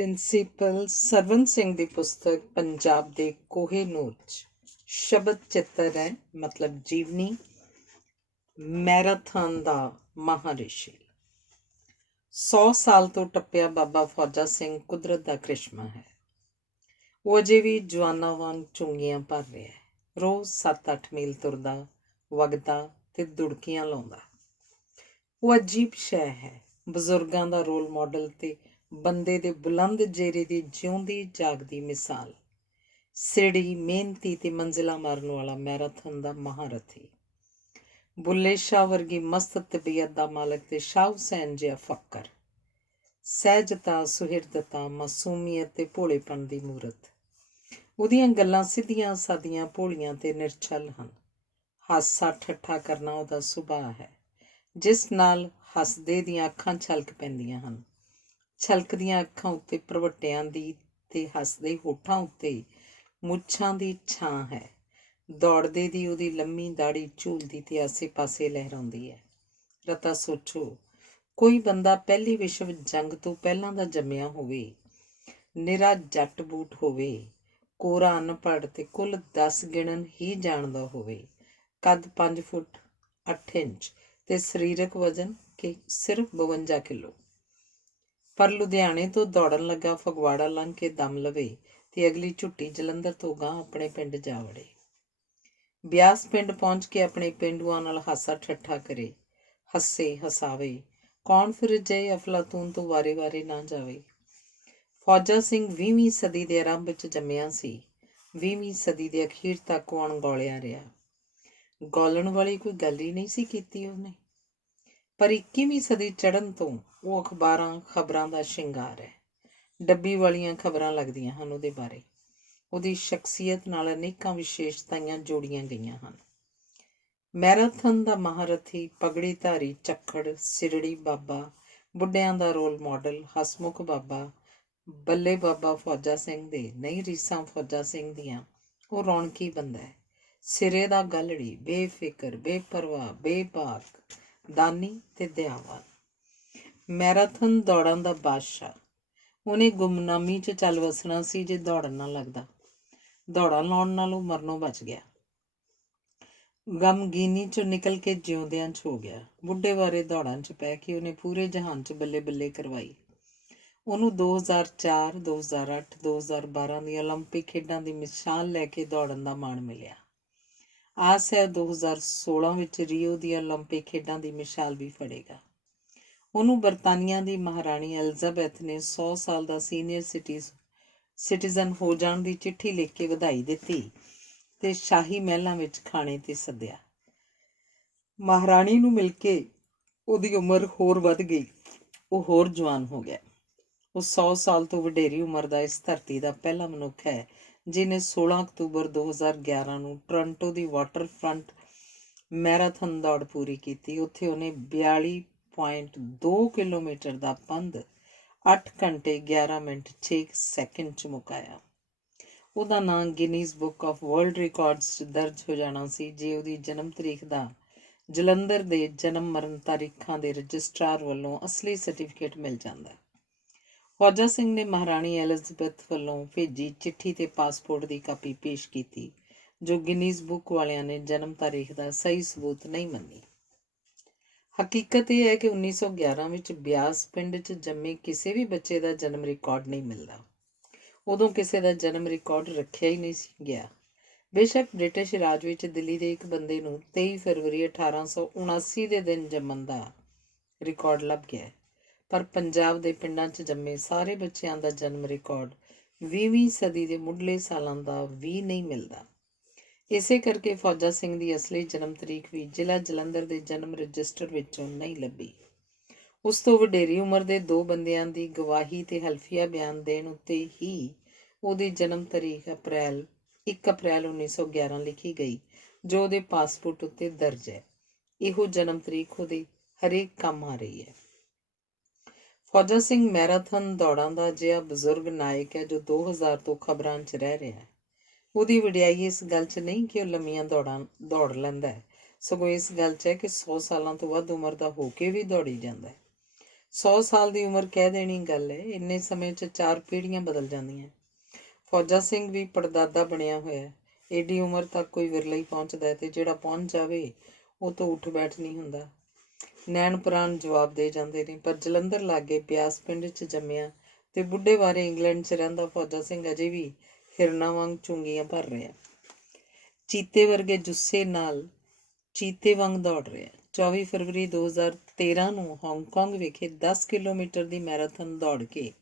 Principal Sarwan Singh ਦੀ ਪੁਸਤਕ ਪੰਜਾਬ ਦੇ ਕੋਹੇ-ਨੂਰ 'ਚ ਸ਼ਬਦ ਚਿੱਤਰ ਹੈ, ਮਤਲਬ ਜੀਵਨੀ। ਮੈਰਾਥਨ ਦਾ ਮਹਾਰਿਸ਼ੀ। 100 ਸਾਲ ਤੋਂ ਟੱਪਿਆ ਬਾਬਾ ਫੌਜਾ ਸਿੰਘ ਕੁਦਰਤ ਦਾ ਕ੍ਰਿਸ਼ਮਾ ਹੈ। ਉਹ ਅਜੇ ਵੀ ਜਵਾਨਾਂ ਵਾਂਗ ਚੁੰਗੀਆਂ ਭਰ ਰਿਹਾ ਹੈ। ਰੋਜ਼ 7-8 ਮੀਲ ਤੁਰਦਾ, ਵਗਦਾ ਤੇ ਦੁੜਕੀਆਂ ਲਾਉਂਦਾ। ਉਹ ਅਜੀਬ ਸ਼ੈ ਹੈ, ਬਜ਼ੁਰਗਾਂ ਦਾ ਰੋਲ ਮਾਡਲ ਤੇ ਬੰਦੇ ਦੇ ਬੁਲੰਦ ਜੇਰੇ ਦੀ ਜਿਉਂਦੀ ਜਾਗਦੀ ਮਿਸਾਲ। ਸਿਰੜੀ, ਮਿਹਨਤੀ ਤੇ ਮੰਜ਼ਿਲਾਂ ਮਾਰਨ ਵਾਲਾ ਮੈਰਾਥਨ ਦਾ ਮਹਾਰਥੀ। ਬੁੱਲੇ ਸ਼ਾਹ ਵਰਗੀ ਮਸਤ ਤਬੀਅਤ ਦਾ ਮਾਲਕ ਤੇ ਸ਼ਾਹ ਹੁਸੈਨ ਜਿਹਾ ਫੱਕਰ। ਸਹਿਜਤਾ, ਸੁਹਿਰਦਤਾ, ਮਾਸੂਮੀਅਤ ਤੇ ਭੋਲੇਪਣ ਦੀ ਮੂਰਤ। ਉਹਦੀਆਂ ਗੱਲਾਂ ਸਿੱਧੀਆਂ ਸਾਦੀਆਂ, ਭੋਲੀਆਂ ਤੇ ਨਿਰਛਲ ਹਨ। ਹਾਸਾ ਠੱਠਾ ਕਰਨਾ ਉਹਦਾ ਸੁਭਾਅ ਹੈ, ਜਿਸ ਨਾਲ ਹੱਸਦੇ ਦੀਆਂ ਅੱਖਾਂ ਛਲਕ ਪੈਂਦੀਆਂ ਹਨ। ਛਲਕਦੀਆਂ ਅੱਖਾਂ ਉੱਤੇ ਭਰਵੱਟਿਆਂ ਦੀ ਤੇ ਹੱਸਦੇ ਹੋਠਾਂ ਉੱਤੇ ਮੁੱਛਾਂ ਦੀ ਛਾਂ ਹੈ। ਦੌੜਦੇ ਦੀ ਉਹਦੀ ਲੰਮੀ ਦਾੜੀ ਝੂਲਦੀ ਤੇ ਆਸੇ-ਪਾਸੇ ਲਹਿਰਾਉਂਦੀ ਹੈ। ਰਤਾ ਸੋਚੋ, ਕੋਈ ਬੰਦਾ ਪਹਿਲੀ ਵਿਸ਼ਵ ਜੰਗ ਤੋਂ ਪਹਿਲਾਂ ਦਾ ਜੰਮਿਆ ਹੋਵੇ, ਨਿਰਾ ਜੱਟ ਬੂਟ ਹੋਵੇ, ਕੋਰਾ ਅਨਪੜ੍ਹ ਤੇ ਕੁੱਲ 10 ਗਿਣਨ ਹੀ ਜਾਣਦਾ ਹੋਵੇ, ਕੱਦ 5 ਫੁੱਟ 8 ਇੰਚ ਤੇ ਸਰੀਰਕ ਵਜ਼ਨ ਸਿਰਫ 52 ਕਿਲੋ। ਪਰ ਲੁਧਿਆਣੇ ਤੋਂ ਦੌੜਨ ਲੱਗਾ ਫਗਵਾੜਾ ਲੰਘ ਕੇ ਦਮ ਲਵੇ ਤੇ ਅਗਲੀ ਝੁੱਟੀ ਜਲੰਧਰ ਤੋਂ ਗਾਂਹ ਆਪਣੇ ਪਿੰਡ ਜਾ ਵੜੇ। ਬਿਆਸ ਪਿੰਡ ਪਹੁੰਚ ਕੇ ਆਪਣੇ ਪੇਂਡੂਆਂ ਨਾਲ ਹਾਸਾ ਠੱਠਾ ਕਰੇ, ਹੱਸੇ ਹਸਾਵੇ। ਕੌਣ ਫਿਰ ਅਜਿਹੇ ਅਫਲਾਤੂਨ ਤੋਂ ਵਾਰੇ-ਵਾਰੇ ਨਾ ਜਾਵੇ। ਫੌਜਾ ਸਿੰਘ 20ਵੀਂ ਸਦੀ ਦੇ ਆਰੰਭ ਵਿੱਚ ਜੰਮਿਆ ਸੀ। 20ਵੀਂ ਸਦੀ ਦੇ ਅਖੀਰ ਤੱਕ ਉਹ ਅਣਗੌਲਿਆ ਰਿਹਾ। ਗੌਲਣ ਵਾਲੀ ਕੋਈ ਗੱਲ ਹੀ ਨਹੀਂ ਸੀ ਕੀਤੀ ਉਹਨੇ। ਪਰ 21ਵੀਂ ਸਦੀ ਚੜ੍ਹਨ ਤੋਂ ਉਹ ਅਖਬਾਰਾਂ ਖਬਰਾਂ ਦਾ ਸ਼ਿੰਗਾਰ ਹੈ। ਡੱਬੀ ਵਾਲੀਆਂ ਖਬਰਾਂ ਲੱਗਦੀਆਂ ਹਨ ਉਹਦੇ ਬਾਰੇ। ਉਹਦੀ ਸ਼ਖਸੀਅਤ ਨਾਲ ਅਨੇਕਾਂ ਵਿਸ਼ੇਸ਼ਤਾਵਾਂ ਜੋੜੀਆਂ ਗਈਆਂ ਹਨ। ਮੈਰਾਥਨ ਦਾ ਮਹਾਰਥੀ, ਪਗੜੀ ਧਾਰੀ ਚੱਖੜ, ਸਿਰੜੀ ਬਾਬਾ, ਬੁੱਢਿਆਂ ਦਾ ਰੋਲ ਮਾਡਲ, ਹਸਮੁਖ ਬਾਬਾ, ਬੱਲੇ ਬਾਬਾ ਫੌਜਾ ਸਿੰਘ ਦੇ ਨਹੀਂ ਰੀਸਾਂ ਫੌਜਾ ਸਿੰਘ ਦੀਆਂ। ਉਹ ਰੌਣਕੀ ਬੰਦਾ ਹੈ, ਸਿਰੇ ਦਾ ਗੱਲੜੀ, ਬੇਫਿਕਰ, ਬੇਪਰਵਾਹ, ਬੇਬਾਕ, ਦਾਨੀ ਤੇ ਦਿਆਵਾਨ। ਮੈਰਾਥਨ ਦੌੜਾਂ ਦਾ ਬਾਦਸ਼ਾਹ। ਉਹਨੇ ਗੁੰਮਨਾਮੀ 'ਚ ਚੱਲ ਵਸਣਾ ਸੀ ਜੇ ਦੌੜਨ ਨਾ ਲੱਗਦਾ। ਦੌੜਾਂ ਲਾਉਣ ਨਾਲੋਂ ਮਰਨੋਂ ਬਚ ਗਿਆ। ਗਮਗੀਨੀ 'ਚੋਂ ਨਿਕਲ ਕੇ ਜਿਉਂਦਿਆਂ 'ਚ ਹੋ ਗਿਆ। ਬੁੱਢੇ ਬਾਰੇ ਦੌੜਾਂ 'ਚ ਪੈ ਕੇ ਉਹਨੇ ਪੂਰੇ ਜਹਾਨ 'ਚ ਬੱਲੇ-ਬੱਲੇ ਕਰਵਾਈ। ਉਹਨੂੰ 2004, 2008, 2012 ਦੀਆਂ ਓਲੰਪਿਕ ਖੇਡਾਂ ਦੀ ਮਿਸਾਲ ਲੈ ਕੇ ਦੌੜਨ ਦਾ ਮਾਣ ਮਿਲਿਆ। ਆਸ ਹੈ 2016 ਵਿੱਚ ਰੀਓ ਦੀਆਂ ਓਲੰਪਿਕ ਖੇਡਾਂ ਦੀ ਮਿਸਾਲ ਵੀ ਫੜੇਗਾ। ਉਹਨੂੰ ਬਰਤਾਨੀਆ ਦੀ ਮਹਾਰਾਣੀ ਐਲਿਜ਼ਾਬੈਥ ਨੇ 100 ਸਾਲ ਦਾ ਸੀਨੀਅਰ ਸਿਟੀਜ਼ਨ ਹੋ ਜਾਣ ਦੀ ਚਿੱਠੀ ਲਿਖ ਕੇ ਵਧਾਈ ਦਿੱਤੀ ਤੇ ਸ਼ਾਹੀ ਮਹਿਲਾਂ ਵਿੱਚ ਖਾਣੇ ਤੇ ਸੱਦਿਆ। ਮਹਾਰਾਣੀ ਨੂੰ ਮਿਲ ਕੇ ਉਹਦੀ ਉਮਰ ਹੋਰ ਵੱਧ ਗਈ। ਉਹ ਹੋਰ ਜਵਾਨ ਹੋ ਗਿਆ। ਉਹ 100 ਸਾਲ ਤੋਂ ਵਡੇਰੀ ਉਮਰ ਦਾ ਇਸ ਧਰਤੀ ਦਾ ਪਹਿਲਾ ਮਨੁੱਖ ਹੈ ਜਿਹਨੇ 16 ਅਕਤੂਬਰ 2011 ਨੂੰ ਟੋਰਾਂਟੋ ਦੀ ਵਾਟਰਫਰੰਟ ਮੈਰਾਥਨ ਦੌੜ ਪੂਰੀ ਕੀਤੀ। ਉੱਥੇ ਉਹਨੇ 42.2 ਕਿਲੋਮੀਟਰ ਦਾ ਪੰਧ 8 ਘੰਟੇ 11 ਮਿੰਟ 6 ਸੈਕਿੰਡ 'ਚ ਮੁਕਾਇਆ। ਉਹਦਾ ਨਾਂ Guinness book of world records 'ਚ ਦਰਜ ਹੋ ਜਾਣਾ ਸੀ ਜੇ ਉਹਦੀ ਜਨਮ ਤਰੀਕ ਦਾ ਜਲੰਧਰ ਦੇ ਜਨਮ ਮਰਨ ਤਾਰੀਖਾਂ ਦੇ ਰਜਿਸਟਰਾਰ ਵੱਲੋਂ ਅਸਲੀ ਸਰਟੀਫਿਕੇਟ ਮਿਲ ਜਾਂਦਾ। ਫੌਜਾ ਸਿੰਘ ਨੇ ਮਹਾਰਾਣੀ ਐਲਿਜ਼ਾਬੈਥ ਵੱਲੋਂ ਭੇਜੀ ਚਿੱਠੀ ਤੇ ਪਾਸਪੋਰਟ ਦੀ ਕਾਪੀ ਪੇਸ਼ ਕੀਤੀ, ਜੋ ਗਿਨੀਜ਼ ਬੁੱਕ ਵਾਲਿਆਂ ਨੇ ਜਨਮ ਤਾਰੀਖ ਦਾ ਸਹੀ ਸਬੂਤ ਨਹੀਂ ਮੰਨੀ। ਹਕੀਕਤ ਇਹ ਹੈ ਕਿ 1911 ਵਿੱਚ ਬਿਆਸ ਪਿੰਡ 'ਚ ਜੰਮੇ ਕਿਸੇ ਵੀ ਬੱਚੇ ਦਾ ਜਨਮ ਰਿਕਾਰਡ ਨਹੀਂ ਮਿਲਦਾ। ਉਦੋਂ ਕਿਸੇ ਦਾ ਜਨਮ ਰਿਕਾਰਡ ਰੱਖਿਆ ਹੀ ਨਹੀਂ ਸੀ ਗਿਆ। ਬੇਸ਼ੱਕ ਬ੍ਰਿਟਿਸ਼ ਰਾਜ ਵਿੱਚ ਦਿੱਲੀ ਦੇ ਇੱਕ ਬੰਦੇ ਨੂੰ 23 ਫਰਵਰੀ 1879 ਦੇ ਦਿਨ ਜੰਮਣ ਦਾ ਰਿਕਾਰਡ ਲੱਭ ਗਿਆ, ਪਰ ਪੰਜਾਬ ਦੇ ਪਿੰਡਾਂ 'ਚ ਜੰਮੇ ਸਾਰੇ ਬੱਚਿਆਂ ਦਾ ਜਨਮ ਰਿਕਾਰਡ 20ਵੀਂ ਸਦੀ ਦੇ ਮੁੱਢਲੇ ਸਾਲਾਂ ਦਾ ਵੀ ਨਹੀਂ ਮਿਲਦਾ। ਇਸੇ ਕਰਕੇ ਫੌਜਾ ਸਿੰਘ ਦੀ ਅਸਲੀ ਜਨਮ ਤਰੀਕ ਵੀ ਜ਼ਿਲ੍ਹਾ ਜਲੰਧਰ ਦੇ ਜਨਮ ਰਜਿਸਟਰ ਵਿੱਚੋਂ ਨਹੀਂ ਲੱਭੀ। ਉਸ ਤੋਂ ਵਡੇਰੀ ਉਮਰ ਦੇ 2 ਬੰਦਿਆਂ ਦੀ ਗਵਾਹੀ ਤੇ ਹਲਫੀਆ ਬਿਆਨ ਦੇਣ ਉੱਤੇ ਹੀ ਉਹਦੀ ਜਨਮ ਤਾਰੀਖ 1 ਅਪ੍ਰੈਲ 1911 ਲਿਖੀ ਗਈ, ਜੋ ਉਹਦੇ ਪਾਸਪੋਰਟ ਉੱਤੇ ਦਰਜ ਹੈ। ਇਹੋ ਜਨਮ ਤਰੀਕ ਉਹਦੇ ਹਰੇਕ ਕੰਮ ਆ ਰਹੀ ਹੈ। ਫੌਜਾ ਸਿੰਘ ਮੈਰਾਥਨ ਦੌੜਾਂ ਦਾ ਅਜਿਹਾ ਬਜ਼ੁਰਗ ਨਾਇਕ ਹੈ ਜੋ 2000 ਤੋਂ ਖਬਰਾਂ 'ਚ ਰਹਿ ਰਿਹਾ ਹੈ। ਉਹਦੀ ਵਡਿਆਈ ਇਸ ਗੱਲ 'ਚ ਨਹੀਂ ਕਿ ਉਹ ਲੰਮੀਆਂ ਦੌੜ ਲੈਂਦਾ ਹੈ, ਸਗੋਂ ਇਸ ਗੱਲ 'ਚ ਹੈ ਕਿ 100 ਸਾਲਾਂ ਤੋਂ ਵੱਧ ਉਮਰ ਦਾ ਹੋ ਕੇ ਵੀ ਦੌੜੀ ਜਾਂਦਾ ਹੈ। 100 ਸਾਲ ਦੀ ਉਮਰ ਕਹਿ ਦੇਣੀ ਗੱਲ ਹੈ। ਇੰਨੇ ਸਮੇਂ 'ਚ 4 ਪੀੜ੍ਹੀਆਂ ਬਦਲ ਜਾਂਦੀਆਂ। ਫੌਜਾ ਸਿੰਘ ਵੀ ਪੜਦਾਦਾ ਬਣਿਆ ਹੋਇਆ। ਏਡੀ ਉਮਰ ਤੱਕ ਕੋਈ ਵਿਰਲਾ ਹੀ ਪਹੁੰਚਦਾ ਹੈ, ਤੇ ਜਿਹੜਾ ਪਹੁੰਚ ਜਾਵੇ ਉਹ ਤੋਂ ਉੱਠ ਬੈਠ ਨਹੀਂ ਹੁੰਦਾ। ਨੈਣ ਪ੍ਰਾਣ ਜਵਾਬ ਦੇ ਜਾਂਦੇ ਨੇ। ਪਰ ਜਲੰਧਰ ਲਾਗੇ ਬਿਆਸ ਪਿੰਡ 'ਚ ਜੰਮਿਆ ਤੇ ਬੁੱਢੇ ਬਾਰੇ ਇੰਗਲੈਂਡ 'ਚ ਰਹਿੰਦਾ ਫੌਜਾ ਸਿੰਘ ਅਜੇ ਵੀ ਹਿਰਨਾਂ ਵਾਂਗ ਚੁੰਗੀਆਂ ਭਰ ਰਿਹਾ। ਚੀਤੇ ਵਰਗੇ ਜੁੱਸੇ ਨਾਲ ਚੀਤੇ ਵਾਂਗ ਦੌੜ ਰਿਹਾ। 24 ਫਰਵਰੀ 2013 ਨੂੰ ਹਾਂਗਕਾਂਗ ਵਿਖੇ 10 ਕਿਲੋਮੀਟਰ ਦੀ ਮੈਰਾਥਨ ਦੌੜ ਕੇ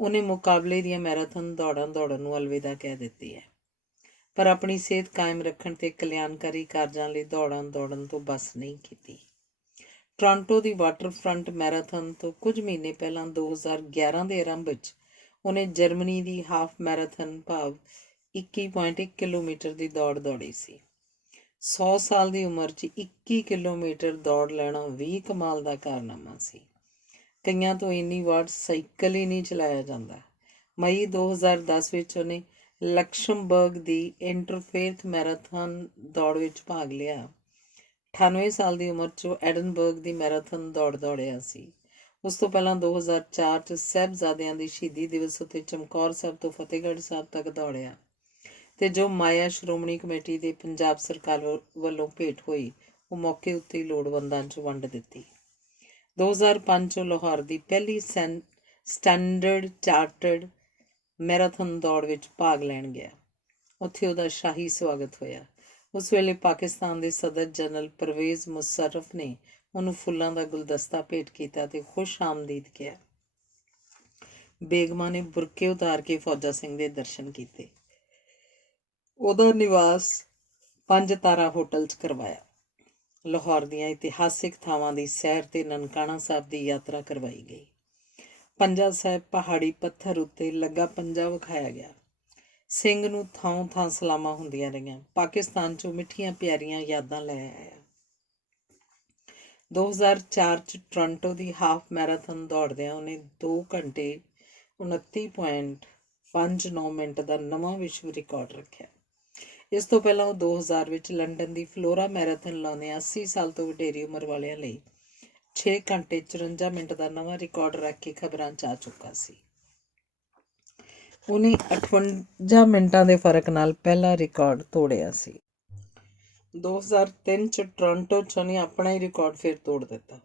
ਉਹਨੇ ਮੁਕਾਬਲੇ ਦੀਆਂ ਮੈਰਾਥਨ ਦੌੜਨ ਨੂੰ ਅਲਵਿਦਾ ਕਹਿ ਦਿੱਤੀ ਹੈ। ਪਰ ਆਪਣੀ ਸਿਹਤ ਕਾਇਮ ਰੱਖਣ ਤੇ ਕਲਿਆਣਕਾਰੀ ਕਾਰਜਾਂ ਲਈ ਦੌੜਨ ਤੋਂ ਬਸ ਨਹੀਂ ਕੀਤੀ। ਟੋਰਾਂਟੋ ਦੀ ਵਾਟਰਫਰੰਟ ਮੈਰਾਥਨ ਤੋਂ ਕੁਝ ਮਹੀਨੇ ਪਹਿਲਾਂ 2011 ਦੇ ਆਰੰਭ ਵਿੱਚ ਉਹਨੇ ਜਰਮਨੀ ਦੀ ਹਾਫ ਮੈਰਾਥਨ ਭਾਵ 21.1 ਕਿਲੋਮੀਟਰ ਦੀ ਦੌੜ ਦੌੜੀ ਸੀ। 100 ਸਾਲ ਦੀ ਉਮਰ 'ਚ 21 ਕਿਲੋਮੀਟਰ ਦੌੜ ਲੈਣਾ ਵੀ ਕਮਾਲ ਦਾ ਕਾਰਨਾਮਾ ਸੀ। ਕਈਆਂ ਤੋਂ ਇੰਨੀ ਵਾਰ ਸਾਈਕਲ ਹੀ ਨਹੀਂ ਚਲਾਇਆ ਜਾਂਦਾ। ਮਈ 2010 ਵਿੱਚ ਉਹਨੇ ਲਕਸਮਬਰਗ ਦੀ ਇੰਟਰਫੇਥ ਮੈਰਾਥਨ ਦੌੜ ਵਿੱਚ ਭਾਗ ਲਿਆ। 98 ਸਾਲ ਦੀ ਉਮਰ 'ਚ ਉਹ ਐਡਨਬਰਗ ਦੀ ਮੈਰਾਥਨ ਦੌੜ ਦੌੜਿਆ ਸੀ। ਉਸ ਤੋਂ ਪਹਿਲਾਂ 2004 'ਚ ਸਾਹਿਬਜ਼ਾਦਿਆਂ ਦੀ ਸ਼ਹੀਦੀ ਦਿਵਸ ਉੱਤੇ ਚਮਕੌਰ ਸਾਹਿਬ ਤੋਂ ਫਤਿਹਗੜ੍ਹ ਸਾਹਿਬ ਤੱਕ ਦੌੜਿਆ ਤੇ ਜੋ ਮਾਇਆ ਸ਼੍ਰੋਮਣੀ ਕਮੇਟੀ ਦੇ ਪੰਜਾਬ ਸਰਕਾਰ ਵੱਲੋਂ ਭੇਟ ਹੋਈ ਉਹ ਮੌਕੇ ਉੱਤੇ ਹੀ ਲੋੜਵੰਦਾਂ 'ਚ ਵੰਡ ਦਿੱਤੀ। 2005 'ਚ ਲਾਹੌਰ ਦੀ ਪਹਿਲੀ ਸਟੈਂਡਰਡ ਚਾਰਟਰਡ ਮੈਰਾਥਨ ਦੌੜ ਵਿੱਚ ਭਾਗ ਲੈਣ ਗਿਆ। ਉੱਥੇ ਉਹਦਾ ਸ਼ਾਹੀ ਸਵਾਗਤ ਹੋਇਆ। ਉਸ ਵੇਲੇ ਪਾਕਿਸਤਾਨ ਦੇ ਸਦਰ ਜਨਰਲ ਪਰਵੇਜ਼ ਮੁਸ਼ਰਫ ਨੇ ਉਹਨੂੰ ਫੁੱਲਾਂ ਦਾ ਗੁਲਦਸਤਾ ਭੇਟ ਕੀਤਾ ਤੇ ਖੁਸ਼ ਆਮਦੀਦ ਕਿਹਾ। ਬੇਗਮਾਂ ਨੇ ਬੁਰਕੇ ਉਤਾਰ ਕੇ ਫੌਜਾ ਸਿੰਘ ਦੇ ਦਰਸ਼ਨ ਕੀਤੇ। ਉਹਦਾ ਨਿਵਾਸ 5 ਤਾਰਾ ਹੋਟਲ 'ਚ ਕਰਵਾਇਆ। ਲਾਹੌਰ ਦੀਆਂ ਇਤਿਹਾਸਿਕ ਥਾਵਾਂ ਦੀ ਸੈਰ ਤੇ ਨਨਕਾਣਾ ਸਾਹਿਬ ਦੀ ਯਾਤਰਾ ਕਰਵਾਈ ਗਈ। ਪੰਜਾ ਸਾਹਿਬ ਪਹਾੜੀ ਪੱਥਰ ਉੱਤੇ ਲੱਗਾ ਪੰਜਾ ਵਿਖਾਇਆ ਗਿਆ। ਸਿੰਘ ਨੂੰ ਥਾਂ ਥਾਂ ਸਲਾਮਾਂ ਹੁੰਦੀਆਂ ਰਹੀਆਂ। ਪਾਕਿਸਤਾਨ 'ਚੋਂ ਮਿੱਠੀਆਂ ਪਿਆਰੀਆਂ ਯਾਦਾਂ ਲੈ ਆਇਆ। 2004 'ਚ ਟੋਰਾਂਟੋ ਦੀ ਹਾਫ ਮੈਰਾਥਨ ਦੌੜਦਿਆਂ ਉਹਨੇ 2 ਘੰਟੇ 29.59 ਮਿੰਟ ਦਾ ਨਵਾਂ ਵਿਸ਼ਵ ਰਿਕਾਰਡ ਰੱਖਿਆ। ਇਸ ਤੋਂ ਪਹਿਲਾਂ ਉਹ 2000 ਵਿੱਚ ਲੰਡਨ ਦੀ ਫਲੋਰਾ ਮੈਰਾਥਨ ਲਾਉਂਦਿਆਂ 80 ਸਾਲ ਤੋਂ ਵਡੇਰੀ ਉਮਰ ਵਾਲਿਆਂ ਲਈ 6 ਘੰਟੇ 54 ਮਿੰਟ ਦਾ ਨਵਾਂ ਰਿਕਾਰਡ ਰੱਖ ਕੇ ਖਬਰਾਂ 'ਚ ਆ ਚੁੱਕਾ ਸੀ। ਉਹਨੇ 58 ਮਿੰਟਾਂ ਦੇ ਫਰਕ ਨਾਲ ਪਹਿਲਾ ਰਿਕਾਰਡ ਤੋੜਿਆ ਸੀ। 2003 'ਚ ਟੋਰਾਂਟੋ 'ਚ ਉਹਨੇ ਆਪਣਾ ਹੀ ਰਿਕਾਰਡ ਫਿਰ ਤੋੜ ਦਿੱਤਾ।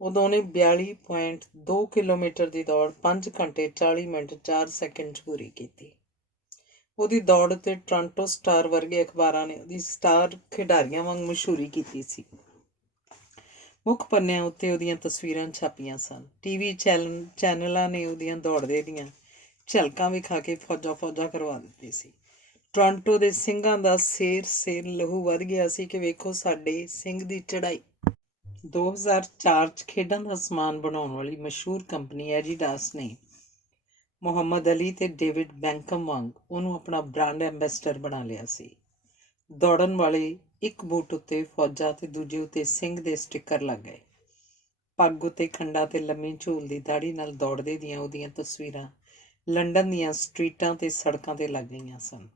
ਉਦੋਂ ਉਹਨੇ 42.2 ਕਿਲੋਮੀਟਰ ਦੀ ਦੌੜ 5 ਘੰਟੇ 40 ਮਿੰਟ 4 ਸੈਕਿੰਡ 'ਚ ਪੂਰੀ ਕੀਤੀ। ਉਹਦੀ ਦੌੜ ਉੱਤੇ ਟੋਰਾਂਟੋ ਸਟਾਰ ਵਰਗੇ ਅਖਬਾਰਾਂ ਨੇ ਉਹਦੀ ਸਟਾਰ ਖਿਡਾਰੀਆਂ ਵਾਂਗ ਮਸ਼ਹੂਰੀ ਕੀਤੀ ਸੀ। ਮੁੱਖ ਪੰਨਿਆਂ ਉੱਤੇ ਉਹਦੀਆਂ ਤਸਵੀਰਾਂ ਛਾਪੀਆਂ ਸਨ। ਟੀਵੀ ਚੈਨਲਾਂ ਨੇ ਉਹਦੀਆਂ ਦੌੜਦੇ ਦੀਆਂ ਝਲਕਾਂ ਵਿਖਾ ਕੇ ਫੌਜਾ ਕਰਵਾ ਦਿੱਤੀ ਸੀ। ਟੋਰਾਂਟੋ ਦੇ ਸਿੰਘਾਂ ਦਾ ਸੇਰ ਲਹੂ ਵੱਧ ਗਿਆ ਸੀ ਕਿ ਵੇਖੋ ਸਾਡੇ ਸਿੰਘ ਦੀ ਚੜ੍ਹਾਈ। 2004 'ਚ ਖੇਡਾਂ ਦਾ ਸਮਾਨ ਬਣਾਉਣ ਵਾਲੀ ਮਸ਼ਹੂਰ ਕੰਪਨੀ ਐਡੀਡਾਸ ਨੇ ਮੁਹੰਮਦ ਅਲੀ ਤੇ ਡੇਵਿਡ ਬੈਂਕਮ ਵਾਂਗ ਉਹਨੂੰ ਆਪਣਾ ਬ੍ਰਾਂਡ ਐਂਬੈਸਡਰ ਬਣਾ ਲਿਆ ਸੀ। ਦੌੜਨ ਵਾਲੇ ਇੱਕ ਬੂਟ ਉੱਤੇ ਫੌਜਾ ਤੇ ਦੂਜੇ ਉੱਤੇ ਸਿੰਘ ਦੇ ਸਟਿੱਕਰ ਲੱਗ ਗਏ। ਪੱਗ ਉੱਤੇ ਖੰਡਾ ਤੇ ਲੰਮੀ ਝੂਲ ਦੀ ਦਾੜੀ ਨਾਲ ਦੌੜਦੇ ਦੀਆਂ ਉਹਦੀਆਂ ਤਸਵੀਰਾਂ ਲੰਡਨ ਦੀਆਂ ਸਟਰੀਟਾਂ ਤੇ ਸੜਕਾਂ ਤੇ ਲੱਗ ਗਈਆਂ ਸਨ।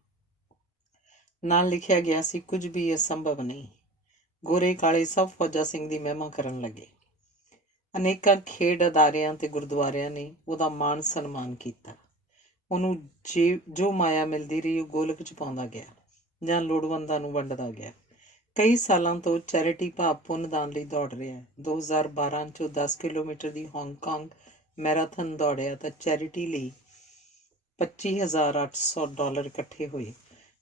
ਨਾਲ ਲਿਖਿਆ ਗਿਆ ਸੀ, ਕੁਝ ਵੀ ਅਸੰਭਵ ਨਹੀਂ। ਗੋਰੇ ਕਾਲੇ ਸਭ ਫੌਜਾ ਸਿੰਘ ਦੀ ਮਹਿਮਾ ਕਰਨ ਲੱਗੇ। ਅਨੇਕਾਂ ਖੇਡ ਅਦਾਰਿਆਂ ਤੇ ਗੁਰਦੁਆਰਿਆਂ ਨੇ ਉਹਦਾ ਮਾਣ ਸਨਮਾਨ ਕੀਤਾ। ਉਹਨੂੰ ਜੋ ਮਾਇਆ ਮਿਲਦੀ ਰਹੀ ਉਹ ਗੋਲਕ 'ਚ ਪਾਉਂਦਾ ਗਿਆ ਜਾਂ ਲੋੜਵੰਦਾਂ ਨੂੰ ਵੰਡਦਾ ਗਿਆ। ਕਈ ਸਾਲਾਂ ਤੋਂ ਚੈਰਿਟੀ ਭਾਵ ਪੁੰਨ ਦਾਨ ਲਈ ਦੌੜ ਰਿਹਾ। 2012 'ਚ 10 ਕਿਲੋਮੀਟਰ ਦੀ ਹਾਂਗਕਾਂਗ ਮੈਰਾਥਨ ਦੌੜਿਆ ਤਾਂ ਚੈਰਿਟੀ ਲਈ $25,800 ਇਕੱਠੇ ਹੋਏ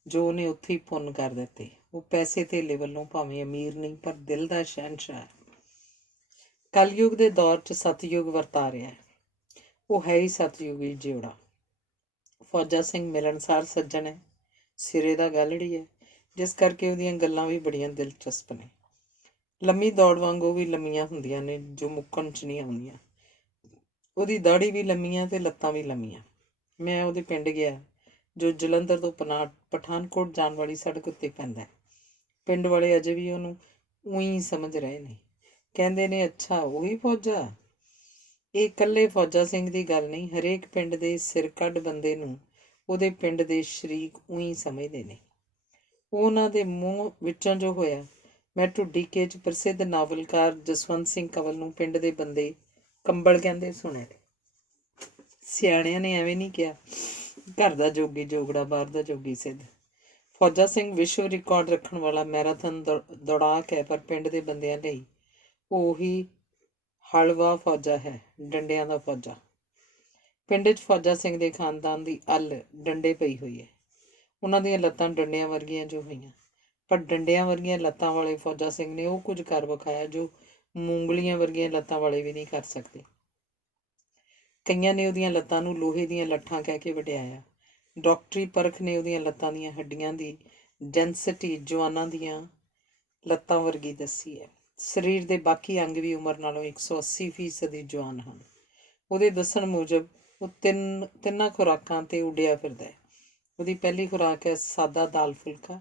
ਜੋ ਉਹਨੇ ਉੱਥੇ ਹੀ ਪੁੰਨ ਕਰ ਦਿੱਤੇ। ਉਹ ਪੈਸੇ ਧੇਲੇ ਵੱਲੋਂ ਭਾਵੇਂ ਅਮੀਰ ਨਹੀਂ ਪਰ ਦਿਲ ਦਾ ਸ਼ਹਿਨਸ਼ਾਹ ਹੈ। ਕਲਯੁਗ ਦੇ ਦੌਰ 'ਚ ਸਤਯੁਗ ਵਰਤਾ ਰਿਹਾ। ਉਹ ਹੈ ਹੀ ਸਤਯੁਗੀ ਜਿਉੜਾ। ਫੌਜਾ ਸਿੰਘ ਮਿਲਣਸਾਰ ਸੱਜਣ ਹੈ, ਸਿਰੇ ਦਾ ਗਾਲੜੀ ਹੈ, ਜਿਸ ਕਰਕੇ ਉਹਦੀਆਂ ਗੱਲਾਂ ਵੀ ਬੜੀਆਂ ਦਿਲਚਸਪ ਨੇ। ਲੰਮੀ ਦੌੜ ਵਾਂਗ ਉਹ ਵੀ ਲੰਮੀਆਂ ਹੁੰਦੀਆਂ ਨੇ ਜੋ ਮੁੱਕਣ 'ਚ ਨਹੀਂ ਆਉਂਦੀਆਂ। ਉਹਦੀ ਦਾੜੀ ਵੀ ਲੰਮੀਆਂ ਤੇ ਲੱਤਾਂ ਵੀ ਲੰਮੀਆਂ। ਮੈਂ ਉਹਦੇ ਪਿੰਡ ਗਿਆ ਜੋ ਜਲੰਧਰ ਤੋਂ ਪਠਾਨਕੋਟ ਜਾਣ ਵਾਲੀ ਸੜਕ ਉੱਤੇ ਪੈਂਦਾ। ਪਿੰਡ ਵਾਲੇ ਅਜੇ ਵੀ ਉਹਨੂੰ ਊਂ ਸਮਝ ਰਹੇ ਨੇ। ਕਹਿੰਦੇ ਨੇ, ਅੱਛਾ ਉਹੀ ਫੌਜਾ। ਇਹ ਇਕੱਲੇ ਫੌਜਾ ਸਿੰਘ ਦੀ ਗੱਲ ਨਹੀਂ, ਹਰੇਕ ਪਿੰਡ ਦੇ ਸਿਰ ਕੱਢ ਬੰਦੇ ਨੂੰ ਉਹਦੇ ਪਿੰਡ ਦੇ ਸ਼ਰੀਕ ਊਂ ਸਮਝਦੇ ਨੇ। ਉਹਨਾਂ ਦੇ ਮੂੰਹ ਵਿੱਚੋਂ ਜੋ ਹੋਇਆ। ਮੈਂ ਢੁੱਡੀਕੇ 'ਚ ਪ੍ਰਸਿੱਧ ਨਾਵਲਕਾਰ ਜਸਵੰਤ ਸਿੰਘ ਕੰਵਲ ਨੂੰ ਪਿੰਡ ਦੇ ਬੰਦੇ ਕੰਬਲ ਕਹਿੰਦੇ ਸੁਣੇ ਨੇ। ਸਿਆਣਿਆਂ ਨੇ ਐਵੇਂ ਨਹੀਂ ਕਿਹਾ, ਘਰ ਦਾ ਜੋਗੀ ਜੋਗੜਾ ਬਾਹਰ ਦਾ ਜੋਗੀ ਸਿੱਧ। ਫੌਜਾ ਸਿੰਘ ਵਿਸ਼ਵ ਰਿਕਾਰਡ ਰੱਖਣ ਵਾਲਾ ਮੈਰਾਥਨ ਦੌੜਾਕ ਹੈ, ਪਰ ਪਿੰਡ ਦੇ ਬੰਦਿਆਂ ਲਈ ਉਹੀ ਹਲਵਾ ਫੌਜਾ ਹੈ, ਡੰਡਿਆਂ ਦਾ ਫੌਜਾ। ਪਿੰਡ 'ਚ ਫੌਜਾ ਸਿੰਘ ਦੇ ਖਾਨਦਾਨ ਦੀ ਅੱਲ ਡੰਡੇ ਪਈ ਹੋਈ ਹੈ। ਉਹਨਾਂ ਦੀਆਂ ਲੱਤਾਂ ਡੰਡਿਆਂ ਵਰਗੀਆਂ ਜੋ ਹੋਈਆਂ, ਪਰ ਡੰਡਿਆਂ ਵਰਗੀਆਂ ਲੱਤਾਂ ਵਾਲੇ ਫੌਜਾ ਸਿੰਘ ਨੇ ਉਹ ਕੁਝ ਕਰ ਵਿਖਾਇਆ ਜੋ ਮੂੰਗਲੀਆਂ ਵਰਗੀਆਂ ਲੱਤਾਂ ਵਾਲੇ ਵੀ ਨਹੀਂ ਕਰ ਸਕਦੇ। ਕਈਆਂ ਨੇ ਉਹਦੀਆਂ ਲੱਤਾਂ ਨੂੰ ਲੋਹੇ ਦੀਆਂ ਲੱਠਾਂ ਕਹਿ ਕੇ ਵਡਿਆਇਆ। ਡਾਕਟਰੀ ਪਰਖ ਨੇ ਉਹਦੀਆਂ ਲੱਤਾਂ ਦੀਆਂ ਹੱਡੀਆਂ ਦੀ ਡੈਂਸਿਟੀ ਜਵਾਨਾਂ ਦੀਆਂ ਲੱਤਾਂ ਵਰਗੀ ਦੱਸੀ ਹੈ। ਸਰੀਰ ਦੇ ਬਾਕੀ ਅੰਗ ਵੀ ਉਮਰ ਨਾਲੋਂ 180% ਜਵਾਨ ਹਨ। ਉਹਦੇ ਦੱਸਣ ਮੁਜਬ ਉਹ ਤਿੰਨਾਂ ਖੁਰਾਕਾਂ 'ਤੇ ਉੱਡਿਆ ਫਿਰਦਾ ਹੈ। ਉਹਦੀ ਪਹਿਲੀ ਖੁਰਾਕ ਹੈ ਸਾਦਾ ਦਾਲ ਫੁਲਕਾ,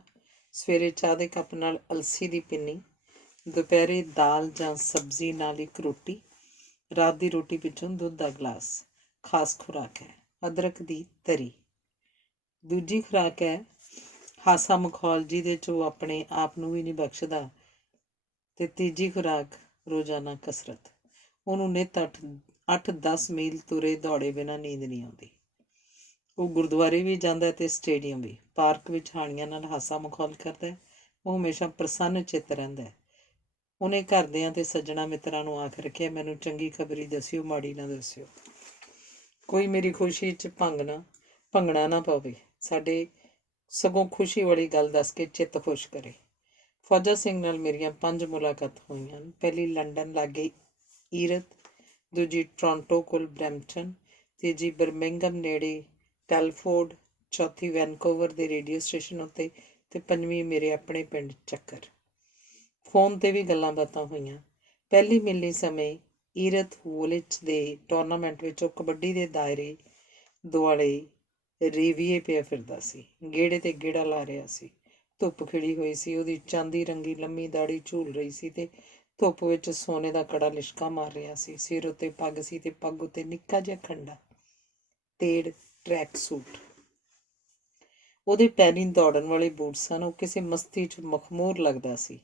ਸਵੇਰੇ ਚਾਹ ਦੇ ਕੱਪ ਨਾਲ ਅਲਸੀ ਦੀ ਪਿੰਨੀ, ਦੁਪਹਿਰੇ ਦਾਲ ਜਾਂ ਸਬਜ਼ੀ ਨਾਲ ਇੱਕ ਰੋਟੀ, ਰਾਤ ਦੀ ਰੋਟੀ ਪਿੱਛੋਂ ਦੁੱਧ ਦਾ ਗਲਾਸ। ਖਾਸ ਖੁਰਾਕ ਹੈ ਅਦਰਕ ਦੀ ਤਰੀ। ਦੂਜੀ ਖੁਰਾਕ ਹੈ ਹਾਸਾ ਮਖੌਲ, ਜਿਹਦੇ 'ਚ ਉਹ ਆਪਣੇ ਆਪ ਨੂੰ ਵੀ ਨਹੀਂ ਬਖਸ਼ਦਾ। ਅਤੇ ਤੀਜੀ ਖੁਰਾਕ ਰੋਜ਼ਾਨਾ ਕਸਰਤ। ਉਹਨੂੰ ਨਿੱਤ 8-10 ਮੀਲ ਤੁਰੇ ਦੌੜੇ ਬਿਨਾਂ ਨੀਂਦ ਨਹੀਂ ਆਉਂਦੀ। ਉਹ ਗੁਰਦੁਆਰੇ ਵੀ ਜਾਂਦਾ ਅਤੇ ਸਟੇਡੀਅਮ ਵੀ। ਪਾਰਕ ਵਿੱਚ ਹਾਣੀਆਂ ਨਾਲ ਹਾਸਾ ਮਖੌਲ ਕਰਦਾ। ਉਹ ਹਮੇਸ਼ਾ ਪ੍ਰਸੰਨ ਚਿੱਤ ਰਹਿੰਦਾ। ਉਹਨੇ ਘਰਦਿਆਂ ਅਤੇ ਸੱਜਣਾ ਮਿੱਤਰਾਂ ਨੂੰ ਆਖ ਰੱਖਿਆ, ਮੈਨੂੰ ਚੰਗੀ ਖਬਰੀ ਦੱਸਿਓ, ਮਾੜੀ ਨਾ ਦੱਸਿਓ। ਕੋਈ ਮੇਰੀ ਖੁਸ਼ੀ 'ਚ ਭੰਗਣਾ ਨਾ ਪਵੇ, ਸਾਡੇ ਸਗੋਂ ਖੁਸ਼ੀ ਵਾਲੀ ਗੱਲ ਦੱਸ ਕੇ ਚਿੱਤ ਖੁਸ਼ ਕਰੇ। ਫੌਜਾ ਸਿੰਘ ਨਾਲ ਮੇਰੀਆਂ 5 ਮੁਲਾਕਾਤਾਂ ਹੋਈਆਂ ਹਨ। ਪਹਿਲੀ ਲੰਡਨ ਲਾਗੇ ਈਰਤ, ਦੂਜੀ ਟੋਰਾਂਟੋ ਕੋਲ ਬਰੈਂਪਟਨ, ਤੀਜੀ ਬਰਮਿੰਘਮ ਨੇੜੇ ਟੈਲਫੋਰਡ, ਚੌਥੀ ਵੈਨਕੂਵਰ ਦੇ ਰੇਡੀਓ ਸਟੇਸ਼ਨ ਉੱਤੇ, ਅਤੇ ਪੰਜਵੀਂ ਮੇਰੇ ਆਪਣੇ ਪਿੰਡ ਚੱਕਰ। ਫੋਨ 'ਤੇ ਵੀ ਗੱਲਾਂ ਬਾਤਾਂ ਹੋਈਆਂ। ਪਹਿਲੀ ਮਿਲਣੀ ਸਮੇਂ ਈਰਤ ਵੋਲਿਚ ਦੇ ਟੂਰਨਾਮੈਂਟ ਵਿੱਚ ਉਹ ਕਬੱਡੀ ਦੇ ਦਾਇਰੇ ਦੁਆਲੇ ਰੇਵੀਏ ਪਿਆ ਫਿਰਦਾ ਸੀ। ਗੇੜੇ 'ਤੇ ਗੇੜਾ ਲਾ ਰਿਹਾ ਸੀ। ਧੁੱਪ ਖਿੜੀ ਹੋਈ ਸੀ। ਉਹਦੀ ਚਾਂਦੀ ਰੰਗੀ ਲੰਮੀ ਦਾੜੀ ਝੂਲ ਰਹੀ ਸੀ ਅਤੇ ਧੁੱਪ ਵਿੱਚ ਸੋਨੇ ਦਾ ਕੜਾ ਲਿਸ਼ਕਾ ਮਾਰ ਰਿਹਾ ਸੀ। ਸਿਰ ਉੱਤੇ ਪੱਗ ਸੀ ਅਤੇ ਪੱਗ ਉੱਤੇ ਨਿੱਕਾ ਜਿਹਾ ਖੰਡਾ ਤੇੜ ਟਰੈਕ ਸੂਟ। ਉਹਦੇ ਪੈਰੀਂ ਦੌੜਨ ਵਾਲੇ ਬੂਟ ਸਨ। ਉਹ ਕਿਸੇ ਮਸਤੀ 'ਚ ਮਖਮੂਰ ਲੱਗਦਾ ਸੀ।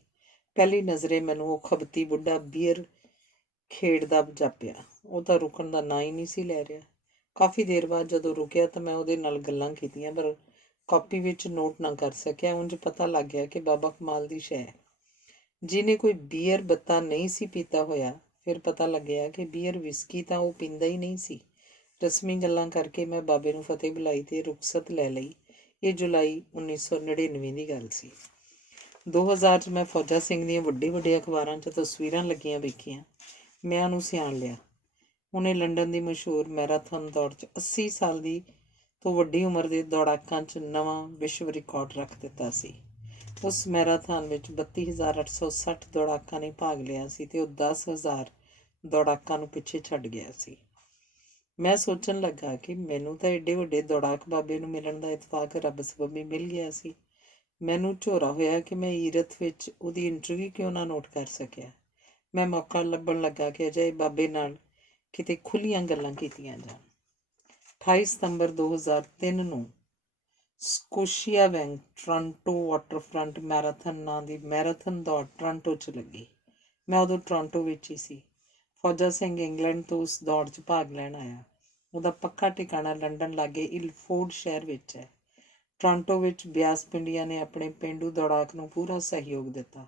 ਪਹਿਲੀ ਨਜ਼ਰੇ ਮੈਨੂੰ ਉਹ ਖਬਤੀ ਬੁੱਢਾ ਬੀਅਰ ਖੇਡਦਾ ਜਾਪਿਆ। ਉਹ ਤਾਂ ਰੁਕਣ ਦਾ ਨਾਂ ਹੀ ਨਹੀਂ ਸੀ ਲੈ ਰਿਹਾ। ਕਾਫੀ ਦੇਰ ਬਾਅਦ ਜਦੋਂ ਰੁਕਿਆ ਤਾਂ ਮੈਂ ਉਹਦੇ ਨਾਲ ਗੱਲਾਂ ਕੀਤੀਆਂ, ਪਰ ਕਾਪੀ ਵਿੱਚ ਨੋਟ ਨਾ ਕਰ ਸਕਿਆ। ਉਂਝ ਪਤਾ ਲੱਗ ਗਿਆ ਕਿ ਬਾਬਾ ਕਮਾਲ ਦੀ ਸ਼ੈ ਹੈ। ਜਿਹਨੇ ਕੋਈ ਬੀਅਰ ਬੱਤਾ ਨਹੀਂ ਸੀ ਪੀਤਾ ਹੋਇਆ, ਫਿਰ ਪਤਾ ਲੱਗਿਆ ਕਿ ਬੀਅਰ ਵਿਸਕੀ ਤਾਂ ਉਹ ਪੀਂਦਾ ਹੀ ਨਹੀਂ ਸੀ। ਰਸਮੀ ਗੱਲਾਂ ਕਰਕੇ ਮੈਂ ਬਾਬੇ ਨੂੰ ਫਤਿਹ ਬੁਲਾਈ ਅਤੇ ਰੁਖਸਤ ਲੈ ਲਈ। ਇਹ ਜੁਲਾਈ 1999 ਦੀ ਗੱਲ ਸੀ। 2000 'ਚ ਮੈਂ ਫੌਜਾ ਸਿੰਘ ਦੀਆਂ ਵੱਡੇ ਅਖਬਾਰਾਂ 'ਚ ਤਸਵੀਰਾਂ ਲੱਗੀਆਂ ਵੇਖੀਆਂ। ਮੈਂ ਉਹਨੂੰ ਸਿਆਣ ਲਿਆ। ਉਹਨੇ ਲੰਡਨ ਦੀ ਮਸ਼ਹੂਰ ਮੈਰਾਥਨ ਦੌੜ 'ਚ 80 ਸਾਲ ਦੀ ਤੋਂ ਵੱਡੀ ਉਮਰ ਦੇ ਦੌੜਾਕਾਂ 'ਚ ਨਵਾਂ ਵਿਸ਼ਵ ਰਿਕਾਰਡ ਰੱਖ ਦਿੱਤਾ ਸੀ। ਉਸ ਮੈਰਾਥਨ ਵਿੱਚ 32,860 ਦੌੜਾਕਾਂ ਨੇ ਭਾਗ ਲਿਆ ਸੀ ਅਤੇ ਉਹ 10,000 ਦੌੜਾਕਾਂ ਨੂੰ ਪਿੱਛੇ ਛੱਡ ਗਿਆ ਸੀ। ਮੈਂ ਸੋਚਣ ਲੱਗਾ ਕਿ ਮੈਨੂੰ ਤਾਂ ਏਡੇ ਵੱਡੇ ਦੌੜਾਕ ਬਾਬੇ ਨੂੰ ਮਿਲਣ ਦਾ ਇਤਫਾਕ ਰੱਬ ਸਬੱਬੀ ਮਿਲ ਗਿਆ ਸੀ। ਮੈਨੂੰ ਝੋਰਾ ਹੋਇਆ ਕਿ ਮੈਂ ਈਰਤ ਵਿੱਚ ਉਹਦੀ ਇੰਟਰਵਿਊ ਕਿਉਂ ਨਾ ਨੋਟ ਕਰ ਸਕਿਆ। ਮੈਂ ਮੌਕਾ ਲੱਭਣ ਲੱਗਾ ਕਿ ਅਜਿਹੇ ਬਾਬੇ ਨਾਲ ਕਿਤੇ ਖੁੱਲ੍ਹੀਆਂ ਗੱਲਾਂ ਕੀਤੀਆਂ ਜਾਣ। 28 ਸਤੰਬਰ 2003 ਨੂੰ Scotia bank Toronto waterfront marathon ਨਾਂ ਦੀ ਮੈਰਾਥਨ ਦੌੜ ਟੋਰਾਂਟੋ 'ਚ ਲੱਗੀ। ਮੈਂ ਉਦੋਂ ਟੋਰਾਂਟੋ ਵਿੱਚ ਹੀ ਸੀ। ਫੌਜਾ ਸਿੰਘ ਇੰਗਲੈਂਡ ਤੋਂ ਉਸ ਦੌੜ 'ਚ ਭਾਗ ਲੈਣ ਆਇਆ। ਉਹਦਾ ਪੱਕਾ ਟਿਕਾਣਾ ਲੰਡਨ ਲਾਗੇ ਇਲਫੋਰਡ ਸ਼ਹਿਰ ਵਿੱਚ ਹੈ। ਟੋਰਾਂਟੋ ਵਿੱਚ ਬਿਆਸ ਪਿੰਡੀਆਂ ਨੇ ਆਪਣੇ ਪੇਂਡੂ ਦੌੜਾਕ ਨੂੰ ਪੂਰਾ ਸਹਿਯੋਗ ਦਿੱਤਾ।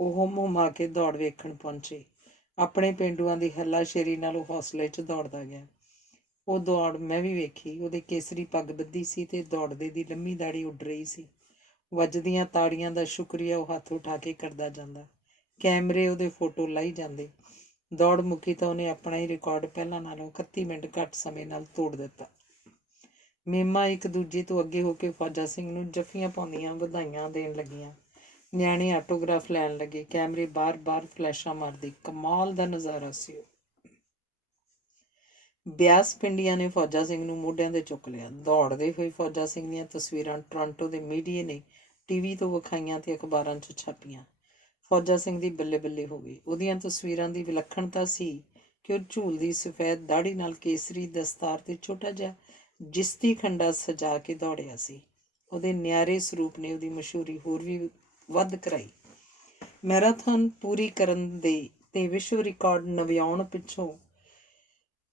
ਉਹ ਹੁੰਮ-ਹੁਮਾ ਕੇ ਦੌੜ ਵੇਖਣ ਪਹੁੰਚੇ। ਆਪਣੇ ਪੇਂਡੂਆਂ ਦੀ ਹੱਲਾਸ਼ੇਰੀ ਨਾਲ ਉਹ ਹੌਸਲੇ 'ਚ ਦੌੜਦਾ ਗਿਆ। ਉਹ ਦੌੜ ਮੈਂ ਵੀ ਵੇਖੀ। ਉਹਦੇ ਕੇਸਰੀ ਪੱਗ ਬੱਧੀ ਸੀ ਅਤੇ ਦੌੜਦੇ ਦੀ ਲੰਮੀ ਦਾੜੀ ਉੱਡ ਰਹੀ ਸੀ। ਵੱਜਦੀਆਂ ਤਾੜੀਆਂ ਦਾ ਸ਼ੁਕਰੀਆ ਉਹ ਹੱਥ ਉਠਾ ਕੇ ਕਰਦਾ ਜਾਂਦਾ। ਕੈਮਰੇ ਉਹਦੇ ਫੋਟੋ ਲਾਈ ਜਾਂਦੇ। ਦੌੜ ਮੁੱਕੀ ਤਾਂ ਉਹਨੇ ਆਪਣਾ ਹੀ ਰਿਕਾਰਡ ਪਹਿਲਾਂ ਨਾਲੋਂ 31 ਮਿੰਟ ਘੱਟ ਸਮੇਂ ਨਾਲ ਤੋੜ ਦਿੱਤਾ। ਮੇਮਾਂ ਇੱਕ ਦੂਜੇ ਤੋਂ ਅੱਗੇ ਹੋ ਕੇ ਫੌਜਾ ਸਿੰਘ ਨੂੰ ਜੱਫੀਆਂ ਪਾਉਂਦੀਆਂ ਵਧਾਈਆਂ ਦੇਣ ਲੱਗੀਆਂ। ਨਿਆਣੇ ਆਟੋਗ੍ਰਾਫ ਲੈਣ ਲੱਗੇ। ਕੈਮਰੇ ਬਾਰ-ਬਾਰ ਫਲੈਸ਼ਾਂ ਮਾਰਦੇ। ਕਮਾਲ ਦਾ ਨਜ਼ਾਰਾ ਸੀ ਉਹ। ਬਿਆਸ ਪਿੰਡੀਆਂ ਨੇ ਫੌਜਾ ਸਿੰਘ ਨੂੰ ਮੋਢਿਆਂ 'ਤੇ ਚੁੱਕ ਲਿਆ। ਦੌੜਦੇ ਹੋਏ ਫੌਜਾ ਸਿੰਘ ਦੀਆਂ ਤਸਵੀਰਾਂ ਟੋਰਾਂਟੋ ਦੇ ਮੀਡੀਏ ਨੇ ਟੀਵੀ ਤੋਂ ਵਿਖਾਈਆਂ ਅਤੇ ਅਖਬਾਰਾਂ 'ਚ ਛਾਪੀਆਂ। ਫੌਜਾ ਸਿੰਘ ਦੀ ਬੱਲੇ-ਬੱਲੇ ਹੋ ਗਈ। ਉਹਦੀਆਂ ਤਸਵੀਰਾਂ ਦੀ ਵਿਲੱਖਣਤਾ ਸੀ ਕਿ ਉਹ ਝੂਲਦੀ ਸਫੈਦ ਦਾੜੀ ਨਾਲ ਕੇਸਰੀ ਦਸਤਾਰ 'ਤੇ ਛੋਟਾ ਜਿਹਾ ਜਿਸਤੀ ਖੰਡਾ ਸਜਾ ਕੇ ਦੌੜਿਆ ਸੀ। ਉਹਦੇ ਨਿਆਰੇ ਸਰੂਪ ਨੇ ਉਹਦੀ ਮਸ਼ਹੂਰੀ ਹੋਰ ਵੀ ਵੱਧ ਕਰਾਈ। ਮੈਰਾਥਨ ਪੂਰੀ ਕਰਨ ਦੇ ਅਤੇ ਵਿਸ਼ਵ ਰਿਕਾਰਡ ਨਵਿਆਉਣ ਪਿੱਛੋਂ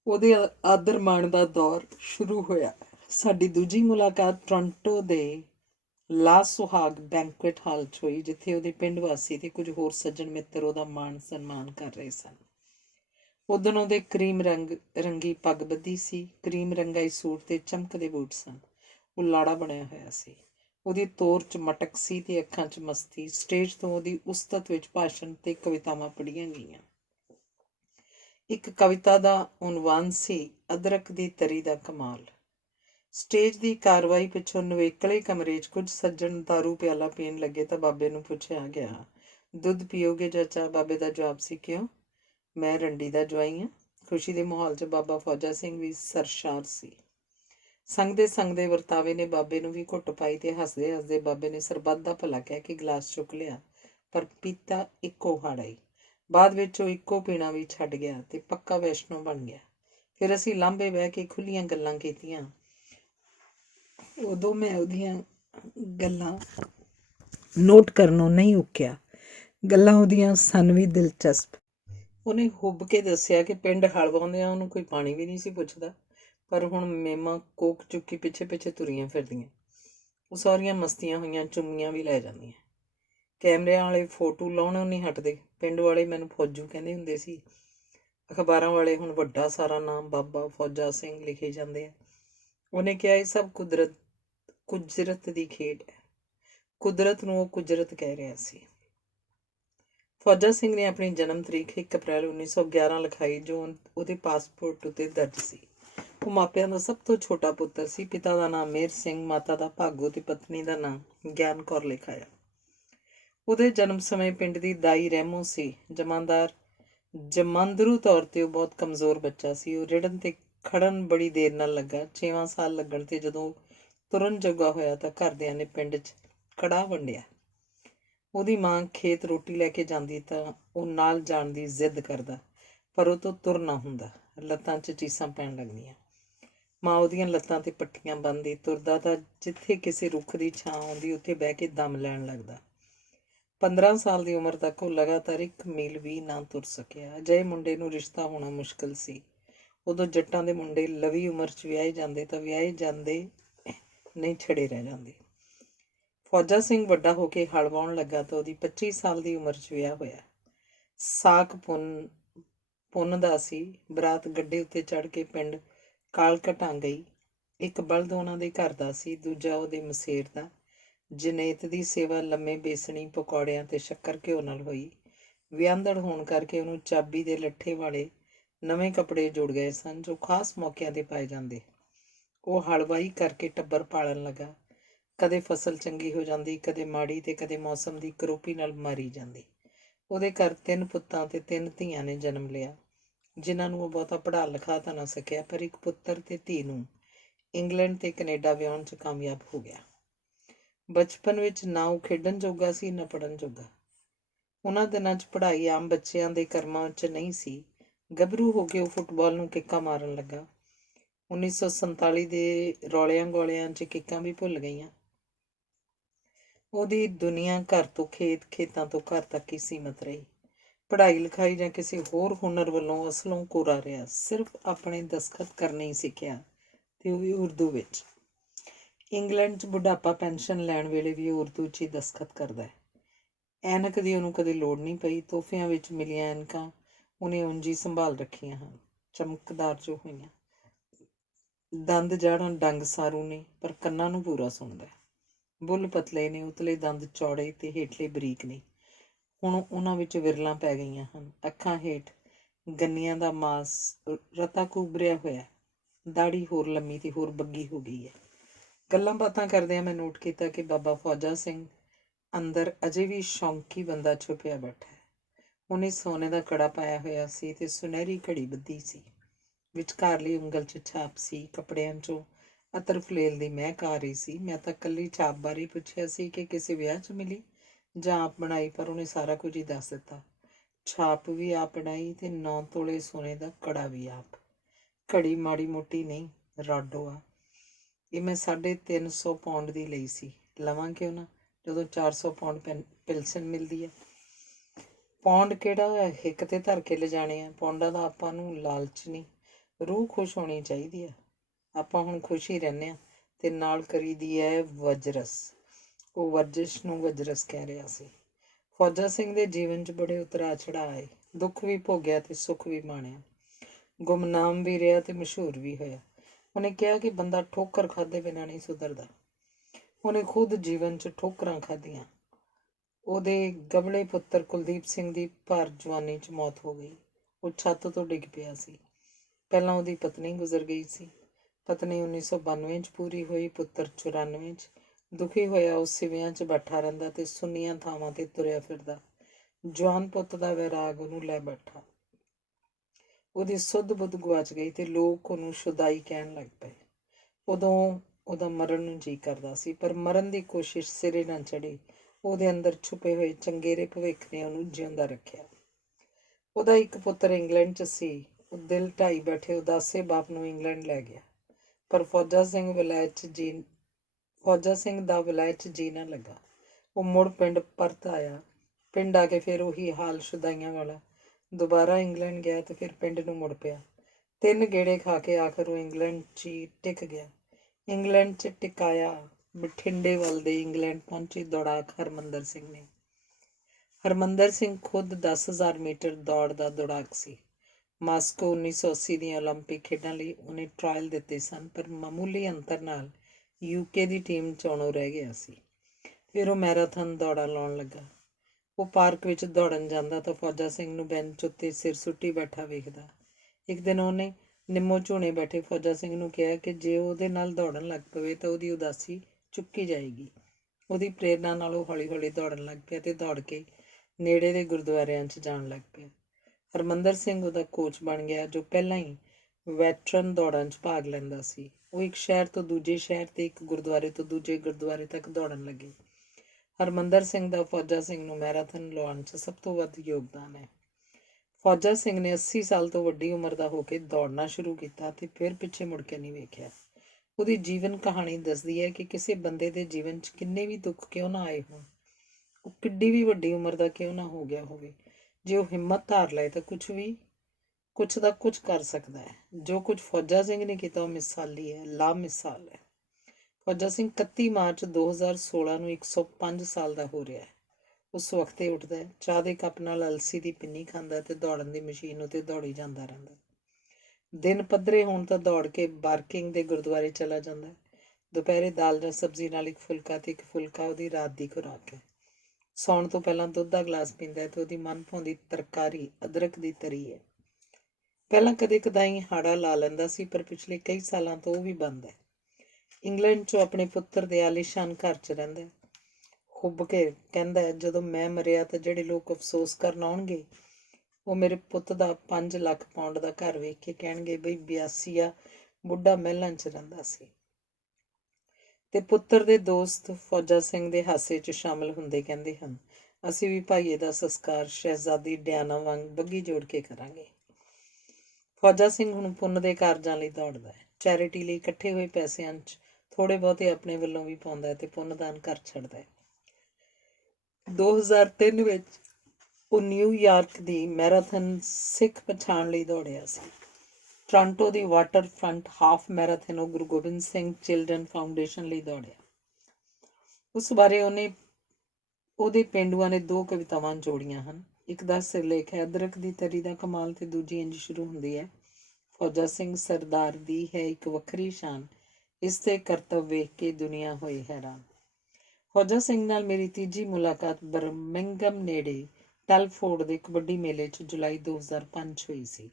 ਉਹਦੇ ਆਦਰ ਮਾਣ ਦਾ ਦੌਰ ਸ਼ੁਰੂ ਹੋਇਆ। ਸਾਡੀ ਦੂਜੀ ਮੁਲਾਕਾਤ ਟੋਰਾਂਟੋ ਦੇ ਲਾ ਸੁਹਾਗ ਬੈਂਕੁਏਟ ਹਾਲ 'ਚ ਹੋਈ, ਜਿੱਥੇ ਉਹਦੇ ਪਿੰਡ ਵਾਸੀ ਤੇ ਕੁਝ ਹੋਰ ਸੱਜਣ ਮਿੱਤਰ ਉਹਦਾ ਮਾਣ ਸਨਮਾਨ ਕਰ ਰਹੇ ਸਨ। ਉਦੋਂ ਉਹਦੇ ਕਰੀਮ ਰੰਗੀ ਪੱਗ ਬੱਧੀ ਸੀ, ਕਰੀਮ ਰੰਗਾਈ ਸੂਟ ਤੇ ਚਮਕਦੇ ਬੂਟ ਸਨ। ਉਹ ਲਾੜਾ ਬਣਿਆ ਹੋਇਆ ਸੀ। ਉਹਦੀ ਤੋਰ 'ਚ ਮਟਕ ਸੀ ਤੇ ਅੱਖਾਂ 'ਚ ਮਸਤੀ। ਸਟੇਜ ਤੋਂ ਉਹਦੀ ਉਸਤਤ ਵਿੱਚ ਭਾਸ਼ਣ ਤੇ ਕਵਿਤਾਵਾਂ ਪੜ੍ਹੀਆਂ ਗਈਆਂ। ਇੱਕ ਕਵਿਤਾ ਦਾ ਉਨਵਾਨ ਸੀ, ਅਦਰਕ ਦੀ ਤਰੀ ਦਾ ਕਮਾਲ। ਸਟੇਜ ਦੀ ਕਾਰਵਾਈ ਪਿੱਛੋਂ ਨਵੇਕਲੇ ਕਮਰੇ 'ਚ ਕੁਝ ਸੱਜਣ ਦਾਰੂ ਪਿਆਲਾ ਪੀਣ ਲੱਗੇ ਤਾਂ ਬਾਬੇ ਨੂੰ ਪੁੱਛਿਆ ਗਿਆ, ਦੁੱਧ ਪੀਓਗੇ ਜਾਂ ਚਾਹ? ਬਾਬੇ ਦਾ ਜਵਾਬ ਸੀ, ਕਿਉਂ, ਮੈਂ ਰੰਡੀ ਦਾ ਜਵਾਈ ਹਾਂ। ਖੁਸ਼ੀ ਦੇ ਮਾਹੌਲ 'ਚ ਬਾਬਾ ਫੌਜਾ ਸਿੰਘ ਵੀ ਸਰਸ਼ਾਰ ਸੀ। ਸੰਗਦੇ ਵਰਤਾਵੇ ਨੇ ਬਾਬੇ ਨੂੰ ਵੀ ਘੁੱਟ ਪਾਈ ਤੇ ਹੱਸਦੇ ਹੱਸਦੇ ਬਾਬੇ ਨੇ ਸਰਬੱਤ ਦਾ ਭਲਾ ਕਹਿ ਕੇ ਗਲਾਸ ਚੁੱਕ ਲਿਆ, ਪਰ ਪੀਤਾ ਇੱਕੋ ਹਾੜਾ ਹੀ। ਬਾਅਦ ਵਿੱਚ ਉਹ ਇੱਕੋ ਪੀਣਾ ਵੀ ਛੱਡ ਗਿਆ ਤੇ ਪੱਕਾ ਵੈਸ਼ਨੋ ਬਣ ਗਿਆ। ਫਿਰ ਅਸੀਂ ਲਾਂਭੇ ਬਹਿ ਕੇ ਖੁੱਲ੍ਹੀਆਂ ਗੱਲਾਂ ਕੀਤੀਆਂ। ਉਦੋਂ ਮੈਂ ਉਹਦੀਆਂ ਗੱਲਾਂ ਨੋਟ ਕਰਨੋਂ ਨਹੀਂ ਉੱਕਿਆ। ਗੱਲਾਂ ਉਹਦੀਆਂ ਸਨ ਵੀ ਦਿਲਚਸਪ। ਉਹਨੇ ਹੁੱਬ ਕੇ ਦੱਸਿਆ ਕਿ ਪਿੰਡ ਹਲ ਵਾਉਂਦਿਆਂ ਉਹਨੂੰ ਕੋਈ ਪਾਣੀ ਵੀ ਨਹੀਂ ਸੀ ਪੁੱਛਦਾ, ਪਰ ਹੁਣ ਮੇਮਾਂ ਕੋਕ ਚੁੱਕੀ ਪਿੱਛੇ ਪਿੱਛੇ ਤੁਰੀਆਂ ਫਿਰਦੀਆਂ। ਉਹ ਸਾਰੀਆਂ ਮਸਤੀਆਂ ਹੋਈਆਂ ਚੁੰਮੀਆਂ ਵੀ ਲੈ ਜਾਂਦੀਆਂ। ਕੈਮਰਿਆਂ ਵਾਲੇ ਫੋਟੋ ਲਾਉਣੋਂ ਨਹੀਂ ਹਟਦੇ। ਪਿੰਡ ਵਾਲੇ ਮੈਨੂੰ ਫੌਜੂ ਕਹਿੰਦੇ ਹੁੰਦੇ ਸੀ। ਅਖਬਾਰਾਂ ਵਾਲੇ ਹੁਣ ਵੱਡਾ ਸਾਰਾ ਨਾਮ ਬਾਬਾ ਫੌਜਾ ਸਿੰਘ ਲਿਖੇ ਜਾਂਦੇ ਆ। ਉਹਨੇ ਕਿਹਾ, ਇਹ ਸਭ ਕੁਦਰਤ ਦੀ ਖੇਡ ਹੈ। ਕੁਦਰਤ ਨੂੰ ਉਹ ਕੁਦਰਤ ਕਹਿ ਰਿਹਾ ਸੀ। ਫੌਜਾ ਸਿੰਘ ਨੇ ਆਪਣੀ ਜਨਮ ਤਰੀਕ 1 ਅਪ੍ਰੈਲ 1911 ਲਿਖਾਈ, ਜੋ ਉਹਦੇ ਪਾਸਪੋਰਟ ਉੱਤੇ ਦਰਜ ਸੀ। ਉਹ ਮਾਪਿਆਂ ਦਾ ਸਭ ਤੋਂ ਛੋਟਾ ਪੁੱਤਰ ਸੀ। ਪਿਤਾ ਦਾ ਨਾਮ ਮੇਹਰ ਸਿੰਘ, ਮਾਤਾ ਦਾ ਭਾਗੋ ਤੇ ਪਤਨੀ ਦਾ ਨਾਮ ਗਿਆਨ ਕੌਰ ਲਿਖਾਇਆ। ਉਹਦੇ ਜਨਮ ਸਮੇਂ ਪਿੰਡ ਦੀ ਦਾਈ ਰਹਿਮੋ ਸੀ ਜਮਾਂਦਾਰ। ਜਮਾਂਦਰੂ ਤੌਰ ਤੇ ਉਹ ਬਹੁਤ ਕਮਜ਼ੋਰ ਬੱਚਾ ਸੀ। ਉਹ ਰਿੜਨ ਤੇ ਖੜਨ ਬੜੀ ਦੇਰ ਨਾਲ ਲੱਗਾ। 6ਵਾਂ ਸਾਲ ਲੱਗਣ ਤੇ ਜਦੋਂ ਤੁਰਨ ਜੋਗਾ ਹੋਇਆ ਤਾਂ ਘਰਦਿਆਂ ਨੇ ਪਿੰਡ 'ਚ ਕੜਾਹ ਵੰਡਿਆ। ਉਹਦੀ ਮਾਂ ਖੇਤ ਰੋਟੀ ਲੈ ਕੇ ਜਾਂਦੀ ਤਾਂ ਉਹ ਨਾਲ ਜਾਣ ਦੀ ਜ਼ਿੱਦ ਕਰਦਾ, ਪਰ ਉਹ ਤੋਂ ਤੁਰ ਨਾ ਹੁੰਦਾ। ਲੱਤਾਂ 'ਚ ਚੀਸਾਂ ਪੈਣ ਲੱਗਦੀਆਂ। ਮਾਂ ਉਹਦੀਆਂ ਲੱਤਾਂ 'ਤੇ ਪੱਟੀਆਂ ਬੰਨ੍ਹਦੀ। ਤੁਰਦਾ ਤਾਂ ਜਿੱਥੇ ਕਿਸੇ ਰੁੱਖ ਦੀ ਛਾਂ ਆਉਂਦੀ ਉੱਥੇ ਬਹਿ ਕੇ ਦਮ ਲੈਣ ਲੱਗਦਾ। 15 ਸਾਲ ਦੀ ਉਮਰ ਤੱਕ ਉਹ ਲਗਾਤਾਰ 1 ਮੀਲ ਵੀ ਨਾ ਤੁਰ ਸਕਿਆ। ਅਜਿਹੇ ਮੁੰਡੇ ਨੂੰ ਰਿਸ਼ਤਾ ਹੋਣਾ ਮੁਸ਼ਕਿਲ ਸੀ। ਉਦੋਂ ਜੱਟਾਂ ਦੇ ਮੁੰਡੇ ਲਵੀ ਉਮਰ 'ਚ ਵਿਆਹੇ ਜਾਂਦੇ ਤਾਂ ਵਿਆਹੇ ਜਾਂਦੇ ਨਹੀਂ, ਛੜੇ ਰਹਿ ਜਾਂਦੇ। ਫੌਜਾ ਸਿੰਘ ਵੱਡਾ ਹੋ ਕੇ ਹਲ ਵਾਹੁਣ ਲੱਗਾ ਤਾਂ ਉਹਦੀ 25 ਸਾਲ ਦੀ ਉਮਰ 'ਚ ਵਿਆਹ ਹੋਇਆ। ਸਾਕ ਪੁੰਨਦਾ ਸੀ। ਬਰਾਤ ਗੱਡੇ ਉੱਤੇ ਚੜ੍ਹ ਕੇ ਪਿੰਡ ਕਾਲਕਟਾਂ ਗਈ। ਇੱਕ ਬਲਦ ਉਹਨਾਂ ਦੇ ਘਰ ਦਾ ਸੀ, ਦੂਜਾ ਉਹਦੇ ਮਸੇਰ ਦਾ। ਜਨੇਤ ਦੀ ਸੇਵਾ ਲੰਮੇ ਬੇਸਣੀ, ਪਕੌੜਿਆਂ ਤੇ ਸ਼ੱਕਰ ਘਿਓ ਨਾਲ ਹੋਈ। ਵਿਆਹੁੰਦੜ ਹੋਣ ਕਰਕੇ ਉਹਨੂੰ ਚਾਬੀ ਦੇ ਲੱਠੇ ਵਾਲੇ ਨਵੇਂ ਕੱਪੜੇ ਜੁੜ ਗਏ ਸਨ, ਜੋ ਖਾਸ ਮੌਕਿਆਂ 'ਤੇ ਪਾਏ ਜਾਂਦੇ। ਉਹ ਹਲਵਾਈ ਕਰਕੇ ਟੱਬਰ ਪਾਲਣ ਲੱਗਾ। ਕਦੇ ਫਸਲ ਚੰਗੀ ਹੋ ਜਾਂਦੀ, ਕਦੇ ਮਾੜੀ, ਤੇ ਕਦੇ ਮੌਸਮ ਦੀ ਕਰੋਪੀ ਨਾਲ ਮਾਰੀ ਜਾਂਦੀ। ਉਹਦੇ ਘਰ 3 ਪੁੱਤਾਂ ਤੇ 3 ਧੀਆਂ ਨੇ ਜਨਮ ਲਿਆ, ਜਿਨ੍ਹਾਂ ਨੂੰ ਉਹ ਬਹੁਤਾ ਪੜ੍ਹਾ ਲਿਖਾ ਤਾਂ ਨਾ ਸਕਿਆ, ਪਰ ਇੱਕ ਪੁੱਤਰ ਤੇ ਧੀ ਨੂੰ ਇੰਗਲੈਂਡ ਤੇ ਕੈਨੇਡਾ ਵਿਆਹੁਣ 'ਚ ਕਾਮਯਾਬ ਹੋ ਗਿਆ। ਬਚਪਨ ਵਿੱਚ ਨਾ ਉਹ ਖੇਡਣ ਜੋਗਾ ਸੀ, ਨਾ ਪੜ੍ਹਨ ਜੋਗਾ। ਉਹਨਾਂ ਦਿਨਾਂ 'ਚ ਪੜ੍ਹਾਈ ਆਮ ਬੱਚਿਆਂ ਦੇ ਕਰਮਾਂ 'ਚ ਨਹੀਂ ਸੀ। ਗੱਭਰੂ ਹੋ ਕੇ ਉਹ ਫੁੱਟਬਾਲ ਨੂੰ ਕਿੱਕਾਂ ਮਾਰਨ ਲੱਗਾ। 1947 ਦੇ ਰੌਲਿਆਂ ਗੌਲਿਆਂ 'ਚ ਕਿੱਕਾਂ ਵੀ ਭੁੱਲ ਗਈਆਂ। ਉਹਦੀ ਦੁਨੀਆ ਘਰ ਤੋਂ ਖੇਤ, ਖੇਤਾਂ ਤੋਂ ਘਰ ਤੱਕ ਹੀ ਸੀਮਤ ਰਹੀ। ਪੜ੍ਹਾਈ ਲਿਖਾਈ ਜਾਂ ਕਿਸੇ ਹੋਰ ਹੁਨਰ ਵੱਲੋਂ ਅਸਲੋਂ ਕੋਰਾ ਰਿਹਾ। ਸਿਰਫ ਆਪਣੇ ਦਸਤਖਤ ਕਰਨੇ ਹੀ ਸਿੱਖਿਆ, ਤੇ ਉਹ ਵੀ ਉਰਦੂ ਵਿੱਚ। ਇੰਗਲੈਂਡ 'ਚ ਬੁਢਾਪਾ ਪੈਨਸ਼ਨ ਲੈਣ ਵੇਲੇ ਵੀ ਉਹ ਉਰਦੂ 'ਚ ਹੀ ਦਸਤਖਤ ਕਰਦਾ ਹੈ। ਐਨਕ ਦੀ ਉਹਨੂੰ ਕਦੇ ਲੋੜ ਨਹੀਂ ਪਈ। ਤੋਹਫਿਆਂ ਵਿੱਚ ਮਿਲੀਆਂ ਐਨਕਾਂ ਉਹਨੇ ਉਂਝ ਹੀ ਸੰਭਾਲ ਰੱਖੀਆਂ ਹਨ, ਚਮਕਦਾਰ ਜੋ ਹੋਈਆਂ। ਦੰਦ ਜਾੜਾਂ ਡੰਗ ਸਾਰੂ ਨੇ, ਪਰ ਕੰਨਾਂ ਨੂੰ ਪੂਰਾ ਸੁਣਦਾ। ਬੁੱਲ ਪਤਲੇ ਨੇ, ਉਤਲੇ ਦੰਦ ਚੌੜੇ ਤੇ ਹੇਠਲੇ ਬਰੀਕ ਨੇ। ਹੁਣ ਉਹਨਾਂ ਵਿੱਚ ਵਿਰਲਾਂ ਪੈ ਗਈਆਂ ਹਨ। ਅੱਖਾਂ ਹੇਠ ਗੰਨੀਆਂ ਦਾ ਮਾਸ ਰਤਾ ਕੁ ਉਭਰਿਆ ਹੋਇਆ। ਦਾੜੀ ਹੋਰ ਲੰਮੀ ਤੇ ਹੋਰ ਬੱਗੀ ਹੋ ਗਈ ਹੈ। ਗੱਲਾਂ ਬਾਤਾਂ ਕਰਦਿਆਂ ਮੈਂ ਨੋਟ ਕੀਤਾ ਕਿ ਬਾਬਾ ਫੌਜਾ ਸਿੰਘ ਅੰਦਰ ਅਜੇ ਵੀ ਸ਼ੌਂਕੀ ਬੰਦਾ ਛੁਪਿਆ ਬੈਠਾ ਹੈ। ਉਹਨੇ ਸੋਨੇ ਦਾ ਕੜਾ ਪਾਇਆ ਹੋਇਆ ਸੀ ਤੇ ਸੁਨਹਿਰੀ ਘੜੀ ਬੱਧੀ ਸੀ। ਵਿਚਕਾਰਲੀ ਉਂਗਲ 'ਚ ਛਾਪ ਸੀ। ਕੱਪੜਿਆਂ 'ਚੋਂ ਅਤਰ ਫਲੇਲ ਦੀ ਮਹਿਕ ਆ ਰਹੀ ਸੀ। ਮੈਂ ਤਾਂ ਇਕੱਲੀ ਛਾਪ ਬਾਰੇ ਪੁੱਛਿਆ ਸੀ ਕਿ ਕਿਸੇ ਵਿਆਹ 'ਚ ਮਿਲੀ ਜਾਂ ਆਪ ਬਣਾਈ, ਪਰ ਉਹਨੇ ਸਾਰਾ ਕੁਝ ਹੀ ਦੱਸ ਦਿੱਤਾ। ਛਾਪ ਵੀ ਆਪ ਬਣਾਈ ਤੇ 9 ਤੋਲੇ ਸੋਨੇ ਦਾ ਕੜਾ ਵੀ ਆਪ। ਘੜੀ ਮਾੜੀ ਮੋਟੀ ਨਹੀਂ, ਰਾਡੋ ਆ। ਇਹ ਮੈਂ 350 ਪਾਉਂਡ ਦੀ ਲਈ ਸੀ। ਲਵਾਂ ਕਿਉਂ ਨਾ, ਜਦੋਂ 400 ਪਾਉਂਡ ਪਿਲਸਨ ਮਿਲਦੀ ਹੈ। ਪੌਂਡ ਕਿਹੜਾ ਹਿੱਕ 'ਤੇ ਧਰ ਕੇ ਲਿਜਾਣੇ ਆ। ਪੌਂਡਾਂ ਦਾ ਆਪਾਂ ਨੂੰ ਲਾਲਚ ਨਹੀਂ। ਰੂਹ ਖੁਸ਼ ਹੋਣੀ ਚਾਹੀਦੀ ਆ। ਆਪਾਂ ਹੁਣ ਖੁਸ਼ ਹੀ ਰਹਿੰਦੇ ਹਾਂ ਅਤੇ ਨਾਲ ਕਰੀਦੀ ਹੈ ਵਜਰਸ। ਉਹ ਵਰਜਿਸ਼ ਨੂੰ ਵਜਰਸ ਕਹਿ ਰਿਹਾ ਸੀ। ਫੌਜਾ ਸਿੰਘ ਦੇ ਜੀਵਨ 'ਚ ਬੜੇ ਉਤਰਾਅ ਚੜ੍ਹਾਅ ਆਏ। ਦੁੱਖ ਵੀ ਭੋਗਿਆ ਅਤੇ ਸੁੱਖ ਵੀ ਮਾਣਿਆ। ਗੁਮਨਾਮ ਵੀ ਰਿਹਾ ਅਤੇ ਮਸ਼ਹੂਰ ਵੀ ਹੋਇਆ। ਉਹਨੇ ਕਿਹਾ ਕਿ ਬੰਦਾ ਠੋਕਰ ਖਾਧੇ ਬਿਨਾਂ ਨਹੀਂ ਸੁਧਰਦਾ। ਉਹਨੇ ਖੁਦ ਜੀਵਨ 'ਚ ਠੋਕਰਾਂ ਖਾਧੀਆਂ। ਉਹਦੇ ਗਬੜੇ ਪੁੱਤਰ ਕੁਲਦੀਪ ਸਿੰਘ ਦੀ ਭਰ ਜਵਾਨੀ 'ਚ ਮੌਤ ਹੋ ਗਈ। ਉਹ ਛੱਤ ਤੋਂ ਡਿੱਗ ਪਿਆ ਸੀ। ਪਹਿਲਾਂ ਉਹਦੀ ਪਤਨੀ ਗੁਜ਼ਰ ਗਈ ਸੀ। ਪਤਨੀ 1992 'ਚ ਪੂਰੀ ਹੋਈ, ਪੁੱਤਰ 94 'ਚ। ਦੁਖੀ ਹੋਇਆ ਉਹ ਸਿਵਿਆਂ 'ਚ ਬੈਠਾ ਰਹਿੰਦਾ ਅਤੇ ਸੁੰਨੀਆਂ ਥਾਵਾਂ 'ਤੇ ਤੁਰਿਆ ਫਿਰਦਾ। ਜਵਾਨ ਪੁੱਤ ਦਾ ਵੈਰਾਗ ਉਹਨੂੰ ਲੈ ਬੈਠਾ। ਉਹਦੀ ਸੁੱਧ ਬੁੱਧ ਗੁਆਚ ਗਈ ਅਤੇ ਲੋਕ ਉਹਨੂੰ ਸ਼ੁਦਾਈ ਕਹਿਣ ਲੱਗ ਪਏ। ਉਦੋਂ ਉਹਦਾ ਮਰਨ ਨੂੰ ਜੀਅ ਕਰਦਾ ਸੀ, ਪਰ ਮਰਨ ਦੀ ਕੋਸ਼ਿਸ਼ ਸਿਰੇ ਨਾ ਚੜ੍ਹੀ। ਉਹਦੇ ਅੰਦਰ ਛੁਪੇ ਹੋਏ ਚੰਗੇਰੇ ਭਵਿੱਖ ਨੇ ਉਹਨੂੰ ਜਿਉਂਦਾ ਰੱਖਿਆ। ਉਹਦਾ ਇੱਕ ਪੁੱਤਰ ਇੰਗਲੈਂਡ 'ਚ ਸੀ। ਉਹ ਦਿਲ ਢਾਈ ਬੈਠੇ ਉਦਾਸੇ ਬਾਪ ਨੂੰ ਇੰਗਲੈਂਡ ਲੈ ਗਿਆ। ਪਰ ਫੌਜਾ ਸਿੰਘ ਦਾ ਵਿਲਾਇਤ 'ਚ ਜੀ ਨਾ ਲੱਗਾ। ਉਹ ਮੁੜ ਪਿੰਡ ਪਰਤ ਆਇਆ। ਪਿੰਡ ਆ ਕੇ ਫਿਰ ਉਹੀ ਹਾਲ ਸ਼ੁਦਾਈਆਂ ਵਾਲਾ। ਦੁਬਾਰਾ ਇੰਗਲੈਂਡ ਗਿਆ ਅਤੇ ਫਿਰ ਪਿੰਡ ਨੂੰ ਮੁੜ ਪਿਆ। 3 ਗੇੜੇ ਖਾ ਕੇ ਆਖਰ ਉਹ ਇੰਗਲੈਂਡ 'ਚ ਹੀ ਟਿਕ ਗਿਆ। ਇੰਗਲੈਂਡ 'ਚ ਟਿਕਾਇਆ। ਬਠਿੰਡੇ ਵੱਲ ਦੇ ਇੰਗਲੈਂਡ ਪਹੁੰਚੀ ਦੌੜਾਕ ਹਰਮੰਦਰ ਸਿੰਘ ਨੇ। ਹਰਮੰਦਰ ਸਿੰਘ ਖੁਦ 10,000 ਮੀਟਰ ਦੌੜ ਦਾ ਦੌੜਾਕ ਸੀ। ਮਾਸਕੋ 1980 ਦੀਆਂ ਓਲੰਪਿਕ ਖੇਡਾਂ ਲਈ ਉਹਨੇ ਟਰਾਇਲ ਦਿੱਤੇ ਸਨ, ਪਰ ਮਾਮੂਲੀ ਅੰਤਰ ਨਾਲ UK ਦੀ ਟੀਮ 'ਚ ਆਉਣੋਂ ਰਹਿ ਗਿਆ ਸੀ। ਫਿਰ ਉਹ ਮੈਰਾਥਨ ਦੌੜਾਂ ਲਾਉਣ ਲੱਗਾ। ਉਹ ਪਾਰਕ ਵਿੱਚ ਦੌੜਨ ਜਾਂਦਾ ਤਾਂ ਫੌਜਾ ਸਿੰਘ ਨੂੰ ਬੈਂਚ ਉੱਤੇ ਸਿਰ ਸੁੱਟੀ ਬੈਠਾ ਵੇਖਦਾ। ਇੱਕ ਦਿਨ ਉਹਨੇ ਨਿੰਮੋ ਝੂਣੇ ਬੈਠੇ ਫੌਜਾ ਸਿੰਘ ਨੂੰ ਕਿਹਾ ਕਿ ਜੇ ਉਹਦੇ ਨਾਲ ਦੌੜਨ ਲੱਗ ਪਵੇ ਤਾਂ ਉਹਦੀ ਉਦਾਸੀ ਚੁੱਕੀ ਜਾਏਗੀ। ਉਹਦੀ ਪ੍ਰੇਰਨਾ ਨਾਲ ਉਹ ਹੌਲੀ ਹੌਲੀ ਦੌੜਨ ਲੱਗ ਪਿਆ ਅਤੇ ਦੌੜ ਕੇ ਨੇੜੇ ਦੇ ਗੁਰਦੁਆਰਿਆਂ 'ਚ ਜਾਣ ਲੱਗ ਪਿਆ। ਹਰਮੰਦਰ ਸਿੰਘ ਉਹਦਾ ਕੋਚ ਬਣ ਗਿਆ, ਜੋ ਪਹਿਲਾਂ ਹੀ ਵੈਟਰਨ ਦੌੜਾਂ 'ਚ ਭਾਗ ਲੈਂਦਾ ਸੀ। ਉਹ ਇੱਕ ਸ਼ਹਿਰ ਤੋਂ ਦੂਜੇ ਸ਼ਹਿਰ ਅਤੇ ਇੱਕ ਗੁਰਦੁਆਰੇ ਤੋਂ ਦੂਜੇ ਗੁਰਦੁਆਰੇ ਤੱਕ ਦੌੜਨ ਲੱਗੇ। ਹਰਮੰਦਰ ਸਿੰਘ ਦਾ ਫੌਜਾ ਸਿੰਘ ਨੂੰ ਮੈਰਾਥਨ ਲਾਉਣ 'ਚ ਸਭ ਤੋਂ ਵੱਧ ਯੋਗਦਾਨ ਹੈ। ਫੌਜਾ ਸਿੰਘ ਨੇ 80 ਸਾਲ ਤੋਂ ਵੱਡੀ ਉਮਰ ਦਾ ਹੋ ਕੇ ਦੌੜਨਾ ਸ਼ੁਰੂ ਕੀਤਾ ਅਤੇ ਫਿਰ ਪਿੱਛੇ ਮੁੜ ਕੇ ਨਹੀਂ ਵੇਖਿਆ। ਉਹਦੀ ਜੀਵਨ ਕਹਾਣੀ ਦੱਸਦੀ ਹੈ ਕਿ ਕਿਸੇ ਬੰਦੇ ਦੇ ਜੀਵਨ 'ਚ ਕਿੰਨੇ ਵੀ ਦੁੱਖ ਕਿਉਂ ਨਾ ਆਏ ਹੋਣ, ਉਹ ਕਿੱਡੀ ਵੀ ਵੱਡੀ ਉਮਰ ਦਾ ਕਿਉਂ ਨਾ ਹੋ ਗਿਆ ਹੋਵੇ, ਜੇ ਉਹ ਹਿੰਮਤ ਧਾਰ ਲਏ ਤਾਂ ਕੁਛ ਦਾ ਕੁਛ ਕਰ ਸਕਦਾ ਹੈ। ਜੋ ਕੁਝ ਫੌਜਾ ਸਿੰਘ ਨੇ ਕੀਤਾ ਉਹ ਮਿਸਾਲੀ ਹੈ, ਲਾਮਿਸਾਲ ਹੈ। ਫੌਜਾ ਸਿੰਘ 31 ਮਾਰਚ 2016 ਨੂੰ 105 ਸਾਲ ਦਾ ਹੋ ਰਿਹਾ ਹੈ। ਉਸ ਵਕਤ ਹੀ ਉੱਠਦਾ ਹੈ, ਚਾਹ ਦੇ ਕੱਪ ਨਾਲ ਅਲਸੀ ਦੀ ਪਿੰਨੀ ਖਾਂਦਾ ਅਤੇ ਦੌੜਨ ਦੀ ਮਸ਼ੀਨ ਉੱਤੇ ਦੌੜੀ ਜਾਂਦਾ ਰਹਿੰਦਾ। ਦਿਨ ਪੱਧਰੇ ਹੋਣ ਤਾਂ ਦੌੜ ਕੇ ਬਾਰਕਿੰਗ ਦੇ ਗੁਰਦੁਆਰੇ ਚਲਾ ਜਾਂਦਾ। ਦੁਪਹਿਰੇ ਦਾਲ ਜਾਂ ਸਬਜ਼ੀ ਨਾਲ ਇੱਕ ਫੁਲਕਾ ਅਤੇ ਇੱਕ ਫੁਲਕਾ ਉਹਦੀ ਰਾਤ ਦੀ ਖੁਰਾਕ ਹੈ। ਸੌਣ ਤੋਂ ਪਹਿਲਾਂ ਦੁੱਧ ਦਾ ਗਲਾਸ ਪੀਂਦਾ ਹੈ ਅਤੇ ਉਹਦੀ ਮਨਭਾਉਂਦੀ ਤਰਕਾਰੀ ਅਦਰਕ ਦੀ ਤਰੀ ਹੈ। ਪਹਿਲਾਂ ਕਦੇ ਕਦਾਈ ਹਾੜਾ ਲਾ ਲੈਂਦਾ ਸੀ, ਪਰ ਪਿਛਲੇ ਕਈ ਸਾਲਾਂ ਤੋਂ ਉਹ ਵੀ ਬੰਦ ਹੈ। ਇੰਗਲੈਂਡ 'ਚੋਂ ਆਪਣੇ ਪੁੱਤਰ ਦੇ ਆਲੀਸ਼ਾਨ ਘਰ 'ਚ ਰਹਿੰਦਾ। ਹੁੱਬ ਕੇ ਕਹਿੰਦਾ ਹੈ, ਜਦੋਂ ਮੈਂ ਮਰਿਆ ਤਾਂ ਜਿਹੜੇ ਲੋਕ ਅਫਸੋਸ ਕਰਨ ਆਉਣਗੇ ਉਹ ਮੇਰੇ ਪੁੱਤ ਦਾ 5 ਲੱਖ ਪਾਉਂਡ ਦਾ ਘਰ ਵੇਖ ਕੇ ਕਹਿਣਗੇ ਬਈ 82 ਬੁੱਢਾ ਮਹਿਲਾਂ 'ਚ ਰਹਿੰਦਾ ਸੀ। ਤੇ ਪੁੱਤਰ ਦੇ ਦੋਸਤ ਫੌਜਾ ਸਿੰਘ ਦੇ ਹਾਸੇ 'ਚ ਸ਼ਾਮਲ ਹੁੰਦੇ ਕਹਿੰਦੇ ਹਨ, ਅਸੀਂ ਵੀ ਭਾਈਏ ਦਾ ਸੰਸਕਾਰ ਸ਼ਹਿਜ਼ਾਦੀ ਡਿਆਨਾ ਵਾਂਗ ਬੱਗੀ ਜੋੜ ਕੇ ਕਰਾਂਗੇ। ਫੌਜਾ ਸਿੰਘ ਹੁਣ ਪੁੰਨ ਦੇ ਕਾਰਜਾਂ ਲਈ ਦੌੜਦਾ ਹੈ। ਚੈਰਿਟੀ ਲਈ ਇਕੱਠੇ ਹੋਏ ਪੈਸਿਆਂ 'ਚ ਥੋੜ੍ਹੇ ਬਹੁਤੇ ਆਪਣੇ ਵੱਲੋਂ ਵੀ ਪਾਉਂਦਾ ਹੈ ਅਤੇ ਪੁੰਨਦਾਨ ਕਰ ਛੱਡਦਾ ਹੈ। 2003 ਵਿੱਚ ਉਹ ਨਿਊਯਾਰਕ ਦੀ ਮੈਰਾਥਨ ਸਿੱਖ ਪਛਾਣ ਲਈ ਦੌੜਿਆ ਸੀ। ਟੋਰਾਂਟੋ ਦੀ ਵਾਟਰ ਫਰੰਟ ਹਾਫ ਮੈਰਾਥਨ ਉਹ ਗੁਰੂ ਗੋਬਿੰਦ ਸਿੰਘ ਚਿਲਡਰਨ ਫਾਊਂਡੇਸ਼ਨ ਲਈ ਦੌੜਿਆ। ਉਸ ਬਾਰੇ ਉਹਦੇ ਪੇਂਡੂਆਂ ਨੇ 2 ਕਵਿਤਾਵਾਂ ਜੋੜੀਆਂ ਹਨ। ਇੱਕ ਦਾ ਸਿਰਲੇਖ ਹੈ, ਅਦਰਕ ਦੀ ਤਰੀ ਦਾ ਕਮਾਲ, ਤੇ ਦੂਜੀ ਇੰਝ ਸ਼ੁਰੂ ਹੁੰਦੀ ਹੈ, ਫੌਜਾ ਸਿੰਘ ਸਰਦਾਰ ਦੀ ਹੈ ਇੱਕ ਵੱਖਰੀ ਸ਼ਾਨ, ਇਸ ਤੇ ਕਰਤੱਵ ਵੇਖ ਕੇ ਦੁਨੀਆ ਹੋਈ ਹੈਰਾਨ। ਫੌਜਾ ਸਿੰਘ ਨਾਲ ਮੇਰੀ ਤੀਜੀ ਮੁਲਾਕਾਤ ਬਰਮਿੰਘਮ ਨੇੜੇ ਟੈਲਫੋਰਡ ਦੇ ਕਬੱਡੀ ਮੇਲੇ 'ਚ ਜੁਲਾਈ 2005 ਹੋਈ ਸੀ।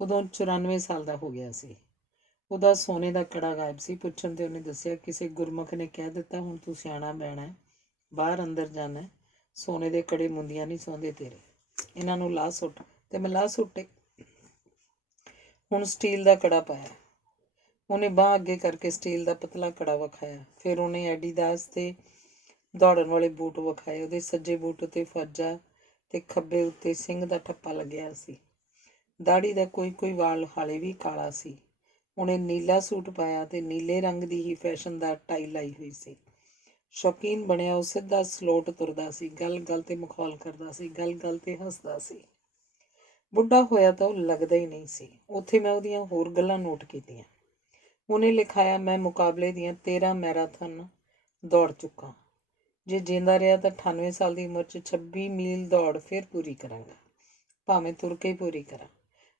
ਉਦੋਂ 94 ਸਾਲ ਦਾ ਹੋ ਗਿਆ ਸੀ। ਉਹਦਾ ਸੋਨੇ ਦਾ ਕੜਾ ਗਾਇਬ ਸੀ। ਪੁੱਛਣ 'ਤੇ ਉਹਨੇ ਦੱਸਿਆ, ਕਿਸੇ ਗੁਰਮੁਖ ਨੇ ਕਹਿ ਦਿੱਤਾ, ਹੁਣ ਤੂੰ ਸਿਆਣਾ ਬਹਿਣਾ, ਬਾਹਰ ਅੰਦਰ ਜਾਣਾ, ਸੋਨੇ ਦੇ ਕੜੇ ਮੁੰਦੀਆਂ ਨਹੀਂ ਸੌਂਦੇ ਤੇਰੇ, ਇਹਨਾਂ ਨੂੰ ਲਾਹ ਸੁੱਟ। ਤੇ ਮੈਂ ਲਾਹ ਸੁੱਟੇ। ਹੁਣ ਸਟੀਲ ਦਾ ਕੜਾ ਪਾਇਆ। ਉਹਨੇ ਬਾਂਹ ਅੱਗੇ ਕਰਕੇ ਸਟੀਲ ਦਾ ਪਤਲਾ ਕੜਾ ਵਿਖਾਇਆ। ਫਿਰ ਉਹਨੇ ਐਡੀਦਾਸ ਦੇ ਦੌੜਨ ਵਾਲੇ ਬੂਟ ਵਿਖਾਏ। ਉਹਦੇ ਸੱਜੇ ਬੂਟ ਉੱਤੇ ਫੌਜਾ ਤੇ ਖੱਬੇ ਉੱਤੇ ਸਿੰਘ ਦਾ ਠੱਪਾ ਲੱਗਿਆ ਸੀ। ਦਾੜੀ ਦਾ ਕੋਈ ਵਾਲ ਹਾਲੇ ਵੀ ਕਾਲਾ ਸੀ। ਉਹਨੇ ਨੀਲਾ ਸੂਟ ਪਾਇਆ ਤੇ ਨੀਲੇ ਰੰਗ ਦੀ ਹੀ ਫੈਸ਼ਨਦਾਰ ਟਾਈ ਲਾਈ ਹੋਈ ਸੀ। ਸ਼ੌਕੀਨ ਬਣਿਆ ਉਹ ਸਿੱਧਾ ਸਲੋਟ ਤੁਰਦਾ ਸੀ, ਗੱਲ ਗੱਲ 'ਤੇ ਮਖੌਲ ਕਰਦਾ ਸੀ, ਗੱਲ ਗੱਲ 'ਤੇ ਹੱਸਦਾ ਸੀ। ਬੁੱਢਾ ਹੋਇਆ ਤਾਂ ਉਹ ਲੱਗਦਾ ਹੀ ਨਹੀਂ ਸੀ। ਉੱਥੇ ਮੈਂ ਉਹਦੀਆਂ ਹੋਰ ਗੱਲਾਂ ਨੋਟ ਕੀਤੀਆਂ। ਉਹਨੇ ਲਿਖਾਇਆ, ਮੈਂ ਮੁਕਾਬਲੇ ਦੀਆਂ 13 ਮੈਰਾਥਨ ਦੌੜ ਚੁੱਕਾ। ਜੇ ਜਿੰਦਾ ਰਿਹਾ ਤਾਂ 98 ਸਾਲ ਦੀ ਉਮਰ 'ਚ 26 ਮੀਲ ਦੌੜ ਫਿਰ ਪੂਰੀ ਕਰਾਂਗਾ, ਭਾਵੇਂ ਤੁਰ ਕੇ ਹੀ ਪੂਰੀ ਕਰਾਂ।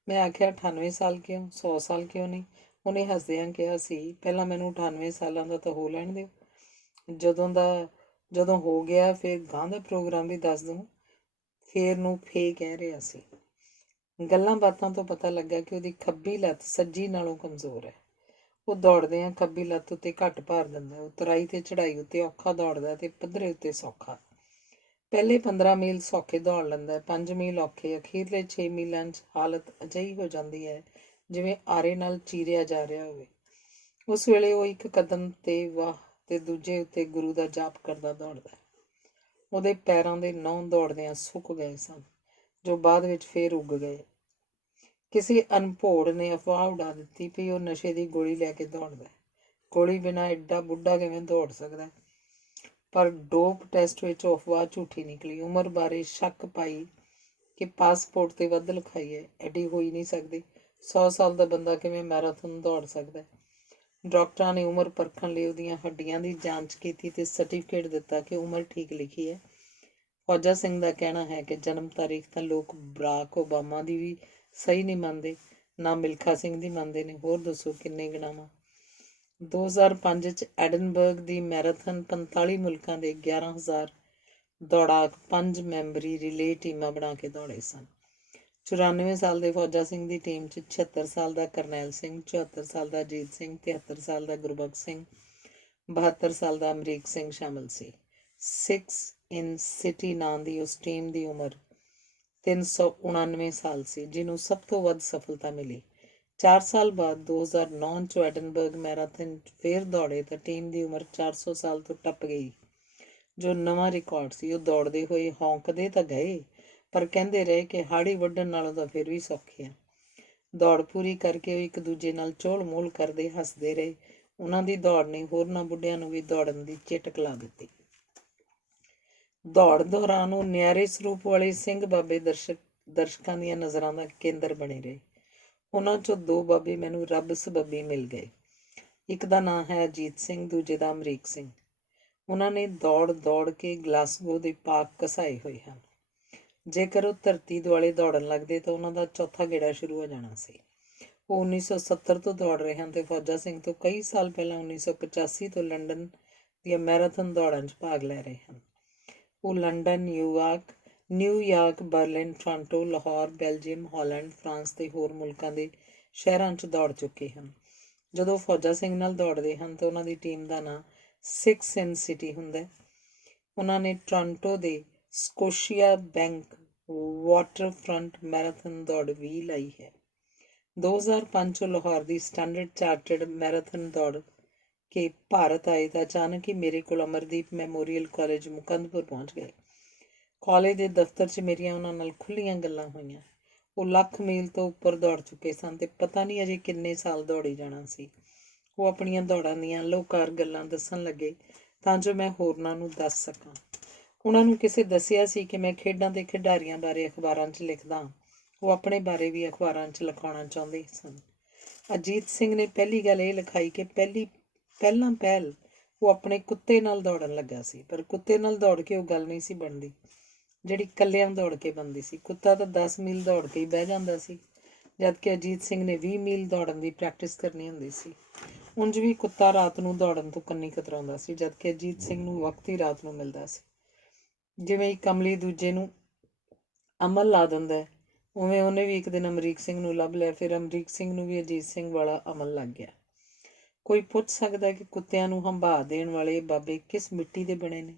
ਮੈਂ ਆਖਿਆ, 98 ਸਾਲ ਕਿਉਂ, 100 ਸਾਲ ਕਿਉਂ ਨਹੀਂ? ਉਹਨੇ ਹੱਸਦਿਆਂ ਕਿਹਾ ਸੀ, ਪਹਿਲਾਂ ਮੈਨੂੰ 98 ਸਾਲਾਂ ਦਾ ਤਾਂ ਹੋ ਲੈਣ ਦਿਓ। ਜਦੋਂ ਹੋ ਗਿਆ ਫਿਰ ਗਾਂ ਦਾ ਪ੍ਰੋਗਰਾਮ ਵੀ ਦੱਸ ਦੂੰ। ਫੇਰ ਨੂੰ ਫੇ ਕਹਿ ਰਿਹਾ ਸੀ। ਗੱਲਾਂ ਬਾਤਾਂ ਤੋਂ ਪਤਾ ਲੱਗਾ ਕਿ ਉਹਦੀ ਖੱਬੀ ਲੱਤ ਸੱਜੀ ਨਾਲੋਂ ਕਮਜ਼ੋਰ ਹੈ। ਉਹ ਦੌੜਦਿਆਂ ਖੱਬੀ ਲੱਤ ਉੱਤੇ ਘੱਟ ਭਾਰ ਦਿੰਦਾ। ਉਤਰਾਈ ਤੇ ਚੜ੍ਹਾਈ ਉੱਤੇ ਔਖਾ ਦੌੜਦਾ ਤੇ ਪੱਧਰੇ ਉੱਤੇ ਸੌਖਾ। ਪਹਿਲੇ 15 ਮੀਲ ਸੌਖੇ ਦੌੜ ਲੈਂਦਾ, 5 ਮੀਲ ਔਖੇ। ਅਖੀਰਲੇ 6 ਮੀਲਾਂ 'ਚ ਹਾਲਤ ਅਜਿਹੀ ਹੋ ਜਾਂਦੀ ਹੈ ਜਿਵੇਂ ਆਰੇ ਨਾਲ ਚੀਰਿਆ ਜਾ ਰਿਹਾ ਹੋਵੇ। ਉਸ ਵੇਲੇ ਉਹ ਇੱਕ ਕਦਮ ਤੇ ਵਾਹ ਤੇ ਦੂਜੇ ਉੱਤੇ ਗੁਰੂ ਦਾ ਜਾਪ ਕਰਦਾ ਦੌੜਦਾ। ਉਹਦੇ ਪੈਰਾਂ ਦੇ ਨਹੁੰ ਦੌੜਦਿਆਂ ਸੁੱਕ ਗਏ ਸਨ, ਜੋ ਬਾਅਦ ਵਿੱਚ ਫੇਰ ਉੱਗ ਗਏ। ਕਿਸੇ ਅਨਭੋੜ ਨੇ ਅਫਵਾਹ ਉਡਾ ਦਿੱਤੀ ਵੀ ਉਹ ਨਸ਼ੇ ਦੀ ਗੋਲੀ ਲੈ ਕੇ ਦੌੜਦਾ। ਗੋਲੀ ਬਿਨਾਂ ਐਡਾ ਬੁੱਢਾ ਕਿਵੇਂ ਦੌੜ ਸਕਦਾ? ਪਰ ਡੋਪ ਟੈਸਟ ਵਿੱਚ ਉਹ ਅਫਵਾਹ ਝੂਠੀ ਨਿਕਲੀ। ਉਮਰ ਬਾਰੇ ਸ਼ੱਕ ਪਾਈ ਕਿ ਪਾਸਪੋਰਟ 'ਤੇ ਵੱਧ ਲਿਖਾਈ ਹੈ, ਐਡੀ ਹੋਈ ਨਹੀਂ ਸਕਦੀ। 100 ਸਾਲ ਦਾ ਬੰਦਾ ਕਿਵੇਂ ਮੈਰਾਥਨ ਦੌੜ ਸਕਦਾ? ਡਾਕਟਰਾਂ ਨੇ ਉਮਰ ਪਰਖਣ ਲਈ ਉਹਦੀਆਂ ਹੱਡੀਆਂ ਦੀ ਜਾਂਚ ਕੀਤੀ ਤੇ ਸਰਟੀਫਿਕੇਟ ਦਿੱਤਾ ਕਿ ਉਮਰ ਠੀਕ ਲਿਖੀ ਹੈ। ਫੌਜਾ ਸਿੰਘ ਦਾ ਕਹਿਣਾ ਹੈ ਕਿ ਜਨਮ ਤਾਰੀਖ ਤਾਂ ਲੋਕ ਬਰਾਕ ਓਬਾਮਾ ਦੀ ਵੀ ਸਹੀ ਨਹੀਂ ਮੰਨਦੇ, ਨਾ ਮਿਲਖਾ ਸਿੰਘ ਦੀ ਮੰਨਦੇ ਨੇ। ਹੋਰ ਦੱਸੋ ਕਿੰਨੇ ਗਿਣਾਵਾਂ? 2005 'ਚ ਐਡਨਬਰਗ ਦੀ ਮੈਰਾਥਨ 45 ਮੁਲਕਾਂ ਦੇ 11,000 ਦੌੜਾਕ 5 ਮੈਂਬਰੀ ਰਿਲੇ ਟੀਮਾਂ ਬਣਾ ਕੇ ਦੌੜੇ ਸਨ। 94 ਸਾਲ ਦੇ ਫੌਜਾ ਸਿੰਘ ਦੀ ਟੀਮ 'ਚ 76 ਸਾਲ ਦਾ ਕਰਨੈਲ ਸਿੰਘ, 74 ਸਾਲ ਦਾ ਅਜੀਤ ਸਿੰਘ, 73 ਸਾਲ ਦਾ ਗੁਰਬਖਸ਼ ਸਿੰਘ, 72 ਸਾਲ ਦਾ ਅਮਰੀਕ ਸਿੰਘ ਸ਼ਾਮਲ ਸੀ। 6 ਇਨ ਸਿਟੀ ਨਾਂ ਦੀ ਉਸ ਟੀਮ ਦੀ ਉਮਰ 399 ਸਾਲ ਸੀ, ਜਿਹਨੂੰ ਸਭ ਤੋਂ ਵੱਧ ਸਫਲਤਾ ਮਿਲੀ। 4 ਸਾਲ ਬਾਅਦ 2009 'ਚ ਐਡਨਬਰਗ ਮੈਰਾਥਨ ਫੇਰ ਦੌੜੇ ਤਾਂ ਟੀਮ ਦੀ ਉਮਰ 400 ਸਾਲ ਤੋਂ ਟੱਪ ਗਈ, ਜੋ ਨਵਾਂ ਰਿਕਾਰਡ ਸੀ। ਉਹ ਦੌੜਦੇ ਹੋਏ ਹੌਂਕਦੇ ਤਾਂ ਗਏ, ਪਰ ਕਹਿੰਦੇ ਰਹੇ ਕਿ ਹਾੜੀ ਵੱਢਣ ਨਾਲੋਂ ਤਾਂ ਫਿਰ ਵੀ ਸੌਖੇ ਆ। ਦੌੜ ਪੂਰੀ ਕਰਕੇ ਉਹ ਇੱਕ ਦੂਜੇ ਨਾਲ ਚੋਲ ਮੋਲ ਕਰਦੇ ਹੱਸਦੇ ਰਹੇ। ਉਹਨਾਂ ਦੀ ਦੌੜ ਨੇ ਹੋਰਨਾਂ ਬੁੱਢਿਆਂ ਨੂੰ ਵੀ ਦੌੜਨ ਦੀ ਚਿੱਟਕ ਲਾ ਦਿੱਤੀ। ਦੌੜ ਦੌਰਾਨ ਉਹ ਨਿਆਰੇ ਸਰੂਪ ਵਾਲੇ ਸਿੰਘ ਬਾਬੇ ਦਰਸ਼ਕਾਂ ਦੀਆਂ ਨਜ਼ਰਾਂ ਦਾ ਕੇਂਦਰ ਬਣੇ ਰਹੇ। ਉਹਨਾਂ 'ਚੋਂ 2 ਬਾਬੇ ਮੈਨੂੰ ਰੱਬ ਸਬੱਬੀ ਮਿਲ ਗਏ। ਇੱਕ ਦਾ ਨਾਂ ਹੈ ਅਜੀਤ ਸਿੰਘ, ਦੂਜੇ ਦਾ ਅਮਰੀਕ ਸਿੰਘ। ਉਹਨਾਂ ਨੇ ਦੌੜ ਕੇ ਗਲਾਸਗੋ ਦੇ ਪਾਕ ਘਸਾਏ ਹੋਏ ਹਨ। ਜੇਕਰ ਉਹ ਧਰਤੀ ਦੁਆਲੇ ਦੌੜਨ ਲੱਗਦੇ ਤਾਂ ਉਹਨਾਂ ਦਾ ਚੌਥਾ ਗੇੜਾ ਸ਼ੁਰੂ ਹੋ ਜਾਣਾ ਸੀ। ਉਹ 1970 ਤੋਂ ਦੌੜ ਰਹੇ ਹਨ ਤੇ ਫੌਜਾ ਸਿੰਘ ਤੋਂ ਕਈ ਸਾਲ ਪਹਿਲਾਂ 1985 ਤੋਂ ਲੰਡਨ ਦੀਆਂ ਮੈਰਾਥਨ ਦੌੜਾਂ 'ਚ ਭਾਗ ਲੈ ਰਹੇ ਹਨ। ਉਹ London, New York, Berlin, Toronto, Lahore, Belgium, Holland, France ਤੇ ਹੋਰ ਮੁਲਕਾਂ ਦੇ ਸ਼ਹਿਰਾਂ 'ਚ ਦੌੜ ਚੁੱਕੇ ਹਨ। ਜਦੋਂ ਫੌਜਾ ਸਿੰਘ ਨਾਲ ਦੌੜਦੇ ਹਨ ਤਾਂ ਉਹਨਾਂ ਦੀ ਟੀਮ ਦਾ ਨਾਂ 6 ਇਨ ਸਿਟੀ ਹੁੰਦਾ। ਉਹਨਾਂ ਨੇ ਟੋਰਾਂਟੋ ਦੇ ਸਕੋਸ਼ੀਆ ਬੈਂਕ ਵਾਟਰਫਰੰਟ ਮੈਰਾਥਨ ਦੌੜ ਵੀ ਲਾਈ ਹੈ। 2005 'ਚ ਲਾਹੌਰ ਦੀ ਸਟੈਂਡਰਡ ਚਾਰਟਰਡ ਮੈਰਾਥਨ ਦੌੜ ਕੇ ਭਾਰਤ ਆਏ ਤਾਂ ਅਚਾਨਕ ਹੀ ਮੇਰੇ ਕੋਲ ਅਮਰਦੀਪ ਮੈਮੋਰੀਅਲ ਕਾਲਜ ਮੁਕੰਦਪੁਰ ਪਹੁੰਚ ਗਏ। ਕਾਲਜ ਦੇ ਦਫ਼ਤਰ 'ਚ ਮੇਰੀਆਂ ਉਹਨਾਂ ਨਾਲ ਖੁੱਲ੍ਹੀਆਂ ਗੱਲਾਂ ਹੋਈਆਂ। ਉਹ 1,00,000 ਮੀਲ ਤੋਂ ਉੱਪਰ ਦੌੜ ਚੁੱਕੇ ਸਨ ਤੇ ਪਤਾ ਨਹੀਂ ਅਜੇ ਕਿੰਨੇ ਸਾਲ ਦੌੜੀ ਜਾਣਾ ਸੀ। ਉਹ ਆਪਣੀਆਂ ਦੌੜਾਂ ਦੀਆਂ ਲੋਕਾਰ ਗੱਲਾਂ ਦੱਸਣ ਲੱਗੇ ਤਾਂ ਜੋ ਮੈਂ ਹੋਰਨਾਂ ਨੂੰ ਦੱਸ ਸਕਾਂ। ਉਹਨਾਂ ਨੂੰ ਕਿਸੇ ਦੱਸਿਆ ਸੀ ਕਿ ਮੈਂ ਖੇਡਾਂ ਤੇ ਖਿਡਾਰੀਆਂ ਬਾਰੇ ਅਖਬਾਰਾਂ 'ਚ ਲਿਖਦਾ। ਉਹ ਆਪਣੇ ਬਾਰੇ ਵੀ ਅਖਬਾਰਾਂ 'ਚ ਲਿਖਾਉਣਾ ਚਾਹੁੰਦੇ ਸਨ। ਅਜੀਤ ਸਿੰਘ ਨੇ ਪਹਿਲੀ ਗੱਲ ਇਹ ਲਿਖਾਈ ਕਿ ਪਹਿਲ ਉਹ ਆਪਣੇ ਕੁੱਤੇ ਨਾਲ ਦੌੜਨ ਲੱਗਾ ਸੀ, ਪਰ ਕੁੱਤੇ ਨਾਲ ਦੌੜ ਕੇ ਉਹ ਗੱਲ ਨਹੀਂ ਸੀ ਬਣਦੀ ਜਿਹੜੀ ਇਕੱਲਿਆਂ ਦੌੜ ਕੇ ਬਣਦੀ ਸੀ। ਕੁੱਤਾ ਤਾਂ 10 ਮੀਲ ਦੌੜ ਕੇ ਹੀ ਬਹਿ ਜਾਂਦਾ ਸੀ, ਜਦਕਿ ਅਜੀਤ ਸਿੰਘ ਨੇ 20 ਮੀਲ ਦੌੜਨ ਦੀ ਪ੍ਰੈਕਟਿਸ ਕਰਨੀ ਹੁੰਦੀ ਸੀ। ਉਂਝ ਵੀ ਕੁੱਤਾ ਰਾਤ ਨੂੰ ਦੌੜਨ ਤੋਂ ਕੰਨੀ ਕਤਰਾਉਂਦਾ ਸੀ, ਜਦਕਿ ਅਜੀਤ ਸਿੰਘ ਨੂੰ ਵਕਤ ਹੀ ਰਾਤ ਨੂੰ ਮਿਲਦਾ ਸੀ। ਜਿਵੇਂ ਇੱਕ ਅਮਲੀ ਦੂਜੇ ਨੂੰ ਅਮਲ ਲਾ ਦਿੰਦਾ, ਉਵੇਂ ਉਹਨੇ ਵੀ ਇੱਕ ਦਿਨ ਅਮਰੀਕ ਸਿੰਘ ਨੂੰ ਲੱਭ ਲਿਆ। ਫਿਰ ਅਮਰੀਕ ਸਿੰਘ ਨੂੰ ਵੀ ਅਜੀਤ ਸਿੰਘ ਵਾਲਾ ਅਮਲ ਲੱਗ ਗਿਆ। ਕੋਈ ਪੁੱਛ ਸਕਦਾ ਕਿ ਕੁੱਤਿਆਂ ਨੂੰ ਹੰਭਾ ਦੇਣ ਵਾਲੇ ਬਾਬੇ ਕਿਸ ਮਿੱਟੀ ਦੇ ਬਣੇ ਨੇ?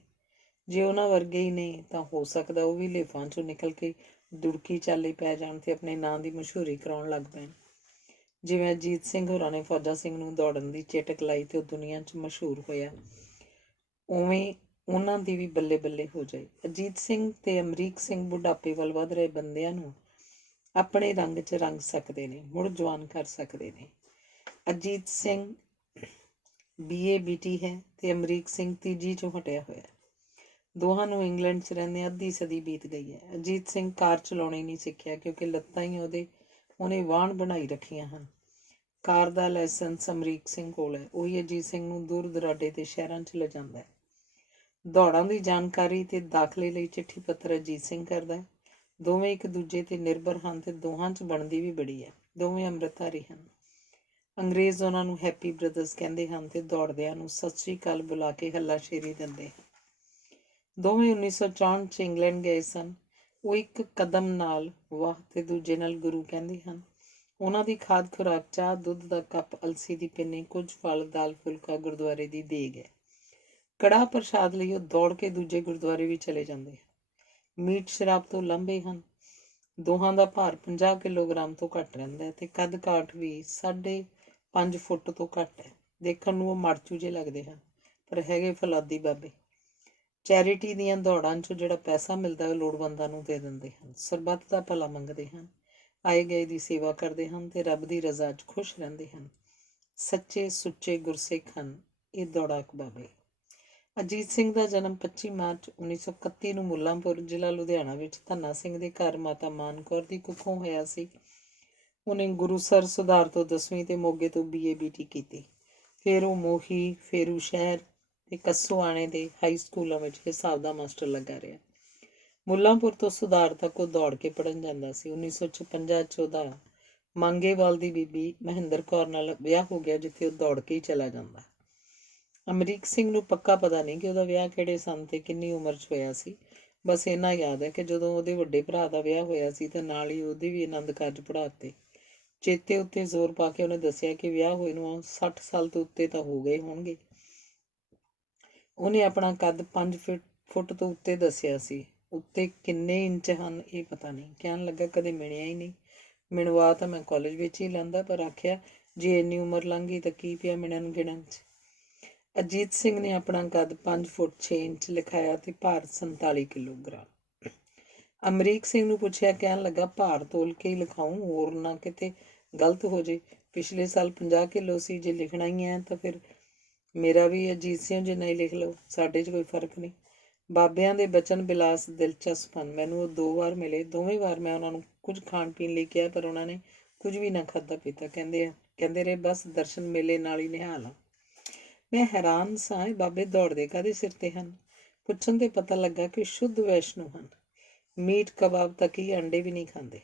ਜੇ ਉਹਨਾਂ ਵਰਗੇ ਹੀ ਨੇ ਤਾਂ ਹੋ ਸਕਦਾ ਉਹ ਵੀ ਲੇਫਾਂ 'ਚੋਂ ਨਿਕਲ ਕੇ ਦੁੜਕੀ ਚਾਲੇ ਪੈ ਜਾਣ ਤੇ ਆਪਣੇ ਨਾਂ ਦੀ ਮਸ਼ਹੂਰੀ ਕਰਾਉਣ ਲੱਗ ਪੈਣ। ਜਿਵੇਂ ਅਜੀਤ ਸਿੰਘ ਹੋਰਾਂ ਨੇ ਫੌਜਾ ਸਿੰਘ ਨੂੰ ਦੌੜਨ ਦੀ ਚੇਟਕ ਲਾਈ ਤੇ ਉਹ ਦੁਨੀਆ 'ਚ ਮਸ਼ਹੂਰ ਹੋਇਆ, ਉਵੇਂ ਉਹਨਾਂ ਦੀ ਵੀ ਬੱਲੇ ਬੱਲੇ ਹੋ ਜਾਏ। ਅਜੀਤ ਸਿੰਘ ਤੇ ਅਮਰੀਕ ਸਿੰਘ ਬੁਢਾਪੇ ਵੱਲ ਵੱਧ ਰਹੇ ਬੰਦਿਆਂ ਨੂੰ ਆਪਣੇ ਰੰਗ 'ਚ ਰੰਗ ਸਕਦੇ ਨੇ, ਮੁੜ ਜਵਾਨ ਕਰ ਸਕਦੇ ਨੇ। ਅਜੀਤ ਸਿੰਘ BA BT ਹੈ ਤੇ ਅਮਰੀਕ ਸਿੰਘ ਤੀਜੀ 'ਚੋਂ ਹਟਿਆ ਹੋਇਆ। ਦੋਹਾਂ ਨੂੰ ਇੰਗਲੈਂਡ 'ਚ ਰਹਿੰਦੇ ਅੱਧੀ ਸਦੀ ਬੀਤ ਗਈ ਹੈ। ਅਜੀਤ ਸਿੰਘ ਕਾਰ ਚਲਾਉਣੀ ਨਹੀਂ ਸਿੱਖਿਆ ਕਿਉਂਕਿ ਲੱਤਾਂ ਹੀ ਉਹਨੇ ਵਾਹਣ ਬਣਾਈ ਰੱਖੀਆਂ ਹਨ। ਕਾਰ ਦਾ ਲਾਇਸੈਂਸ ਅਮਰੀਕ ਸਿੰਘ ਕੋਲ ਹੈ। ਉਹੀ ਅਜੀਤ ਸਿੰਘ ਨੂੰ ਦੂਰ ਦੁਰਾਡੇ ਦੇ ਸ਼ਹਿਰਾਂ 'ਚ ਲਿਜਾਂਦਾ ਹੈ। ਦੌੜਾਂ ਦੀ ਜਾਣਕਾਰੀ ਤੇ ਦਾਖਲੇ ਲਈ ਚਿੱਠੀ ਪੱਤਰ ਅਜੀਤ ਸਿੰਘ ਕਰਦਾ ਹੈ। ਦੋਵੇਂ ਇੱਕ ਦੂਜੇ ਤੇ ਨਿਰਭਰ ਹਨ ਤੇ ਦੋਹਾਂ 'ਚ ਬਣਦੀ ਵੀ ਬੜੀ ਹੈ। ਦੋਵੇਂ ਅੰਮ੍ਰਿਤਧਾਰੀ ਹਨ। ਅੰਗਰੇਜ਼ ਉਹਨਾਂ ਨੂੰ ਹੈਪੀ ਬ੍ਰਦਰਸ ਕਹਿੰਦੇ ਹਨ ਤੇ ਦੌੜਦਿਆਂ ਨੂੰ ਸਤਿ ਸ੍ਰੀ ਅਕਾਲ ਬੁਲਾ ਕੇ ਹੱਲਾਸ਼ੇਰੀ ਦਿੰਦੇ ਹਨ। ਦੋਵੇਂ 1964 'ਚ ਇੰਗਲੈਂਡ ਗਏ ਸਨ। ਉਹ ਇੱਕ ਕਦਮ ਨਾਲ ਵਾਹ ਤੇ ਦੂਜੇ ਨਾਲ ਗੁਰੂ ਕਹਿੰਦੇ ਹਨ। ਉਹਨਾਂ ਦੀ ਖਾਦ ਖੁਰਾਕ ਚਾਹ, ਦੁੱਧ ਦਾ ਕੱਪ, ਅਲਸੀ ਦੀ ਪਿੰਨੀ, ਕੁਝ ਫਲ, ਦਾਲ ਫੁਲਕਾ ਗੁਰਦੁਆਰੇ ਦੀ ਦੇਗ ਹੈ। ਕੜਾਹ ਪ੍ਰਸ਼ਾਦ ਲਈ ਉਹ ਦੌੜ ਕੇ ਦੂਜੇ ਗੁਰਦੁਆਰੇ ਵੀ ਚਲੇ ਜਾਂਦੇ ਹਨ। ਮੀਟ ਸ਼ਰਾਬ ਤੋਂ ਲੰਬੇ ਹਨ। ਦੋਹਾਂ ਦਾ ਭਾਰ 50 ਕਿਲੋਗ੍ਰਾਮ ਤੋਂ ਘੱਟ ਰਹਿੰਦਾ ਹੈ ਤੇ ਕੱਦ ਕਾਠ ਵੀ 5.5 ਫੁੱਟ ਤੋਂ ਘੱਟ ਹੈ। ਦੇਖਣ ਨੂੰ ਉਹ ਮਰਚੂ ਜਿਹੇ ਲੱਗਦੇ ਹਨ ਪਰ ਹੈਗੇ ਫੌਲਾਦੀ ਬਾਬੇ। ਚੈਰਿਟੀ ਦੀਆਂ ਦੌੜਾਂ 'ਚੋਂ ਜਿਹੜਾ ਪੈਸਾ ਮਿਲਦਾ ਉਹ ਲੋੜਵੰਦਾਂ ਨੂੰ ਦੇ ਦਿੰਦੇ ਹਨ। ਸਰਬੱਤ ਦਾ ਭਲਾ ਮੰਗਦੇ ਹਨ। ਆਏ ਗਏ ਦੀ ਸੇਵਾ ਕਰਦੇ ਹਨ ਤੇ ਰੱਬ ਦੀ ਰਜ਼ਾ 'ਚ ਖੁਸ਼ ਰਹਿੰਦੇ ਹਨ। ਸੱਚੇ ਸੁੱਚੇ ਗੁਰਸਿੱਖ ਹਨ ਇਹ ਦੌੜਾਕ ਬਾਬੇ। ਅਜੀਤ ਸਿੰਘ ਦਾ ਜਨਮ 25 ਮਾਰਚ 1931 ਨੂੰ ਮੁੱਲਾਂਪੁਰ, ਜ਼ਿਲ੍ਹਾ ਲੁਧਿਆਣਾ ਵਿੱਚ ਧੰਨਾ ਸਿੰਘ ਦੇ ਘਰ ਮਾਤਾ ਮਾਨ ਕੌਰ ਦੀ ਕੁੱਖੋਂ ਹੋਇਆ ਸੀ। ਉਹਨੇ ਗੁਰੂਸਰ ਸੁਧਾਰ ਤੋਂ 10ਵੀਂ ਤੇ ਮੋਗੇ ਤੋਂ BA BT ਕੀਤੀ। ਫਿਰ ਉਹ ਮੋਹੀ, ਫੇਰੂ ਸ਼ਹਿਰ ਤੇ ਕੱਸੋਆਣੇ ਦੇ ਹਾਈ ਸਕੂਲਾਂ ਵਿੱਚ ਹਿਸਾਬ ਦਾ ਮਾਸਟਰ ਲੱਗਾ ਰਿਹਾ। ਮੁੱਲਾਂਪੁਰ ਤੋਂ ਸੁਧਾਰ ਤੱਕ ਉਹ ਦੌੜ ਕੇ ਪੜ੍ਹਨ ਜਾਂਦਾ ਸੀ। 1956 'ਚ ਉਹਦਾ ਮੰਗੇਵਾਲ ਦੀ ਬੀਬੀ ਮਹਿੰਦਰ ਕੌਰ ਨਾਲ ਵਿਆਹ ਹੋ ਗਿਆ ਜਿੱਥੇ ਉਹ ਦੌੜ ਕੇ ਹੀ ਚਲਾ ਜਾਂਦਾ। ਅਮਰੀਕ ਸਿੰਘ ਨੂੰ ਪੱਕਾ ਪਤਾ ਨਹੀਂ ਕਿ ਉਹਦਾ ਵਿਆਹ ਕਿਹੜੇ ਸੰਨ ਤੇ ਕਿੰਨੀ ਉਮਰ 'ਚ ਹੋਇਆ ਸੀ। ਬਸ ਇੰਨਾ ਯਾਦ ਹੈ ਕਿ ਜਦੋਂ ਉਹਦੇ ਵੱਡੇ ਭਰਾ ਦਾ ਵਿਆਹ ਹੋਇਆ ਸੀ ਤਾਂ ਨਾਲ ਹੀ ਉਹਦੇ ਵੀ ਆਨੰਦ ਕਾਰਜ ਪੜ੍ਹਾ ਦਿੱਤੇ। ਚੇਤੇ ਉੱਤੇ ਜ਼ੋਰ ਪਾ ਕੇ ਉਹਨੇ ਦੱਸਿਆ ਕਿ ਵਿਆਹ ਹੋਏ ਨੂੰ 60 ਸਾਲ ਤੋਂ ਉੱਤੇ ਤਾਂ ਹੋ ਗਏ ਹੋਣਗੇ। ਉਹਨੇ ਆਪਣਾ ਕੱਦ 5 ਫੁੱਟ ਤੋਂ ਉੱਤੇ ਦੱਸਿਆ ਸੀ। ਉੱਤੇ ਕਿੰਨੇ ਇੰਚ ਹਨ ਇਹ ਪਤਾ ਨਹੀਂ। ਕਹਿਣ ਲੱਗਾ ਕਦੇ ਮਿਣਿਆ ਹੀ ਨਹੀਂ। ਮਿਣਵਾ ਤਾਂ ਮੈਂ ਕਾਲਜ ਵਿੱਚ ਹੀ ਲੈਂਦਾ ਪਰ ਆਖਿਆ ਜੇ ਇੰਨੀ ਉਮਰ ਲੰਘ ਗਈ ਤਾਂ ਕੀ ਪਿਆ ਮਿਣਨ ਗਿਣਨ 'ਚ। ਅਜੀਤ ਸਿੰਘ ਨੇ ਆਪਣਾ ਕੱਦ 5 ਫੁੱਟ 6 ਇੰਚ ਲਿਖਾਇਆ ਤੇ ਭਾਰ 47 ਕਿਲੋਗ੍ਰਾਮ। ਅਮਰੀਕ ਸਿੰਘ ਨੂੰ ਪੁੱਛਿਆ, ਕਹਿਣ ਲੱਗਾ ਭਾਰ ਤੋਲ ਕੇ ਹੀ ਲਿਖਾਊਂ, ਹੋਰ ਨਾ ਕਿਤੇ ਗਲਤ ਹੋ ਜੇ। ਪਿਛਲੇ ਸਾਲ 50 ਕਿਲੋ ਸੀ, ਜੇ ਲਿਖਣਾ ਹੀ ਹੈ ਤਾਂ ਫਿਰ ਮੇਰਾ ਵੀ ਅਜੀਤ ਸਿੰਘ ਜਿੰਨਾ ਹੀ ਲਿਖ ਲਓ, ਸਾਡੇ 'ਚ ਕੋਈ ਫਰਕ ਨਹੀਂ। ਬਾਬਿਆਂ ਦੇ ਬਚਨ ਬਿਲਾਸ ਦਿਲਚਸਪ ਹਨ। ਮੈਨੂੰ ਉਹ 2 ਵਾਰ ਮਿਲੇ। ਦੋਵੇਂ ਵਾਰ ਮੈਂ ਉਹਨਾਂ ਨੂੰ ਕੁਝ ਖਾਣ ਪੀਣ ਲਈ ਕਿਹਾ ਪਰ ਉਹਨਾਂ ਨੇ ਕੁਝ ਵੀ ਨਾ ਖਾਧਾ ਪੀਤਾ। ਕਹਿੰਦੇ ਰਹੇ ਬਸ ਦਰਸ਼ਨ ਮੇਲੇ ਨਾਲ ਹੀ ਨਿਹਾਲ ਆ। ਮੈਂ ਹੈਰਾਨ ਸਾਂ ਇਹ ਬਾਬੇ ਦੌੜਦੇ ਕਾਹਦੇ ਸਿਰ ਤੇ ਹਨ। ਪੁੱਛਣ ਤੇ ਪਤਾ ਲੱਗਾ ਕਿ ਸ਼ੁੱਧ ਵੈਸ਼ਨੂ ਹਨ। ਮੀਟ ਕਬਾਬ ਤੱਕ ਹੀ, ਅੰਡੇ ਵੀ ਨਹੀਂ ਖਾਂਦੇ।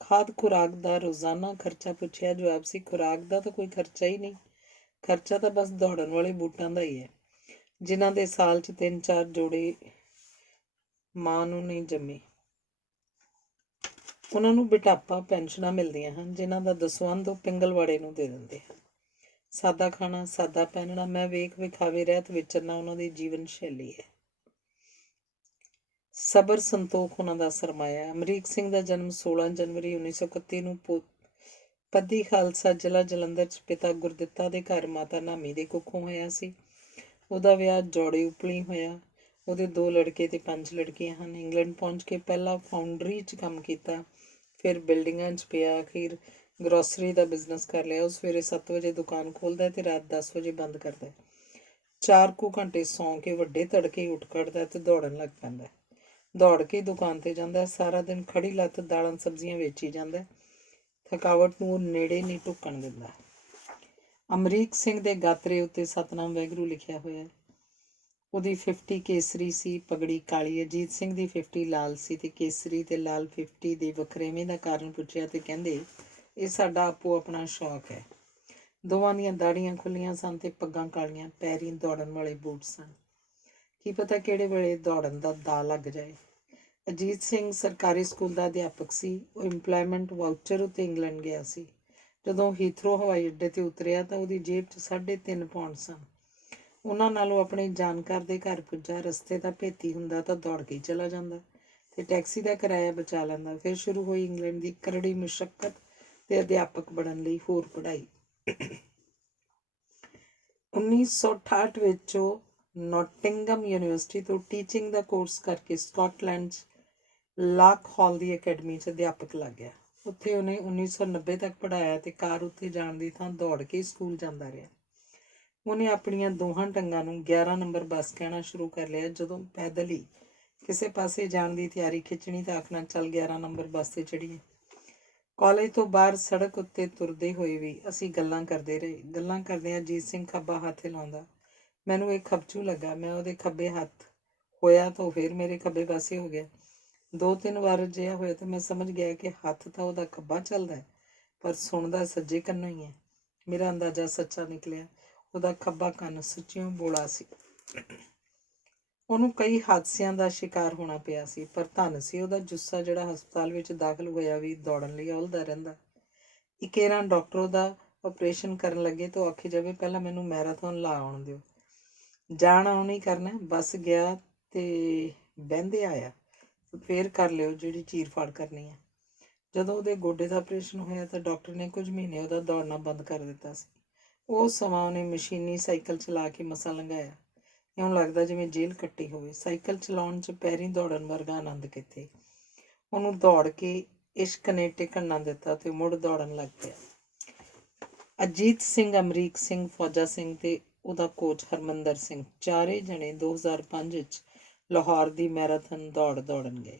ਖਾਦ ਖੁਰਾਕ ਦਾ ਰੋਜ਼ਾਨਾ ਖਰਚਾ ਪੁੱਛਿਆ, ਜਵਾਬ ਸੀ ਖੁਰਾਕ ਦਾ ਤਾਂ ਕੋਈ ਖਰਚਾ ਹੀ ਨਹੀਂ। ਖਰਚਾ ਤਾਂ ਬਸ ਦੌੜਨ ਵਾਲੇ ਬੂਟਾਂ ਦਾ ਹੀ ਹੈ ਜਿਨ੍ਹਾਂ ਦੇ ਸਾਲ 'ਚ 3-4 ਜੋੜੇ ਮਾਂ ਨੂੰ ਨਹੀਂ ਜੰਮੇ। ਉਹਨਾਂ ਨੂੰ ਬਿਟਾਪਾ ਪੈਨਸ਼ਨਾਂ ਮਿਲਦੀਆਂ ਹਨ ਜਿਨ੍ਹਾਂ ਦਾ ਦਸਵੰਧ ਉਹ ਪਿੰਗਲਵਾੜੇ ਨੂੰ ਦੇ ਦਿੰਦੇ ਹਨ। ਸਾਦਾ ਖਾਣਾ, ਸਾਦਾ ਪਹਿਨਣਾ, ਮੈਂ ਵੇਖ ਵਿਖਾਵੇ ਰਹਿਤ ਵਿਚਰਨਾ ਉਹਨਾਂ ਦੀ ਜੀਵਨ ਸ਼ੈਲੀ ਹੈ। ਸਬਰ ਸੰਤੋਖ ਉਹਨਾਂ ਦਾ ਸਰਮਾਇਆ। ਅਮਰੀਕ ਸਿੰਘ ਦਾ ਜਨਮ 16 ਜਨਵਰੀ 1931 ਨੂੰ ਪੱਦੀ ਖਾਲਸਾ, ਜ਼ਿਲ੍ਹਾ ਜਲੰਧਰ 'ਚ ਪਿਤਾ ਗੁਰਦਿੱਤਾ ਦੇ ਘਰ ਮਾਤਾ ਨਾਮੀ ਦੇ ਕੁੱਖੋਂ ਹੋਇਆ ਸੀ। ਉਹਦਾ ਵਿਆਹ ਜੋੜੇ ਉਪਲੀ ਹੋਇਆ। ਉਹਦੇ 2 ਲੜਕੇ ਤੇ 5 ਲੜਕੀਆਂ ਹਨ। ਇੰਗਲੈਂਡ ਪਹੁੰਚ ਕੇ ਪਹਿਲਾਂ ਫਾਊਂਡਰੀ 'ਚ ਕੰਮ ਕੀਤਾ, ਫਿਰ ਬਿਲਡਿੰਗਾਂ 'ਚ ਪਿਆ, ਅਖੀਰ ਗਰੋਸਰੀ ਦਾ ਬਿਜ਼ਨਸ ਕਰ ਲਿਆ। ਉਹ ਸਵੇਰੇ 7 ਵਜੇ ਦੁਕਾਨ ਖੋਲ੍ਹਦਾ ਤੇ ਰਾਤ 10 ਵਜੇ ਬੰਦ ਕਰਦਾ। 4 ਕੁ ਘੰਟੇ ਸੌਂ ਕੇ ਵੱਡੇ ਤੜਕੇ ਉੱਠ ਖੜ੍ਹਦਾ ਤੇ ਦੌੜਨ ਲੱਗ ਪੈਂਦਾ। ਦੌੜ ਕੇ ਦੁਕਾਨ ਤੇ ਜਾਂਦਾ। ਸਾਰਾ ਦਿਨ ਖੜੀ ਲੱਤ ਦਾਲਾਂ ਸਬਜ਼ੀਆਂ ਵੇਚੀ ਜਾਂਦਾ। ਥਕਾਵਟ ਨੂੰ ਉਹ ਨੇੜੇ ਨਹੀਂ ਢੁੱਕਣ ਦਿੰਦਾ। ਅਮਰੀਕ ਸਿੰਘ ਦੇ ਗਾਤਰੇ ਉੱਤੇ ਸਤਨਾਮ ਵਾਹਿਗੁਰੂ ਲਿਖਿਆ ਹੋਇਆ। ਉਹਦੀ 50 ਕੇਸਰੀ ਸੀ, ਪਗੜੀ ਕਾਲੀ। ਅਜੀਤ ਸਿੰਘ ਦੀ 50 ਲਾਲ ਸੀ ਤੇ ਕੇਸਰੀ ਤੇ ਲਾਲ 50 ਦੇ ਵੱਖਰੇਵੇਂ ਦਾ ਕਾਰਨ ਪੁੱਛਿਆ ਤੇ ਕਹਿੰਦੇ ਇਹ ਸਾਡਾ ਆਪੋ ਆਪਣਾ ਸ਼ੌਕ ਹੈ। ਦੋਵਾਂ ਦੀਆਂ ਦਾੜੀਆਂ ਖੁੱਲ੍ਹੀਆਂ ਸਨ ਤੇ ਪੱਗਾਂ ਕਾਲੀਆਂ। ਪੈਰੀਂ ਦੌੜਨ ਵਾਲੇ ਬੂਟ ਸਨ। ਕੀ ਪਤਾ ਕਿਹੜੇ ਵੇਲੇ ਦੌੜਨ ਦਾ ਦਾਅ ਲੱਗ ਜਾਏ। ਅਜੀਤ ਸਿੰਘ ਸਰਕਾਰੀ ਸਕੂਲ ਦਾ ਅਧਿਆਪਕ ਸੀ। ਉਹ ਇੰਪਲਾਇਮੈਂਟ ਵਾਊਚਰ ਉੱਤੇ ਇੰਗਲੈਂਡ ਗਿਆ ਸੀ। ਜਦੋਂ ਹੀਥਰੋ ਹਵਾਈ ਅੱਡੇ 'ਤੇ ਉਤਰਿਆ ਤਾਂ ਉਹਦੀ ਜੇਬ 'ਚ 3.5 ਪਾਉਂਡ ਸਨ। ਉਹਨਾਂ ਨਾਲ ਉਹ ਆਪਣੇ ਜਾਣਕਾਰ ਦੇ ਘਰ ਪੁੱਜਾ। ਰਸਤੇ ਦਾ ਭੇਤੀ ਹੁੰਦਾ ਤਾਂ ਦੌੜ ਕੇ ਚਲਾ ਜਾਂਦਾ ਤੇ ਟੈਕਸੀ ਦਾ ਕਿਰਾਇਆ ਬਚਾ ਲੈਂਦਾ। ਫਿਰ ਸ਼ੁਰੂ ਹੋਈ ਇੰਗਲੈਂਡ ਦੀ ਕਰੜੀ ਮੁਸ਼ੱਕਤ ਤੇ ਅਧਿਆਪਕ ਬਣਨ ਲਈ ਹੋਰ ਪੜ੍ਹਾਈ। 1968 ਵਿੱਚ ਉਹ ਨੌਟਿੰਗਮ ਯੂਨੀਵਰਸਿਟੀ ਤੋਂ ਟੀਚਿੰਗ ਦਾ ਕੋਰਸ ਕਰਕੇ ਸਕਾਟਲੈਂਡ 'ਚ ਲਾਕ ਹਾਲ ਦੀ ਅਕੈਡਮੀ 'ਚ ਅਧਿਆਪਕ ਲੱਗ ਗਿਆ। ਉੱਥੇ ਉਹਨੇ 1990 ਤੱਕ ਪੜ੍ਹਾਇਆ ਤੇ ਕਾਰ ਉੱਤੇ ਜਾਣ ਦੀ ਥਾਂ ਦੌੜ ਕੇ ਸਕੂਲ ਜਾਂਦਾ ਰਿਹਾ। ਉਹਨੇ ਆਪਣੀਆਂ ਦੋਹਾਂ ਟੰਗਾਂ ਨੂੰ 11 ਨੰਬਰ ਬੱਸ ਕਹਿਣਾ ਸ਼ੁਰੂ ਕਰ ਲਿਆ। ਜਦੋਂ ਪੈਦਲ ਹੀ ਕਿਸੇ ਪਾਸੇ ਜਾਣ ਦੀ ਤਿਆਰੀ ਖਿੱਚਣੀ ਤਾਂ ਆਖਣਾ, ਚੱਲ 11 ਨੰਬਰ ਬੱਸ 'ਤੇ ਚੜ੍ਹੀਏ। ਕਾਲਜ ਤੋਂ ਬਾਹਰ ਸੜਕ ਉੱਤੇ ਤੁਰਦੇ ਹੋਏ ਵੀ ਅਸੀਂ ਗੱਲਾਂ ਕਰਦੇ ਰਹੇ। ਗੱਲਾਂ ਕਰਦਿਆਂ ਅਜੀਤ ਸਿੰਘ ਖੱਬਾ ਹੱਥ ਹਿਲਾਉਂਦਾ। ਮੈਨੂੰ ਇਹ ਖਪਚੂ ਲੱਗਾ। ਮੈਂ ਉਹਦੇ ਖੱਬੇ ਹੱਥ ਹੋਇਆ ਤਾਂ ਫਿਰ ਮੇਰੇ ਖੱਬੇ ਪਾਸੇ ਹੋ ਗਿਆ। 2-3 ਵਾਰ ਅਜਿਹਾ ਹੋਇਆ ਤਾਂ ਮੈਂ ਸਮਝ ਗਿਆ ਕਿ ਹੱਥ ਤਾਂ ਉਹਦਾ ਖੱਬਾ ਚੱਲਦਾ ਹੈ, ਪਰ ਸੁਣਦਾ ਸੱਜੇ ਕੰਨੋਂ ਹੀ ਹੈ। ਮੇਰਾ ਅੰਦਾਜ਼ਾ ਸੱਚਾ ਨਿਕਲਿਆ। ਉਹਦਾ ਖੱਬਾ ਕੰਨ ਸੱਚਿਓਂ ਬੋਲਾ ਸੀ। ਉਹਨੂੰ ਕਈ ਹਾਦਸਿਆਂ ਦਾ ਸ਼ਿਕਾਰ ਹੋਣਾ ਪਿਆ ਸੀ, ਪਰ ਧੰਨ ਸੀ ਉਹਦਾ ਜੁੱਸਾ ਜਿਹੜਾ ਹਸਪਤਾਲ ਵਿੱਚ ਦਾਖਲ ਹੋਇਆ ਵੀ ਦੌੜਨ ਲਈ ਅਹੁਲਦਾ ਰਹਿੰਦਾ। ਇਕੇਰਾਂ ਡਾਕਟਰ ਉਹਦਾ ਆਪਰੇਸ਼ਨ ਕਰਨ ਲੱਗੇ ਤਾਂ ਆਖੀ ਜਾਵੇ, ਪਹਿਲਾਂ ਮੈਨੂੰ ਮੈਰਾਥਨ ਲਾ ਆਉਣ ਦਿਓ। ਜਾਣ ਆਉਣ ਹੀ ਕਰਨਾ, ਬੱਸ ਗਿਆ ਤੇ ਬਹਿੰਦੇ ਆਇਆ, ਫੇਰ ਕਰ ਲਿਓ ਜਿਹੜੀ ਚੀਰ ਫਾੜ ਕਰਨੀ ਹੈ। ਜਦੋਂ ਉਹਦੇ ਗੋਡੇ ਦਾ ਆਪਰੇਸ਼ਨ ਹੋਇਆ ਤਾਂ ਡਾਕਟਰ ਨੇ ਕੁਝ ਮਹੀਨੇ ਉਹਦਾ ਦੌੜਨਾ ਬੰਦ ਕਰ ਦਿੱਤਾ ਸੀ। ਉਹ ਸਮਾਂ ਉਹਨੇ ਮਸ਼ੀਨੀ ਸਾਈਕਲ ਚਲਾ ਕੇ ਮਸਾਂ ਲੰਘਾਇਆ। ਇਉਂ ਲੱਗਦਾ ਜਿਵੇਂ ਜੇਲ੍ਹ ਕੱਟੀ ਹੋਵੇ। ਸਾਈਕਲ ਚਲਾਉਣ 'ਚ ਪੈਰੀਂ ਦੌੜਨ ਵਰਗਾ ਆਨੰਦ ਕਿੱਥੇ। ਉਹਨੂੰ ਦੌੜ ਕੇ ਇਸ਼ਕ ਨੇ ਟਿਕਣ ਨਾ ਦਿੱਤਾ ਤੇ ਮੁੜ ਦੌੜਨ ਲੱਗ ਪਿਆ। ਅਜੀਤ ਸਿੰਘ, ਅਮਰੀਕ ਸਿੰਘ, ਫੌਜਾ ਸਿੰਘ ਤੇ ਉਹਦਾ ਕੋਚ ਹਰਮੰਦਰ ਸਿੰਘ, ਚਾਰੇ ਜਣੇ 2005 ਵਿੱਚ ਲਾਹੌਰ ਦੀ ਮੈਰਾਥਨ ਦੌੜਨ ਗਏ।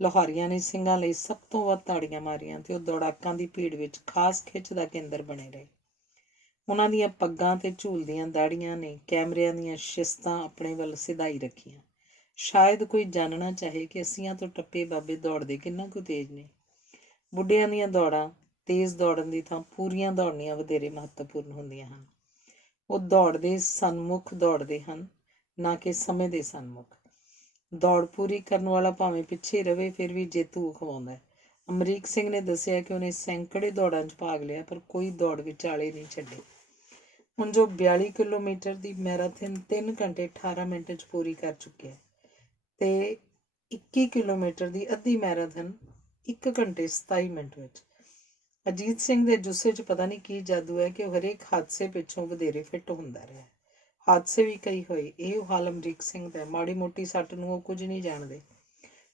ਲਾਹੌਰੀਆਂ ਨੇ ਸਿੰਘਾਂ ਲਈ ਸਭ ਤੋਂ ਵੱਧ ਤਾੜੀਆਂ ਮਾਰੀਆਂ ਤੇ ਉਹ ਦੌੜਾਕਾਂ ਦੀ ਭੀੜ ਵਿੱਚ ਖਾਸ ਖਿੱਚ ਦਾ ਕੇਂਦਰ ਬਣੇ ਰਹੇ। ਉਹਨਾਂ ਦੀਆਂ ਪੱਗਾਂ ਤੇ ਝੂਲਦੀਆਂ ਦਾੜੀਆਂ ਨੇ ਕੈਮਰਿਆਂ ਦੀਆਂ ਸ਼ਿਸਤਾਂ ਆਪਣੇ ਵੱਲ ਸਿਧਾਈ ਰੱਖੀਆਂ। ਸ਼ਾਇਦ ਕੋਈ ਜਾਣਨਾ ਚਾਹੇ ਕਿ 80 ਤੋਂ ਟੱਪੇ ਬਾਬੇ ਦੌੜਦੇ ਕਿੰਨਾ ਕੁ ਤੇਜ਼ ਨੇ। ਬੁੱਢਿਆਂ ਦੀਆਂ ਦੌੜਾਂ ਤੇਜ਼ ਦੌੜਨ ਦੀ ਥਾਂ ਪੂਰੀਆਂ ਦੌੜਨੀਆਂ ਵਧੇਰੇ ਮਹੱਤਵਪੂਰਨ ਹੁੰਦੀਆਂ ਹਨ। ਉਹ ਦੌੜਦੇ ਸਨਮੁਖ ਦੌੜਦੇ ਹਨ, ਨਾ ਕਿ ਸਮੇਂ ਦੇ ਸਨਮੁਖ। ਦੌੜ ਪੂਰੀ ਕਰਨ ਵਾਲਾ ਭਾਵੇਂ ਪਿੱਛੇ ਰਵੇ, ਫਿਰ ਵੀ ਜੇਤੂ ਅਖਵਾਉਂਦਾ। ਅਮਰੀਕ ਸਿੰਘ ਨੇ ਦੱਸਿਆ ਕਿ ਉਹਨੇ ਸੈਂਕੜੇ ਦੌੜਾਂ 'ਚ ਭਾਗ ਲਿਆ, ਪਰ ਕੋਈ ਦੌੜ ਵਿਚਾਲੇ ਨਹੀਂ ਛੱਡੀ। ਹੁਣ ਜੋ 42 ਕਿਲੋਮੀਟਰ ਦੀ ਮੈਰਾਥਨ 3 ਘੰਟੇ 18 ਮਿੰਟ 'ਚ ਪੂਰੀ ਕਰ ਚੁੱਕਿਆ ਤੇ 21 ਕਿਲੋਮੀਟਰ ਦੀ ਅੱਧੀ ਮੈਰਾਥਨ 1 ਘੰਟੇ 27 ਮਿੰਟ ਵਿੱਚ। ਅਜੀਤ ਸਿੰਘ ਦੇ ਜੁੱਸੇ 'ਚ ਪਤਾ ਨਹੀਂ ਕੀ ਜਾਦੂ ਹੈ ਕਿ ਉਹ ਹਰੇਕ ਹਾਦਸੇ ਪਿੱਛੋਂ ਵਧੇਰੇ ਫਿੱਟ ਹੁੰਦਾ ਰਿਹਾ। ਹਾਦਸੇ ਵੀ ਕਈ ਹੋਏ। ਇਹ ਹਾਲ ਅਮਰੀਕ ਸਿੰਘ ਦਾ। ਮਾੜੀ ਮੋਟੀ ਸੱਟ ਨੂੰ ਉਹ ਕੁਝ ਨਹੀਂ ਜਾਣਦੇ।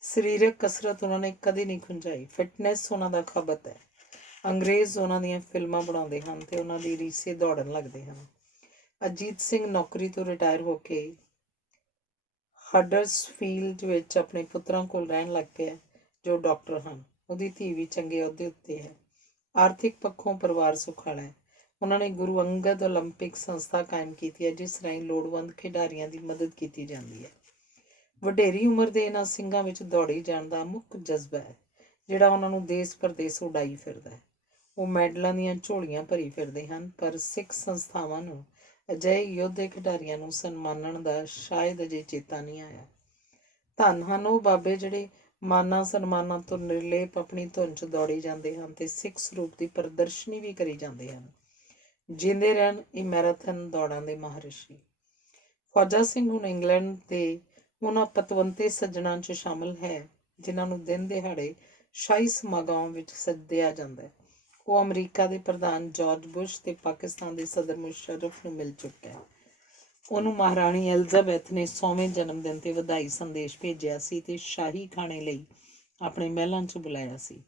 ਸਰੀਰਕ ਕਸਰਤ ਉਹਨਾਂ ਨੇ ਕਦੇ ਨਹੀਂ ਖੁੰਝਾਈ। ਫਿਟਨੈਸ ਉਹਨਾਂ ਦਾ ਖਬਤ ਹੈ। ਅੰਗਰੇਜ਼ ਉਹਨਾਂ ਦੀਆਂ ਫਿਲਮਾਂ ਬਣਾਉਂਦੇ ਹਨ ਤੇ ਉਹਨਾਂ ਦੀ ਰੀਸੇ ਦੌੜਨ ਲੱਗਦੇ ਹਨ। ਅਜੀਤ ਸਿੰਘ ਨੌਕਰੀ ਤੋਂ ਰਿਟਾਇਰ ਹੋ ਕੇ ਹਡਰਸਫੀਲਡ ਵਿੱਚ ਆਪਣੇ ਪੁੱਤਰਾਂ ਕੋਲ ਰਹਿਣ ਲੱਗ ਪਿਆ, ਜੋ ਡਾਕਟਰ ਹਨ। ਉਹਦੀ ਧੀ ਵੀ ਚੰਗੇ ਅਹੁਦੇ ਉੱਤੇ ਹੈ। ਆਰਥਿਕ ਪੱਖੋਂ ਪਰਿਵਾਰ ਸੁਖਾਲਾ ਹੈ। ਉਹਨਾਂ ਨੇ ਗੁਰੂ ਅੰਗਦ ਓਲੰਪਿਕ ਸੰਸਥਾ ਕਾਇਮ ਕੀਤੀ ਹੈ, ਜਿਸ ਰਾਹੀਂ ਲੋੜਵੰਦ ਖਿਡਾਰੀਆਂ ਦੀ ਮਦਦ ਕੀਤੀ ਜਾਂਦੀ ਹੈ। ਵਡੇਰੀ ਉਮਰ ਦੇ ਇਹਨਾਂ ਸਿੰਘਾਂ ਵਿੱਚ ਦੌੜੀ ਜਾਣ ਦਾ ਮੁੱਖ ਜਜ਼ਬਾ ਹੈ, ਜਿਹੜਾ ਉਹਨਾਂ ਨੂੰ ਦੇਸ ਪਰਦੇਸ ਉਡਾਈ ਫਿਰਦਾ ਹੈ। ਉਹ ਮੈਡਲਾਂ ਦੀਆਂ ਝੋਲੀਆਂ ਭਰੀ ਫਿਰਦੇ ਹਨ, ਪਰ ਸਿੱਖ ਸੰਸਥਾਵਾਂ ਨੂੰ ਅਜਿਹੇ ਯੋਧੇ ਖਿਡਾਰੀਆਂ ਨੂੰ ਸਨਮਾਨਣ ਦਾ ਸ਼ਾਇਦ ਅਜੇ ਚੇਤਾ ਨਹੀਂ ਆਇਆ। ਧੰਨ ਹਨ ਉਹ ਬਾਬੇ ਜਿਹੜੇ ਮਾਨਾਂ ਸਨਮਾਨਾਂ ਤੋਂ ਨਿਰਲੇਪ ਆਪਣੀ ਧੁਨ 'ਚ ਦੌੜੀ ਜਾਂਦੇ ਹਨ ਤੇ ਸਿੱਖ ਸਰੂਪ ਦੀ ਪ੍ਰਦਰਸ਼ਨੀ ਵੀ ਕਰੀ ਜਾਂਦੇ ਹਨ। ਜਿੰਦੇ ਰਹਿਣ ਇਹ ਮੈਰਾਥਨ ਦੌੜਾਂ ਦੇ ਮਹਾਰਿਸ਼ੀ। ਫੌਜਾ ਸਿੰਘ ਹੁਣ ਇੰਗਲੈਂਡ ਦੇ ਉਹਨਾਂ ਪਤਵੰਤੇ ਸੱਜਣਾਂ 'ਚ ਸ਼ਾਮਲ ਹੈ, ਜਿਨ੍ਹਾਂ ਨੂੰ ਦਿਨ ਦਿਹਾੜੇ ਸ਼ਾਹੀ ਸਮਾਗਮਾਂ ਵਿੱਚ ਸੱਦਿਆ ਜਾਂਦਾ ਹੈ। ਉਹ ਅਮਰੀਕਾ ਦੇ ਪ੍ਰਧਾਨ ਜਾਰਜ ਬੁਸ਼ ਤੇ ਪਾਕਿਸਤਾਨ ਦੇ ਸਦਰ ਮੁਸ਼ਰਫ ਨੂੰ ਮਿਲ ਚੁੱਕਿਆ ਹੈ। ਉਹਨੂੰ ਮਹਾਰਾਣੀ ਐਲਿਜ਼ਾਬੈਥ ਨੇ 100ਵੇਂ ਜਨਮ ਦਿਨ 'ਤੇ ਵਧਾਈ ਸੰਦੇਸ਼ ਭੇਜਿਆ ਸੀ ਤੇ ਸ਼ਾਹੀ ਖਾਣੇ ਲਈ ਆਪਣੇ ਮਹਿਲਾਂ 'ਚ ਬੁਲਾਇਆ ਸੀ।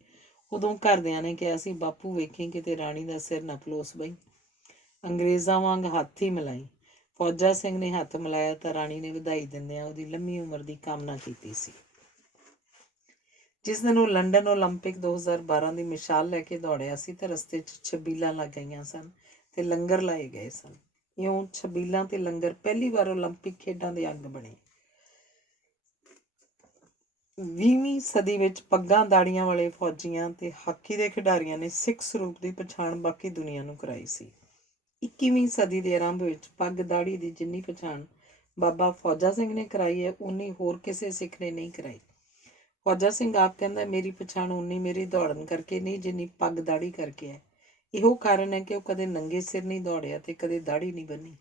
ਉਦੋਂ ਘਰਦਿਆਂ ਨੇ ਕਿਹਾ ਸੀ, ਬਾਪੂ ਵੇਖੀ ਕਿਤੇ ਰਾਣੀ ਦਾ ਸਿਰ ਨਾ ਪਲੋਸ ਬਈ। ਅੰਗਰੇਜ਼ਾਂ ਵਾਂਗ ਹੱਥ ਹੀ ਮਿਲਾਈ। ਫੌਜਾ ਸਿੰਘ ਨੇ ਹੱਥ ਮਿਲਾਇਆ ਤਾਂ ਰਾਣੀ ਨੇ ਵਧਾਈ ਦਿੰਦਿਆਂ ਉਹਦੀ ਲੰਮੀ ਉਮਰ ਦੀ ਕਾਮਨਾ ਕੀਤੀ ਸੀ। ਜਿਸ ਦਿਨ ਉਹ ਲੰਡਨ ਓਲੰਪਿਕ 2012 ਦੀ ਮਿਸਾਲ ਲੈ ਕੇ ਦੌੜਿਆ ਸੀ ਤਾਂ ਰਸਤੇ 'ਚ ਛਬੀਲਾਂ ਲੱਗ ਗਈਆਂ ਸਨ ਤੇ ਲੰਗਰ ਲਾਏ ਗਏ ਸਨ। ਇਉਂ ਛਬੀਲਾਂ ਤੇ ਲੰਗਰ ਪਹਿਲੀ ਵਾਰ ਓਲੰਪਿਕ ਖੇਡਾਂ ਦੇ ਅੰਗ ਬਣੇ। 20ਵੀਂ ਸਦੀ ਵਿੱਚ ਪੱਗਾਂ ਦਾੜੀਆਂ ਵਾਲੇ ਫੌਜੀਆਂ ਤੇ ਹਾਕੀ ਦੇ ਖਿਡਾਰੀਆਂ ਨੇ ਸਿੱਖ ਸਰੂਪ ਦੀ ਪਛਾਣ ਬਾਕੀ ਦੁਨੀਆ ਨੂੰ ਕਰਾਈ ਸੀ। 21ਵੀਂ ਸਦੀ ਦੇ ਆਰੰਭ ਵਿੱਚ ਪੱਗ ਦਾੜੀ ਦੀ ਜਿੰਨੀ ਪਛਾਣ ਬਾਬਾ ਫੌਜਾ ਸਿੰਘ ਨੇ ਕਰਾਈ ਹੈ, ਉਨੀ ਹੋਰ ਕਿਸੇ ਸਿੱਖ ਨੇ ਨਹੀਂ ਕਰਾਈ। ਫੌਜਾ ਸਿੰਘ ਆਪ ਕਹਿੰਦਾ, ਮੇਰੀ ਪਛਾਣ ਉਨੀ ਮੇਰੀ ਦੌੜਨ ਕਰਕੇ ਨਹੀਂ ਜਿੰਨੀ ਪੱਗ ਦਾੜੀ ਕਰਕੇ ਹੈ। ਇਹੋ ਕਾਰਨ ਹੈ ਕਿ ਉਹ ਕਦੇ ਨੰਗੇ ਸਿਰ ਨਹੀਂ ਦੌੜਿਆ ਤੇ ਕਦੇ ਦਾੜੀ ਨਹੀਂ ਬੰਨੀ।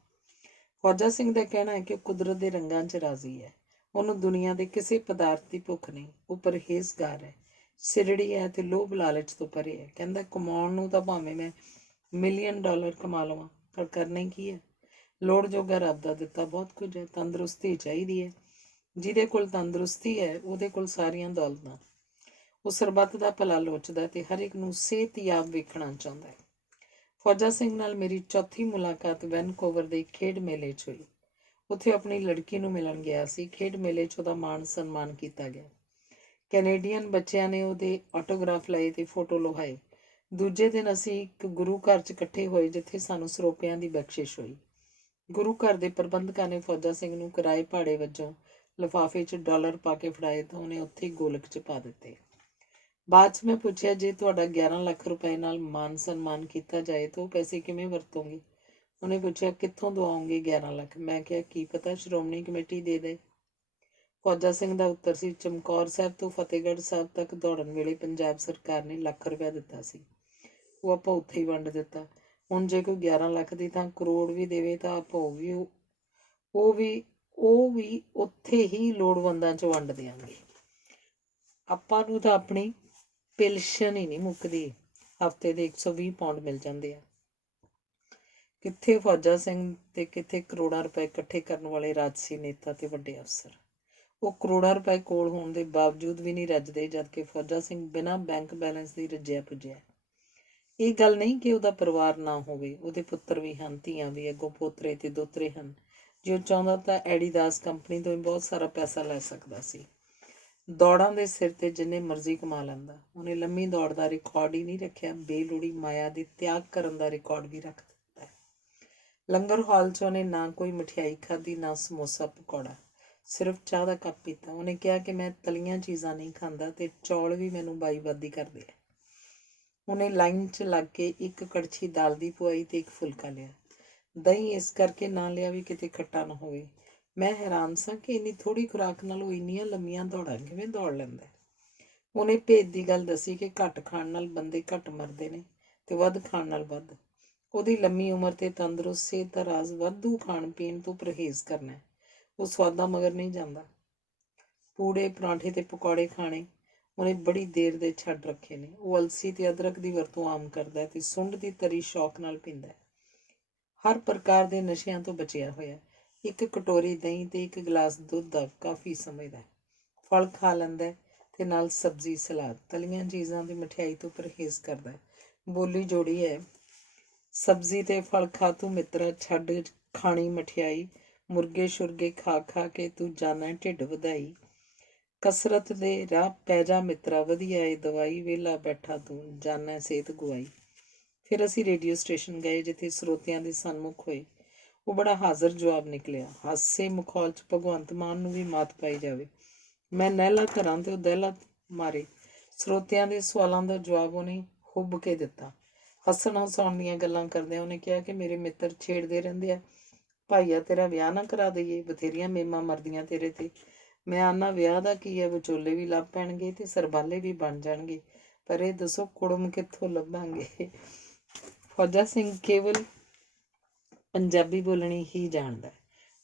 ਫੌਜਾ ਸਿੰਘ ਦਾ ਕਹਿਣਾ ਹੈ ਕਿ ਉਹ ਕੁਦਰਤ ਦੇ ਰੰਗਾਂ 'ਚ ਰਾਜ਼ੀ ਹੈ। ਉਹਨੂੰ ਦੁਨੀਆ ਦੇ ਕਿਸੇ ਪਦਾਰਥ ਦੀ ਭੁੱਖ ਨਹੀਂ। ਉਹ ਪਰਹੇਜ਼ਗਾਰ ਹੈ, ਸਿਰੜੀ ਹੈ ਤੇ ਲੋਭ ਲਾਲਚ ਤੋਂ ਪਰੇ ਹੈ। ਕਹਿੰਦਾ, ਕਮਾਉਣ ਨੂੰ ਤਾਂ ਭਾਵੇਂ ਮੈਂ $1 ਮਿਲੀਅਨ ਕਮਾ ਲਵਾਂ, ਪਰ ਕਰਨਾ ਹੀ ਕੀ ਹੈ। ਲੋੜ ਜੋਗਾ ਰੱਬ ਦਾ ਦਿੱਤਾ ਬਹੁਤ ਕੁਝ ਹੈ। ਤੰਦਰੁਸਤੀ ਚਾਹੀਦੀ ਹੈ। ਜਿਹਦੇ ਕੋਲ ਤੰਦਰੁਸਤੀ ਹੈ ਉਹਦੇ ਕੋਲ ਸਾਰੀਆਂ ਦੌਲਤਾਂ। ਉਹ ਸਰਬੱਤ ਦਾ ਭਲਾ ਲੋਚਦਾ ਤੇ ਹਰ ਇੱਕ ਨੂੰ ਸਿਹਤਯਾਬ ਵੇਖਣਾ ਚਾਹੁੰਦਾ ਹੈ। ਫੌਜਾ ਸਿੰਘ ਨਾਲ ਮੇਰੀ ਚੌਥੀ ਮੁਲਾਕਾਤ ਵੈਨਕੂਵਰ ਦੇ ਖੇਡ ਮੇਲੇ 'ਚ ਹੋਈ। ਉੱਥੇ ਆਪਣੀ ਲੜਕੀ ਨੂੰ ਮਿਲਣ ਗਿਆ ਸੀ। ਖੇਡ ਮੇਲੇ 'ਚ ਉਹਦਾ ਮਾਣ ਸਨਮਾਨ ਕੀਤਾ ਗਿਆ। ਕੈਨੇਡੀਅਨ ਬੱਚਿਆਂ ਨੇ ਉਹਦੇ ਆਟੋਗ੍ਰਾਫ ਲਏ ਤੇ ਫੋਟੋ ਲੁਹਾਏ। ਦੂਜੇ ਦਿਨ ਅਸੀਂ ਇੱਕ ਗੁਰੂ ਘਰ 'ਚ ਇਕੱਠੇ ਹੋਏ, ਜਿੱਥੇ ਸਾਨੂੰ ਸਰੋਪਿਆਂ ਦੀ ਬਖਸ਼ਿਸ਼ ਹੋਈ। ਗੁਰੂ ਘਰ ਦੇ ਪ੍ਰਬੰਧਕਾਂ ਨੇ ਫੌਜਾ ਸਿੰਘ ਨੂੰ ਕਿਰਾਏ ਭਾੜੇ ਵਜੋਂ ਲਿਫਾਫੇ 'ਚ ਡਾਲਰ ਪਾ ਕੇ ਫੜਾਏ ਤਾਂ ਉਹਨੇ ਉੱਥੇ ਹੀ ਗੋਲਕ 'ਚ ਪਾ ਦਿੱਤੇ। ਬਾਅਦ 'ਚ ਮੈਂ ਪੁੱਛਿਆ, ਜੇ ਤੁਹਾਡਾ 11 ਲੱਖ ਰੁਪਏ ਨਾਲ ਮਾਨ ਸਨਮਾਨ ਕੀਤਾ ਜਾਏ ਤਾਂ ਉਹ ਪੈਸੇ ਕਿਵੇਂ ਵਰਤੋਂਗੇ? ਉਹਨੇ ਪੁੱਛਿਆ, ਕਿੱਥੋਂ ਦਵਾਉਂਗੇ 11 ਲੱਖ? ਮੈਂ ਕਿਹਾ, ਕੀ ਪਤਾ ਸ਼੍ਰੋਮਣੀ ਕਮੇਟੀ ਦੇ ਦੇ। ਫੌਜਾ ਸਿੰਘ ਦਾ ਉੱਤਰ ਸੀ, ਚਮਕੌਰ ਸਾਹਿਬ ਤੋਂ ਫਤਿਹਗੜ੍ਹ ਸਾਹਿਬ ਤੱਕ ਦੌੜਨ ਵੇਲੇ ਪੰਜਾਬ ਸਰਕਾਰ ਨੇ ਲੱਖ ਰੁਪਇਆ ਦਿੱਤਾ ਸੀ, ਉਹ ਆਪਾਂ ਉੱਥੇ ਹੀ ਵੰਡ ਦਿੱਤਾ। ਹੁਣ ਜੇ ਕੋਈ 11 ਲੱਖ ਦੀ ਤਾਂ ਕਰੋੜ ਵੀ ਦੇਵੇ ਤਾਂ ਆਪਾਂ ਉਹ ਵੀ ਉੱਥੇ ਹੀ ਲੋੜਵੰਦਾਂ 'ਚ ਵੰਡ ਦਿਆਂਗੇ। ਆਪਾਂ ਨੂੰ ਤਾਂ ਆਪਣੀ ਪੈਨਸ਼ਨ ਹੀ ਨਹੀਂ ਮੁੱਕਦੀ, ਹਫ਼ਤੇ ਦੇ 120 ਪਾਉਂਡ ਮਿਲ ਜਾਂਦੇ ਆ। ਕਿੱਥੇ ਫੌਜਾ ਸਿੰਘ ਤੇ ਕਿੱਥੇ ਕਰੋੜਾਂ ਰੁਪਏ ਇਕੱਠੇ ਕਰਨ ਵਾਲੇ ਰਾਜਸੀ ਨੇਤਾ ਤੇ ਵੱਡੇ ਅਫਸਰ। ਉਹ ਕਰੋੜਾਂ ਰੁਪਏ ਕੋਲ ਹੋਣ ਦੇ ਬਾਵਜੂਦ ਵੀ ਨਹੀਂ ਰੱਜਦੇ, ਜਦਕਿ ਫੌਜਾ ਸਿੰਘ ਬਿਨਾਂ ਬੈਂਕ ਬੈਲੈਂਸ ਦੀ ਰੱਜਿਆ ਪੁੱਜਿਆ। ਇਹ ਗੱਲ ਨਹੀਂ ਕਿ ਉਹਦਾ ਪਰਿਵਾਰ ਨਾ ਹੋਵੇ, ਉਹਦੇ ਪੁੱਤਰ ਵੀ ਹਨ, ਧੀਆਂ ਵੀ, ਅੱਗੋਂ ਪੋਤਰੇ ਤੇ ਦੋਤਰੇ ਹਨ। ਜੇ ਉਹ ਚਾਹੁੰਦਾ ਤਾਂ ਐਡੀਦਾਸ ਕੰਪਨੀ ਤੋਂ ਵੀ ਬਹੁਤ ਸਾਰਾ ਪੈਸਾ ਲੈ ਸਕਦਾ ਸੀ। ਦੌੜਾਂ ਦੇ ਸਿਰ ਤੇ ਜਿੰਨੇ ਮਰਜ਼ੀ ਕਮਾ ਲੈਂਦਾ। ਉਹਨੇ ਲੰਮੀ ਦੌੜ ਦਾ ਰਿਕਾਰਡ ਹੀ ਨਹੀਂ ਰੱਖਿਆ, ਬੇਲੋੜੀ ਮਾਇਆ ਦੇ ਤਿਆਗ ਕਰਨ ਦਾ ਰਿਕਾਰਡ ਵੀ ਰੱਖ ਦਿੱਤਾ। ਲੰਗਰ ਹਾਲ 'ਚ ਉਹਨੇ ਨਾ ਕੋਈ ਮਠਿਆਈ ਖਾਧੀ, ਨਾ ਸਮੋਸਾ ਪਕੌੜਾ, ਸਿਰਫ ਚਾਹ ਦਾ ਕੱਪ ਪੀਤਾ। ਉਹਨੇ ਕਿਹਾ ਕਿ ਮੈਂ ਤਲੀਆਂ ਚੀਜ਼ਾਂ ਨਹੀਂ ਖਾਂਦਾ ਤੇ ਚੌਲ ਵੀ ਮੈਨੂੰ ਬਾਈ-ਬਾਦੀ ਕਰਦੇ ਆ। ਉਹਨੇ ਲਾਈਨ 'ਚ ਲੱਗ ਕੇ ਇੱਕ ਕੜਛੀ ਦਾਲ ਦੀ ਪਵਾਈ ਤੇ ਇੱਕ ਫੁਲਕਾ ਲਿਆ। ਦਹੀਂ ਇਸ ਕਰਕੇ ਨਾ ਲਿਆ ਵੀ ਕਿਤੇ ਖੱਟਾ ਨਾ ਹੋਵੇ। ਮੈਂ ਹੈਰਾਨ ਸਾਂ ਕਿ ਇੰਨੀ ਥੋੜ੍ਹੀ ਖੁਰਾਕ ਨਾਲ ਉਹ ਇੰਨੀਆਂ ਲੰਮੀਆਂ ਦੌੜਾਂ ਕਿਵੇਂ ਦੌੜ ਲੈਂਦਾ। ਉਹਨੇ ਭੇਦ ਦੀ ਗੱਲ ਦੱਸੀ ਕਿ ਘੱਟ ਖਾਣ ਨਾਲ ਬੰਦੇ ਘੱਟ ਮਰਦੇ ਨੇ ਤੇ ਵੱਧ ਖਾਣ ਨਾਲ ਵੱਧ। ਉਹਦੀ ਲੰਮੀ ਉਮਰ ਤੇ ਤੰਦਰੁਸਤ ਸਿਹਤ ਦਾ ਰਾਜ਼ ਵਾਧੂ ਖਾਣ ਪੀਣ ਤੋਂ ਪਰਹੇਜ਼ ਕਰਨਾ। ਉਹ ਸਵਾਦਾਂ ਮਗਰ ਨਹੀਂ ਜਾਂਦਾ। ਪੂੜੇ, ਪਰਾਂਠੇ ਤੇ ਪਕੌੜੇ ਖਾਣੇ ਉਹਨੇ ਬੜੀ ਦੇਰ ਦੇ ਛੱਡ ਰੱਖੇ ਨੇ। ਉਹ ਅਲਸੀ ਤੇ ਅਦਰਕ ਦੀ ਵਰਤੋਂ ਆਮ ਕਰਦਾ ਤੇ ਸੁੰਡ ਦੀ ਤਰੀ ਸ਼ੌਕ ਨਾਲ ਪੀਂਦਾ। ਹਰ ਪ੍ਰਕਾਰ ਦੇ ਨਸ਼ਿਆਂ ਤੋਂ ਬਚਿਆ ਹੋਇਆ। ਇੱਕ ਕਟੋਰੀ ਦਹੀਂ ਤੇ ਇੱਕ ਗਲਾਸ ਦੁੱਧ ਦਾ ਕਾਫੀ ਸਮਝਦਾ। ਫਲ ਖਾ ਲੈਂਦਾ ਤੇ ਨਾਲ ਸਬਜ਼ੀ, ਸਲਾਦ। ਤਲੀਆਂ ਚੀਜ਼ਾਂ ਦੀ ਮਠਿਆਈ ਤੋਂ ਪਰਹੇਜ਼ ਕਰਦਾ। ਬੋਲੀ ਜੋੜੀ ਹੈ, ਸਬਜ਼ੀ ਤੇ ਫਲ ਖਾ ਤੂੰ ਮਿੱਤਰਾ, ਛੱਡ ਖਾਣੀ ਮਠਿਆਈ। ਮੁਰਗੇ ਸ਼ੁਰਗੇ ਖਾ ਖਾ ਕੇ ਤੂੰ ਜਾਨਾ ਢਿੱਡ ਵਧਾਈ। ਕਸਰਤ ਦੇ ਰਾਹ ਪੈ ਜਾ ਮਿੱਤਰਾ, ਵਧੀਆ ਏ ਦਵਾਈ। ਵਿਹਲਾ ਬੈਠਾ ਤੂੰ ਜਾਨਾ ਸਿਹਤ ਗੁਆਈ। ਫਿਰ ਅਸੀਂ ਰੇਡੀਓ ਸਟੇਸ਼ਨ ਗਏ, ਜਿੱਥੇ ਸਰੋਤਿਆਂ ਦੇ ਸਨਮੁਖ ਹੋਏ। ਉਹ ਬੜਾ ਹਾਜ਼ਰ ਜਵਾਬ ਨਿਕਲਿਆ। ਹਾਸੇ ਮਖੌਲ 'ਚ ਭਗਵੰਤ ਮਾਨ ਨੂੰ ਵੀ ਮਾਤ ਪਾਈ ਜਾਵੇ। ਮੈਂ ਨਹਿਲਾ ਕਰਾਂ ਤੇ ਉਹ ਦਹਿਲਾ ਮਾਰੇ। ਸਰੋਤਿਆਂ ਦੇ ਸਵਾਲਾਂ ਦਾ ਜਵਾਬ ਉਹਨੇ ਹੁੱਬ ਕੇ ਦਿੱਤਾ। ਹੱਸਣ ਹਸਾਉਣ ਦੀਆਂ ਗੱਲਾਂ ਕਰਦਿਆਂ ਉਹਨੇ ਕਿਹਾ ਕਿ ਮੇਰੇ ਮਿੱਤਰ ਛੇੜਦੇ ਰਹਿੰਦੇ ਆ, ਭਾਈਆ ਤੇਰਾ ਵਿਆਹ ਨਾ ਕਰਾ ਦਈਏ, ਬਥੇਰੀਆਂ ਮੇਮਾਂ ਮਰਦੀਆਂ ਤੇਰੇ ਤੇ। ਮੈਂ ਆਨਾ, ਵਿਆਹ ਦਾ ਕੀ ਹੈ, ਵਿਚੋਲੇ ਵੀ ਲੱਭ ਪੈਣਗੇ ਤੇ ਸਰਬਾਲੇ ਵੀ ਬਣ ਜਾਣਗੇ, ਪਰ ਇਹ ਦੱਸੋ ਕੁੜਮ ਕਿੱਥੋਂ ਲੱਭਾਂਗੇ। ਫੌਜਾ ਸਿੰਘ ਕੇਵਲ ਪੰਜਾਬੀ ਬੋਲਣੀ ਹੀ ਜਾਣਦਾ।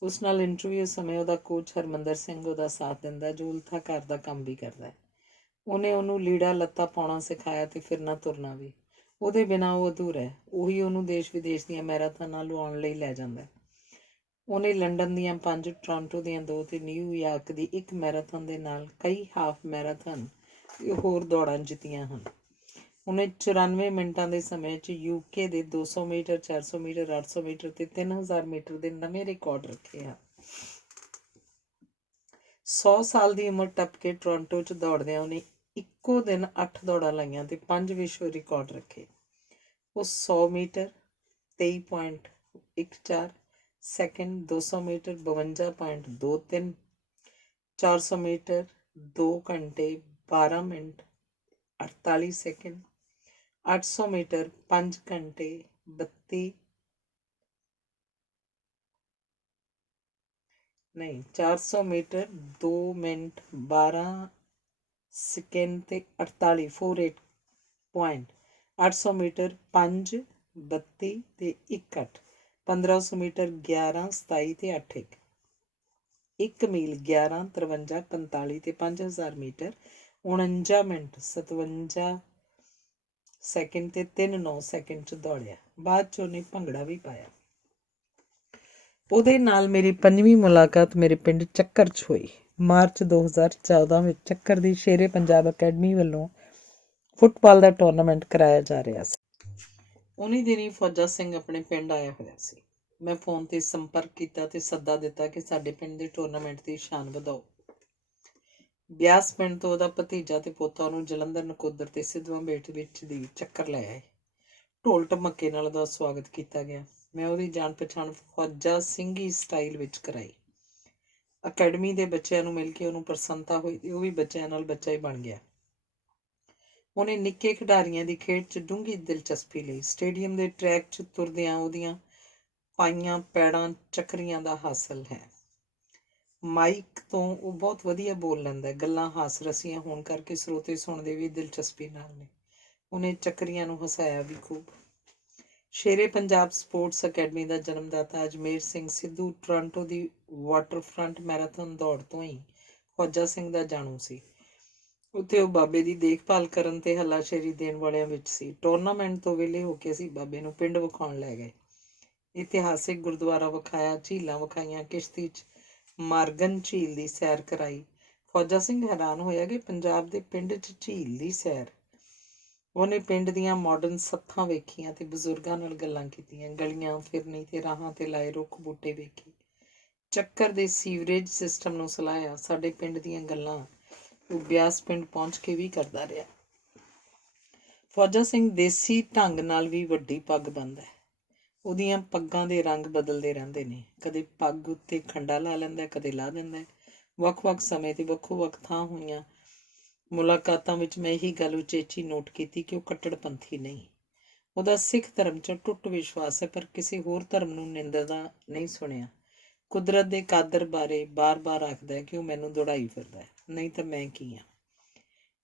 ਉਸ ਨਾਲ ਇੰਟਰਵਿਊ ਸਮੇਂ ਉਹਦਾ ਕੋਚ ਹਰਮੰਦਰ ਸਿੰਘ ਉਹਦਾ ਸਾਥ ਦਿੰਦਾ, ਜੋ ਉਲਥਾ ਘਰ ਦਾ ਕੰਮ ਵੀ ਕਰਦਾ। ਉਹਨੇ ਉਹਨੂੰ ਲੀੜਾ ਲੱਤਾ ਪਾਉਣਾ ਸਿਖਾਇਆ ਤੇ ਫਿਰਨਾ ਤੁਰਨਾ ਵੀ। ਉਹਦੇ ਬਿਨਾਂ ਉਹ ਅਧੂਰਾ ਹੈ। ਉਹੀ ਉਹਨੂੰ ਦੇਸ਼ ਵਿਦੇਸ਼ ਦੀਆਂ ਮੈਰਾਥਨਾਂ ਲਵਾਉਣ ਲਈ ਲੈ ਜਾਂਦਾ। ਉਹਨੇ ਲੰਡਨ ਦੀਆਂ 5, ਟੋਰਾਂਟੋ ਦੀਆਂ 2 ਤੇ ਨਿਊਯਾਰਕ ਦੀ 1 ਮੈਰਾਥਨ ਦੇ ਨਾਲ ਕਈ ਹਾਫ ਮੈਰਾਥਨ ਤੇ ਹੋਰ ਦੌੜਾਂ ਜਿੱਤੀਆਂ ਹਨ। ਉਹਨੇ 94 ਮਿੰਟਾਂ ਦੇ ਸਮੇਂ 'ਚ UK ਦੇ 200 ਮੀਟਰ, 400 ਮੀਟਰ, 800 ਮੀਟਰ ਤੇ 3000 ਮੀਟਰ ਦੇ ਨਵੇਂ ਰਿਕਾਰਡ ਰੱਖੇ ਹਨ। 100 ਸਾਲ ਦੀ ਉਮਰ ਟੱਪ ਕੇ ਟੋਰਾਂਟੋ 'ਚ ਦੌੜਦਿਆਂ ਉਹਨੇ ਇੱਕੋ ਦਿਨ 8 ਦੌੜਾਂ ਲਾਈਆਂ ਤੇ 5 ਵਿਸ਼ਵ ਰਿਕਾਰਡ ਰੱਖੇ। ਉਹ 100 ਮੀਟਰ 23.14 ਸੈਕਿੰਡ, 200 ਮੀਟਰ 52.23, 400 ਮੀਟਰ 2 ਘੰਟੇ 12 ਮਿੰਟ 48 ਸੈਕਿੰਡ, 800 ਮੀਟਰ 5 ਘੰਟੇ 400 ਮੀਟਰ 2 ਮਿੰਟ 12 ਸੈਕਿੰਡ ਤੇ 48 48 ਪੁਆਇੰਟ, 800 ਮੀਟਰ 5 32 ਤੇ 61, 1500 ਮੀਟਰ 11 27 ਤੇ 81, 1 ਮੀਲ 11 53 45 ਤੇ 5000 ਮੀਟਰ 49 ਮਿੰਟ 57 ਸੈਕਿੰਡ ਤੇ 3-9 ਸੈਕਿੰਡ 'ਚ ਦੌੜਿਆ। ਬਾਅਦ 'ਚ ਉਹਨੇ ਭੰਗੜਾ ਵੀ ਪਾਇਆ। ਉਹਦੇ ਨਾਲ ਮੇਰੀ 5ਵੀਂ ਮੁਲਾਕਾਤ ਮੇਰੇ ਪਿੰਡ ਚੱਕਰ 'ਚ ਹੋਈ। ਮਾਰਚ 2014 ਵਿੱਚ ਚੱਕਰ ਦੀ ਸ਼ੇਰੇ ਪੰਜਾਬ ਅਕੈਡਮੀ ਵੱਲੋਂ ਫੁੱਟਬਾਲ ਦਾ ਟੂਰਨਾਮੈਂਟ ਕਰਾਇਆ ਜਾ ਰਿਹਾ ਸੀ। ਉਨੀ ਦਿਨੀ ਫੌਜਾ ਸਿੰਘ ਆਪਣੇ ਪਿੰਡ ਆਇਆ ਹੋਇਆ ਸੀ। ਮੈਂ ਫੋਨ ਤੇ ਸੰਪਰਕ ਕੀਤਾ ਤੇ ਸੱਦਾ ਦਿੱਤਾ ਕਿ ਸਾਡੇ ਪਿੰਡ ਦੇ ਟੂਰਨਾਮੈਂਟ ਦੀ ਸ਼ਾਨ ਵਧਾਓ। ਬਿਆਸ ਪਿੰਡ ਤੋਂ ਉਹਦਾ ਭਤੀਜਾ ਤੇ ਪੋਤਾ ਉਹਨੂੰ ਜਲੰਧਰ, ਨਕੋਦਰ ਤੇ ਸਿੱਧਵਾਂ ਬੇਟ ਵਿੱਚ ਦੀ ਚੱਕਰ ਲੈ ਆਏ। ਢੋਲ ਢਮੱਕੇ ਨਾਲ ਉਹਦਾ ਸਵਾਗਤ ਕੀਤਾ ਗਿਆ। ਮੈਂ ਉਹਦੀ ਜਾਣ ਪਛਾਣ ਫੌਜਾ ਸਿੰਘੀ ਸਟਾਈਲ ਵਿੱਚ ਕਰਾਈ। ਅਕੈਡਮੀ ਦੇ ਬੱਚਿਆਂ ਨੂੰ ਮਿਲ ਕੇ ਉਹਨੂੰ ਪ੍ਰਸੰਨਤਾ ਹੋਈ ਤੇ ਉਹ ਵੀ ਬੱਚਿਆਂ ਨਾਲ ਬੱਚਾ ਹੀ ਬਣ ਗਿਆ। ਉਹਨੇ ਨਿੱਕੇ ਖਿਡਾਰੀਆਂ ਦੀ ਖੇਡ 'ਚ ਡੂੰਘੀ ਦਿਲਚਸਪੀ ਲਈ। ਸਟੇਡੀਅਮ ਦੇ ਟਰੈਕ 'ਚ ਤੁਰਦਿਆਂ ਉਹਦੀਆਂ ਪਾਈਆਂ ਪੈੜਾਂ ਚੱਕਰੀਆਂ ਦਾ ਹਾਸਲ ਹੈ। ਮਾਈਕ ਤੋਂ ਉਹ ਬਹੁਤ ਵਧੀਆ ਬੋਲ ਲੈਂਦਾ। ਗੱਲਾਂ ਹਾਸ ਰਸੀਆਂ ਹੋਣ ਕਰਕੇ ਸਰੋਤੇ ਸੁਣਦੇ ਵੀ ਦਿਲਚਸਪੀ ਨਾਲ ਨੇ। ਉਹਨੇ ਚੱਕਰੀਆਂ ਨੂੰ ਹਸਾਇਆ ਵੀ ਖੂਬ। ਸ਼ੇਰੇ ਪੰਜਾਬ ਸਪੋਰਟਸ ਅਕੈਡਮੀ ਦਾ ਜਨਮਦਾਤਾ ਅਜਮੇਰ ਸਿੰਘ ਸਿੱਧੂ ਟੋਰਾਂਟੋ ਦੀ ਵਾਟਰਫਰੰਟ ਮੈਰਾਥਨ ਦੌੜ ਤੋਂ ਹੀ ਫੌਜਾ ਸਿੰਘ ਦਾ ਜਾਣੂ ਸੀ। ਉੱਥੇ ਉਹ ਬਾਬੇ ਦੀ ਦੇਖਭਾਲ ਕਰਨ ਤੇ ਹੱਲਾਸ਼ੇਰੀ ਦੇਣ ਵਾਲਿਆਂ ਵਿੱਚ ਸੀ। ਟੂਰਨਾਮੈਂਟ ਤੋਂ ਵਿਹਲੇ ਹੋ ਕੇ ਅਸੀਂ ਬਾਬੇ ਨੂੰ ਪਿੰਡ ਵਿਖਾਉਣ ਲੈ ਗਏ। ਇਤਿਹਾਸਿਕ ਗੁਰਦੁਆਰਾ ਵਿਖਾਇਆ, ਝੀਲਾਂ ਵਿਖਾਈਆਂ, ਕਿਸ਼ਤੀ 'ਚ ਮਾਰਗਨ ਝੀਲ ਦੀ ਸੈਰ ਕਰਾਈ। ਫੌਜਾ ਸਿੰਘ ਹੈਰਾਨ ਹੋਇਆ ਕਿ ਪੰਜਾਬ ਦੇ ਪਿੰਡ 'ਚ ਝੀਲ ਦੀ ਸੈਰ। ਉਹਨੇ ਪਿੰਡ ਦੀਆਂ ਮਾਡਰਨ ਸੱਥਾਂ ਵੇਖੀਆਂ ਤੇ ਬਜ਼ੁਰਗਾਂ ਨਾਲ ਗੱਲਾਂ ਕੀਤੀਆਂ। ਗਲੀਆਂ, ਫਿਰਨੀ ਤੇ ਰਾਹਾਂ ਤੇ ਲਾਏ ਰੁੱਖ ਬੂਟੇ ਵੇਖੇ। ਚੱਕਰ ਦੇ ਸੀਵਰੇਜ ਸਿਸਟਮ ਨੂੰ ਸਲਾਹਿਆ। ਸਾਡੇ ਪਿੰਡ ਦੀਆਂ ਗੱਲਾਂ ਉਹ ਬਿਆਸ ਪਿੰਡ ਪਹੁੰਚ ਕੇ ਵੀ ਕਰਦਾ ਰਿਹਾ। ਫੌਜਾ ਸਿੰਘ ਦੇਸੀ ਢੰਗ ਨਾਲ ਵੀ ਵੱਡੀ ਪੱਗ ਬੰਨ੍ਹਦਾ ਹੈ। ਉਹਦੀਆਂ ਪੱਗਾਂ ਦੇ ਰੰਗ ਬਦਲਦੇ ਰਹਿੰਦੇ ਨੇ। ਕਦੇ ਪੱਗ ਉੱਤੇ ਖੰਡਾ ਲਾ ਲੈਂਦਾ, ਕਦੇ ਲਾ ਦਿੰਦਾ। ਵੱਖ-ਵੱਖ ਸਮੇਂ ਤੇ ਵੱਖੋ-ਵੱਖ ਥਾਂ ਹੋਈਆਂ ਮੁਲਾਕਾਤਾਂ ਵਿੱਚ ਮੈਂ ਇਹੀ ਗੱਲ ਉਚੇਚੀ ਨੋਟ ਕੀਤੀ ਕਿ ਉਹ ਕੱਟੜਪੰਥੀ ਨਹੀਂ। ਉਹਦਾ ਸਿੱਖ ਧਰਮ 'ਚ ਟੁੱਟ ਵਿਸ਼ਵਾਸ ਹੈ, ਪਰ ਕਿਸੇ ਹੋਰ ਧਰਮ ਨੂੰ ਨਿੰਦਦਾ ਨਹੀਂ ਸੁਣਿਆ। ਕੁਦਰਤ ਦੇ ਕਾਦਰ ਬਾਰੇ ਬਾਰ-ਬਾਰ ਆਖਦਾ ਕਿ ਉਹ ਮੈਨੂੰ ਦੌੜਾਈ ਫਿਰਦਾ ਹੈ, ਨਹੀਂ ਤਾਂ ਮੈਂ ਕੀ ਹਾਂ।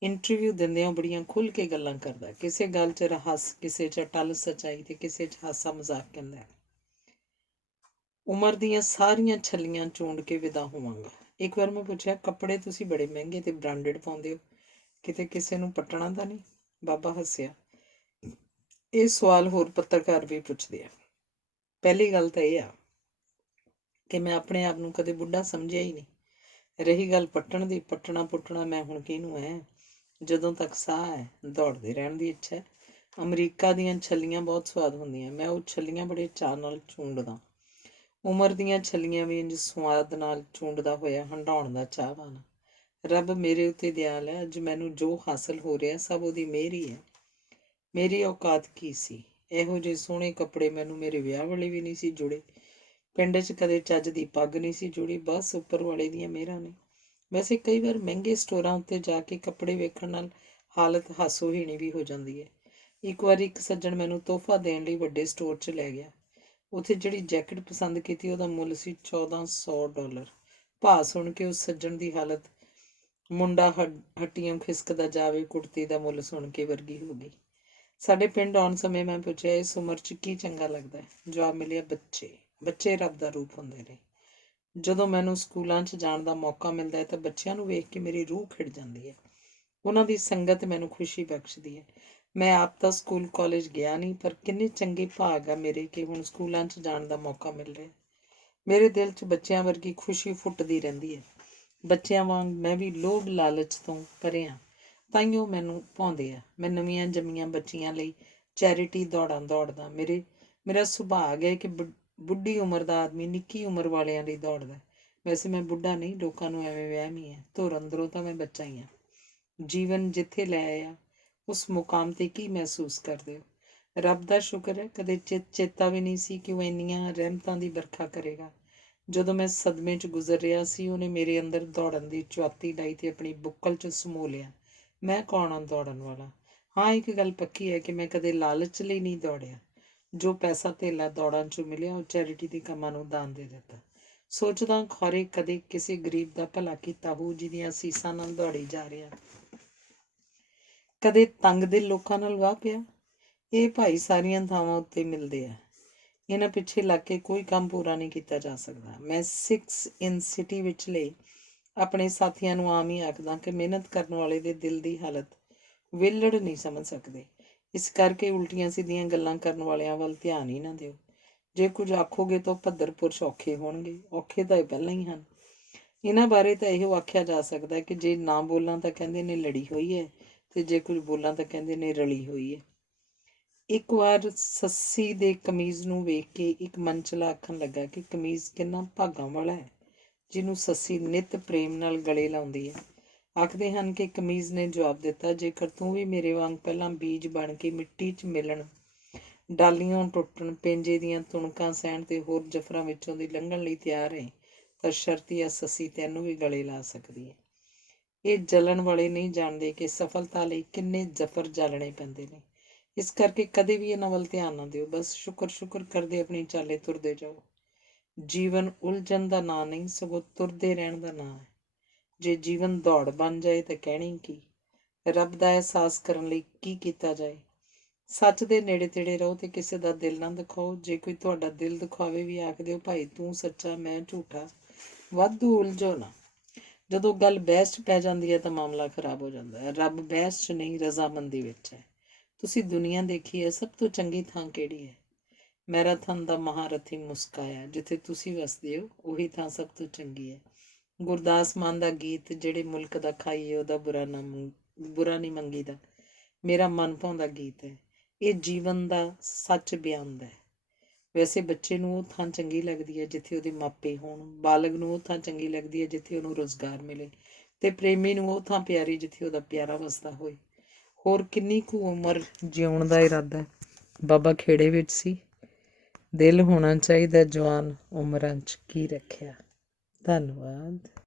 ਇੰਟਰਵਿਊ ਦਿੰਦਿਆਂ ਬੜੀਆਂ ਖੁੱਲ੍ਹ ਕੇ ਗੱਲਾਂ ਕਰਦਾ। ਕਿਸੇ ਗੱਲ 'ਚ ਰਹੱਸ, ਕਿਸੇ 'ਚ ਅਟੱਲ ਸੱਚਾਈ ਤੇ ਕਿਸੇ 'ਚ ਹਾਸਾ ਮਜ਼ਾਕ ਕਹਿੰਦਾ। ਉਮਰ ਦੀਆਂ ਸਾਰੀਆਂ ਛੱਲੀਆਂ ਚੂੰਡ ਕੇ ਵਿਦਾ ਹੋਵਾਂਗਾ। ਇੱਕ ਵਾਰ ਮੈਂ ਪੁੱਛਿਆ, ਕੱਪੜੇ ਤੁਸੀਂ ਬੜੇ ਮਹਿੰਗੇ ਤੇ ਬ੍ਰਾਂਡਡ ਪਾਉਂਦੇ ਹੋ, ਕਿਤੇ ਕਿਸੇ ਨੂੰ ਪੱਟਣਾ ਤਾਂ ਨਹੀਂ? ਬਾਬਾ ਹੱਸਿਆ। ਇਹ ਸਵਾਲ ਹੋਰ ਪੱਤਰਕਾਰ ਵੀ ਪੁੱਛਦੇ ਆ। ਪਹਿਲੀ ਗੱਲ ਤਾਂ ਇਹ ਆ ਕਿ ਮੈਂ ਆਪਣੇ ਆਪ ਨੂੰ ਕਦੇ ਬੁੱਢਾ ਸਮਝਿਆ ਹੀ ਨਹੀਂ। ਰਹੀ ਗੱਲ ਪੱਟਣ ਦੀ, ਪੱਟਣਾ ਪੁੱਟਣਾ ਮੈਂ ਹੁਣ ਕਿਹਨੂੰ ਹੈ? ਜਦੋਂ ਤੱਕ ਸਾਹ ਹੈ, ਦੌੜਦੇ ਰਹਿਣ ਦੀ ਇੱਛਾ ਹੈ। ਅਮਰੀਕਾ ਦੀਆਂ ਛੱਲੀਆਂ ਬਹੁਤ ਸਵਾਦ ਹੁੰਦੀਆਂ। ਮੈਂ ਉਹ ਛੱਲੀਆਂ ਬੜੇ ਚਾਅ ਨਾਲ ਚੂੰਡਦਾ। ਉਮਰ ਦੀਆਂ ਛੱਲੀਆਂ ਵੀ ਇੰਝ ਸਵਾਦ ਨਾਲ ਚੂੰਡਦਾ ਹੋਇਆ ਹੰਢਾਉਣ ਦਾ ਚਾਹਵਾਨ। ਰੱਬ ਮੇਰੇ ਉੱਤੇ ਦਿਆਲ ਹੈ। ਅੱਜ ਮੈਨੂੰ ਜੋ ਹਾਸਲ ਹੋ ਰਿਹਾ ਸਭ ਉਹਦੀ ਮਿਹਰ ਹੀ ਹੈ। ਮੇਰੀ ਔਕਾਤ ਕੀ ਸੀ? ਇਹੋ ਜਿਹੇ ਸੋਹਣੇ ਕੱਪੜੇ ਮੈਨੂੰ ਮੇਰੇ ਵਿਆਹ ਵਾਲੇ ਵੀ ਨਹੀਂ ਸੀ ਜੁੜੇ। ਪਿੰਡ 'ਚ ਕਦੇ ਚੱਜ ਦੀ ਪੱਗ ਨਹੀਂ ਸੀ ਜੁੜੀ। ਬਸ ਉੱਪਰ ਵਾਲੇ ਦੀਆਂ ਮਿਹਰਾਂ ਨੇ। ਵੈਸੇ ਕਈ ਵਾਰ ਮਹਿੰਗੇ ਸਟੋਰਾਂ ਉੱਤੇ ਜਾ ਕੇ ਕੱਪੜੇ ਵੇਖਣ ਨਾਲ ਹਾਲਤ ਹਾਸੋਹੀਣੀ ਵੀ ਹੋ ਜਾਂਦੀ ਹੈ। ਇੱਕ ਵਾਰੀ ਇੱਕ ਸੱਜਣ ਮੈਨੂੰ ਤੋਹਫਾ ਦੇਣ ਲਈ ਵੱਡੇ ਸਟੋਰ 'ਚ ਲੈ ਗਿਆ। ਉੱਥੇ ਜਿਹੜੀ ਜੈਕਟ ਪਸੰਦ ਕੀਤੀ ਉਹਦਾ ਮੁੱਲ ਸੀ $1400। ਭਾਅ ਸੁਣ ਕੇ ਉਸ ਸੱਜਣ ਦੀ ਹਾਲਤ ਮੁੰਡਾ ਹੱਟੀਆਂ ਖਿਸਕਦਾ ਜਾਵੇ ਕੁੜਤੀ ਦਾ ਮੁੱਲ ਸੁਣ ਕੇ ਵਰਗੀ ਹੋ ਗਈ। ਸਾਡੇ ਪਿੰਡ ਆਉਣ ਸਮੇਂ ਮੈਂ ਪੁੱਛਿਆ, ਇਸ ਉਮਰ 'ਚ ਕੀ ਚੰਗਾ ਲੱਗਦਾ? ਜਵਾਬ ਮਿਲਿਆ, ਬੱਚੇ। ਬੱਚੇ ਰੱਬ ਦਾ ਰੂਪ ਹੁੰਦੇ ਨੇ। ਜਦੋਂ ਮੈਨੂੰ ਸਕੂਲਾਂ 'ਚ ਜਾਣ ਦਾ ਮੌਕਾ ਮਿਲਦਾ ਹੈ ਤਾਂ ਬੱਚਿਆਂ ਨੂੰ ਵੇਖ ਕੇ ਮੇਰੀ ਰੂਹ ਖਿੜ ਜਾਂਦੀ ਹੈ। ਉਹਨਾਂ ਦੀ ਸੰਗਤ ਮੈਨੂੰ ਖੁਸ਼ੀ ਬਖਸ਼ਦੀ ਹੈ। ਮੈਂ ਆਪ ਤਾਂ ਸਕੂਲ ਕਾਲਜ ਗਿਆ ਨਹੀਂ, ਪਰ ਕਿੰਨੇ ਚੰਗੇ ਭਾਗ ਆ ਮੇਰੇ ਕਿ ਹੁਣ ਸਕੂਲਾਂ 'ਚ ਜਾਣ ਦਾ ਮੌਕਾ ਮਿਲ ਰਿਹਾ। ਮੇਰੇ ਦਿਲ 'ਚ ਬੱਚਿਆਂ ਵਰਗੀ ਖੁਸ਼ੀ ਫੁੱਟਦੀ ਰਹਿੰਦੀ ਹੈ। ਬੱਚਿਆਂ ਵਾਂਗ ਮੈਂ ਵੀ ਲੋਭ ਲਾਲਚ ਤੋਂ ਪਰੇ ਹਾਂ, ਤਾਈਓ ਮੈਨੂੰ ਭਾਉਂਦੇ ਆ। ਮੈਂ ਨਵੀਆਂ ਜੰਮੀਆਂ ਬੱਚੀਆਂ ਲਈ ਚੈਰਿਟੀ ਦੌੜਾਂ ਦੌੜਦਾ। ਮੇਰਾ ਸੁਭਾਗ ਹੈ ਕਿ ਬੁੱਢੀ ਉਮਰ ਦਾ ਆਦਮੀ ਨਿੱਕੀ ਉਮਰ ਵਾਲਿਆਂ ਲਈ ਦੌੜਦਾ। ਵੈਸੇ ਮੈਂ ਬੁੱਢਾ ਨਹੀਂ, ਲੋਕਾਂ ਨੂੰ ਐਵੇਂ ਵਹਿਮ ਹੀ ਹੈ। ਧੁਰ ਅੰਦਰੋਂ ਤਾਂ ਮੈਂ ਬੱਚਾ ਹੀ ਹਾਂ। ਜੀਵਨ ਜਿੱਥੇ ਲੈ ਆਇਆ ਉਸ ਮੁਕਾਮ 'ਤੇ ਕੀ ਮਹਿਸੂਸ ਕਰਦੇ ਹੋ? ਰੱਬ ਦਾ ਸ਼ੁਕਰ ਹੈ, ਕਦੇ ਚੇਤਾ ਵੀ ਨਹੀਂ ਸੀ ਕਿ ਉਹ ਇੰਨੀਆਂ ਰਹਿਮਤਾਂ ਦੀ ਵਰਖਾ ਕਰੇਗਾ। ਜਦੋਂ ਮੈਂ ਸਦਮੇ 'ਚ ਗੁਜ਼ਰ ਰਿਹਾ ਸੀ, ਉਹਨੇ ਮੇਰੇ ਅੰਦਰ ਦੌੜਨ ਦੀ ਚੁਆਤੀ ਲਾਈ ਤੇ ਆਪਣੀ ਬੁੱਕਲ 'ਚ ਸਮੋ ਲਿਆ। ਮੈਂ ਕੌਣ ਹਾਂ ਦੌੜਨ ਵਾਲਾ? ਹਾਂ, ਇੱਕ ਗੱਲ ਪੱਕੀ ਹੈ ਕਿ ਮੈਂ ਕਦੇ ਲਾਲਚ ਲਈ ਨਹੀਂ ਦੌੜਿਆ। ਜੋ ਪੈਸਾ ਧੇਲਾ ਦੌੜਾਂ 'ਚੋਂ ਮਿਲਿਆ ਉਹ ਚੈਰਿਟੀ ਦੇ ਕੰਮਾਂ ਨੂੰ ਦਾਨ ਦੇ ਦਿੱਤਾ। ਸੋਚਦਾ ਖੌਰੇ ਕਦੇ ਕਿਸੇ ਗਰੀਬ ਦਾ ਭਲਾ ਕੀਤਾ ਹੋਊ ਜਿਹਦੀਆਂ ਅਸੀਸਾਂ ਨਾਲ ਦੌੜੀ ਜਾ ਰਿਹਾ। ਕਦੇ ਤੰਗ ਦਿਲ ਲੋਕਾਂ ਨਾਲ ਵਾਹ ਪਿਆ। ਇਹ ਭਾਈ ਸਾਰੀਆਂ ਥਾਵਾਂ ਉੱਤੇ ਮਿਲਦੇ ਆ। ਇਹਨਾਂ ਪਿੱਛੇ ਲੱਗ ਕੇ ਕੋਈ ਕੰਮ ਪੂਰਾ ਨਹੀਂ ਕੀਤਾ ਜਾ ਸਕਦਾ। ਮੈਂ 6 in ਸਿਟੀ ਵਿਚਲੇ ਆਪਣੇ ਸਾਥੀਆਂ ਨੂੰ ਆਮ ਹੀ ਆਖਦਾ ਕਿ ਮਿਹਨਤ ਕਰਨ ਵਾਲੇ ਦੇ ਦਿਲ ਦੀ ਹਾਲਤ ਵਿਹਲੜ ਨਹੀਂ ਸਮਝ ਸਕਦੇ। ਇਸ ਕਰਕੇ ਉਲਟੀਆਂ ਸਿੱਧੀਆਂ ਗੱਲਾਂ ਕਰਨ ਵਾਲਿਆਂ ਵੱਲ ਧਿਆਨ ਹੀ ਨਾ ਦਿਓ। ਜੇ ਕੁਝ ਆਖੋਗੇ ਤਾਂ ਭੱਦਰ ਪੁਰਸ਼ ਔਖੇ ਹੋਣਗੇ। ਔਖੇ ਤਾਂ ਇਹ ਪਹਿਲਾਂ ਹੀ ਹਨ। ਇਹਨਾਂ ਬਾਰੇ ਤਾਂ ਇਹੋ ਆਖਿਆ ਜਾ ਸਕਦਾ ਕਿ ਜੇ ਨਾ ਬੋਲਾਂ ਤਾਂ ਕਹਿੰਦੇ ਨੇ ਲੜੀ ਹੋਈ ਹੈ, ਤੇ ਜੇ ਕੁਝ ਬੋਲਾਂ ਤਾਂ ਕਹਿੰਦੇ ਨੇ ਰਲੀ ਹੋਈ ਹੈ। ਇੱਕ ਵਾਰ ਸੱਸੀ ਦੇ ਕਮੀਜ਼ ਨੂੰ ਵੇਖ ਕੇ ਇੱਕ ਮਨਚਲਾ ਆਖਣ ਲੱਗਾ ਕਿ ਕਮੀਜ਼ ਕਿੰਨਾ ਭਾਗਾਂ ਵਾਲਾ ਹੈ, ਜਿਹਨੂੰ ਸੱਸੀ ਨਿੱਤ ਪ੍ਰੇਮ ਨਾਲ ਗਲੇ ਲਾਉਂਦੀ ਹੈ। ਆਖਦੇ ਹਨ ਕਿ ਕਮੀਜ਼ ਨੇ ਜਵਾਬ ਦਿੱਤਾ, ਜੇਕਰ ਤੂੰ ਵੀ ਮੇਰੇ ਵਾਂਗ ਪਹਿਲਾਂ ਬੀਜ ਬਣ ਕੇ ਮਿੱਟੀ 'ਚ ਮਿਲਣ, ਡਾਲੀਆਂ ਟੁੱਟਣ, ਪੇਂਜੇ ਦੀਆਂ ਤੁਣਕਾਂ ਸਹਿਣ ਤੇ ਹੋਰ ਜਫਰਾਂ ਵਿੱਚੋਂ ਦੀ ਲੰਘਣ ਲਈ ਤਿਆਰ ਹੈ, ਤਾਂ ਸ਼ਰਤੀਆ ਸੱਸੀ ਤੈਨੂੰ ਵੀ ਗਲੇ ਲਾ ਸਕਦੀ ਹੈ। ਇਹ ਜਲਣ ਵਾਲੇ ਨਹੀਂ ਜਾਣਦੇ ਕਿ ਸਫਲਤਾ ਲਈ ਕਿੰਨੇ ਜਫਰ ਜਾਲਣੇ ਪੈਂਦੇ ਨੇ। ਇਸ ਕਰਕੇ ਕਦੇ ਵੀ ਇਹਨਾਂ ਵੱਲ ਧਿਆਨ ਨਾ ਦਿਓ, ਬਸ ਸ਼ੁਕਰ ਕਰਦੇ ਆਪਣੀ ਚਾਲੇ ਤੁਰਦੇ ਜਾਓ। ਜੀਵਨ ਉਲਝਣ ਦਾ ਨਾਂ ਨਹੀਂ, ਸਗੋਂ ਤੁਰਦੇ ਰਹਿਣ ਦਾ ਨਾਂ ਹੈ। ਜੇ ਜੀਵਨ ਦੌੜ ਬਣ ਜਾਏ ਤਾਂ ਕਹਿਣੀ ਕੀ, ਰੱਬ ਦਾ ਅਹਿਸਾਸ ਕਰਨ ਲਈ ਕੀ ਕੀਤਾ ਜਾਏ। ਸੱਚ ਦੇ ਨੇੜੇ ਤੇੜੇ ਰਹੋ ਤੇ ਕਿਸੇ ਦਾ ਦਿਲ ਨਾ ਦਿਖਾਓ। ਜੇ ਕੋਈ ਤੁਹਾਡਾ ਦਿਲ ਦਿਖਾਵੇ ਵੀ ਆਖ ਦਿਓ, ਭਾਈ ਤੂੰ ਸੱਚਾ ਮੈਂ ਝੂਠਾ, ਵਾਧੂ ਉਲਝੋ ਨਾ। ਜਦੋਂ ਗੱਲ ਬਹਿਸ 'ਚ ਪੈ ਜਾਂਦੀ ਹੈ ਤਾਂ ਮਾਮਲਾ ਖਰਾਬ ਹੋ ਜਾਂਦਾ ਹੈ। ਰੱਬ ਬਹਿਸ 'ਚ ਨਹੀਂ, ਰਜ਼ਾਮੰਦੀ ਵਿੱਚ ਹੈ। ਤੁਸੀਂ ਦੁਨੀਆ ਦੇਖੀ ਹੈ, ਸਭ ਤੋਂ ਚੰਗੀ ਥਾਂ ਕਿਹੜੀ ਹੈ? ਮੈਰਾਥਨ ਦਾ ਮਹਾਰਥੀ ਮੁਸਕਾਇਆ, ਜਿੱਥੇ ਤੁਸੀਂ ਵਸਦੇ ਹੋ ਉਹੀ ਥਾਂ ਸਭ ਤੋਂ ਚੰਗੀ ਹੈ। ਗੁਰਦਾਸ ਮਾਨ ਦਾ ਗੀਤ, ਜਿਹੜੇ ਮੁਲਕ ਦਾ ਖਾਈਏ ਉਹਦਾ ਬੁਰਾ ਨਹੀਂ ਮੰਗੀਦਾ, ਮੇਰਾ ਮਨ ਭਾਉਂਦਾ ਗੀਤ ਹੈ। ਇਹ ਜੀਵਨ ਦਾ ਸੱਚ ਬਿਆਨਦਾ ਹੈ। ਵੈਸੇ ਬੱਚੇ ਨੂੰ ਉਹ ਥਾਂ ਚੰਗੀ ਲੱਗਦੀ ਹੈ ਜਿੱਥੇ ਉਹਦੇ ਮਾਪੇ ਹੋਣ, ਬਾਲਗ ਨੂੰ ਉਹ ਥਾਂ ਚੰਗੀ ਲੱਗਦੀ ਹੈ ਜਿੱਥੇ ਉਹਨੂੰ ਰੁਜ਼ਗਾਰ ਮਿਲੇ, ਤੇ ਪ੍ਰੇਮੀ ਨੂੰ ਉਹ ਥਾਂ ਪਿਆਰੀ ਜਿੱਥੇ ਉਹਦਾ ਪਿਆਰਾ ਵਸਦਾ ਹੋਏ। ਹੋਰ ਕਿੰਨੀ ਕੁ ਉਮਰ ਜਿਉਣ ਦਾ ਇਰਾਦਾ ਬਾਬਾ ਖੇੜੇ ਵਿੱਚ ਸੀ। ਦਿਲ ਹੋਣਾ ਚਾਹੀਦਾ ਜਵਾਨ, ਉਮਰਾਂ 'ਚ ਕੀ ਰੱਖਿਆ। ਧੰਨਵਾਦ।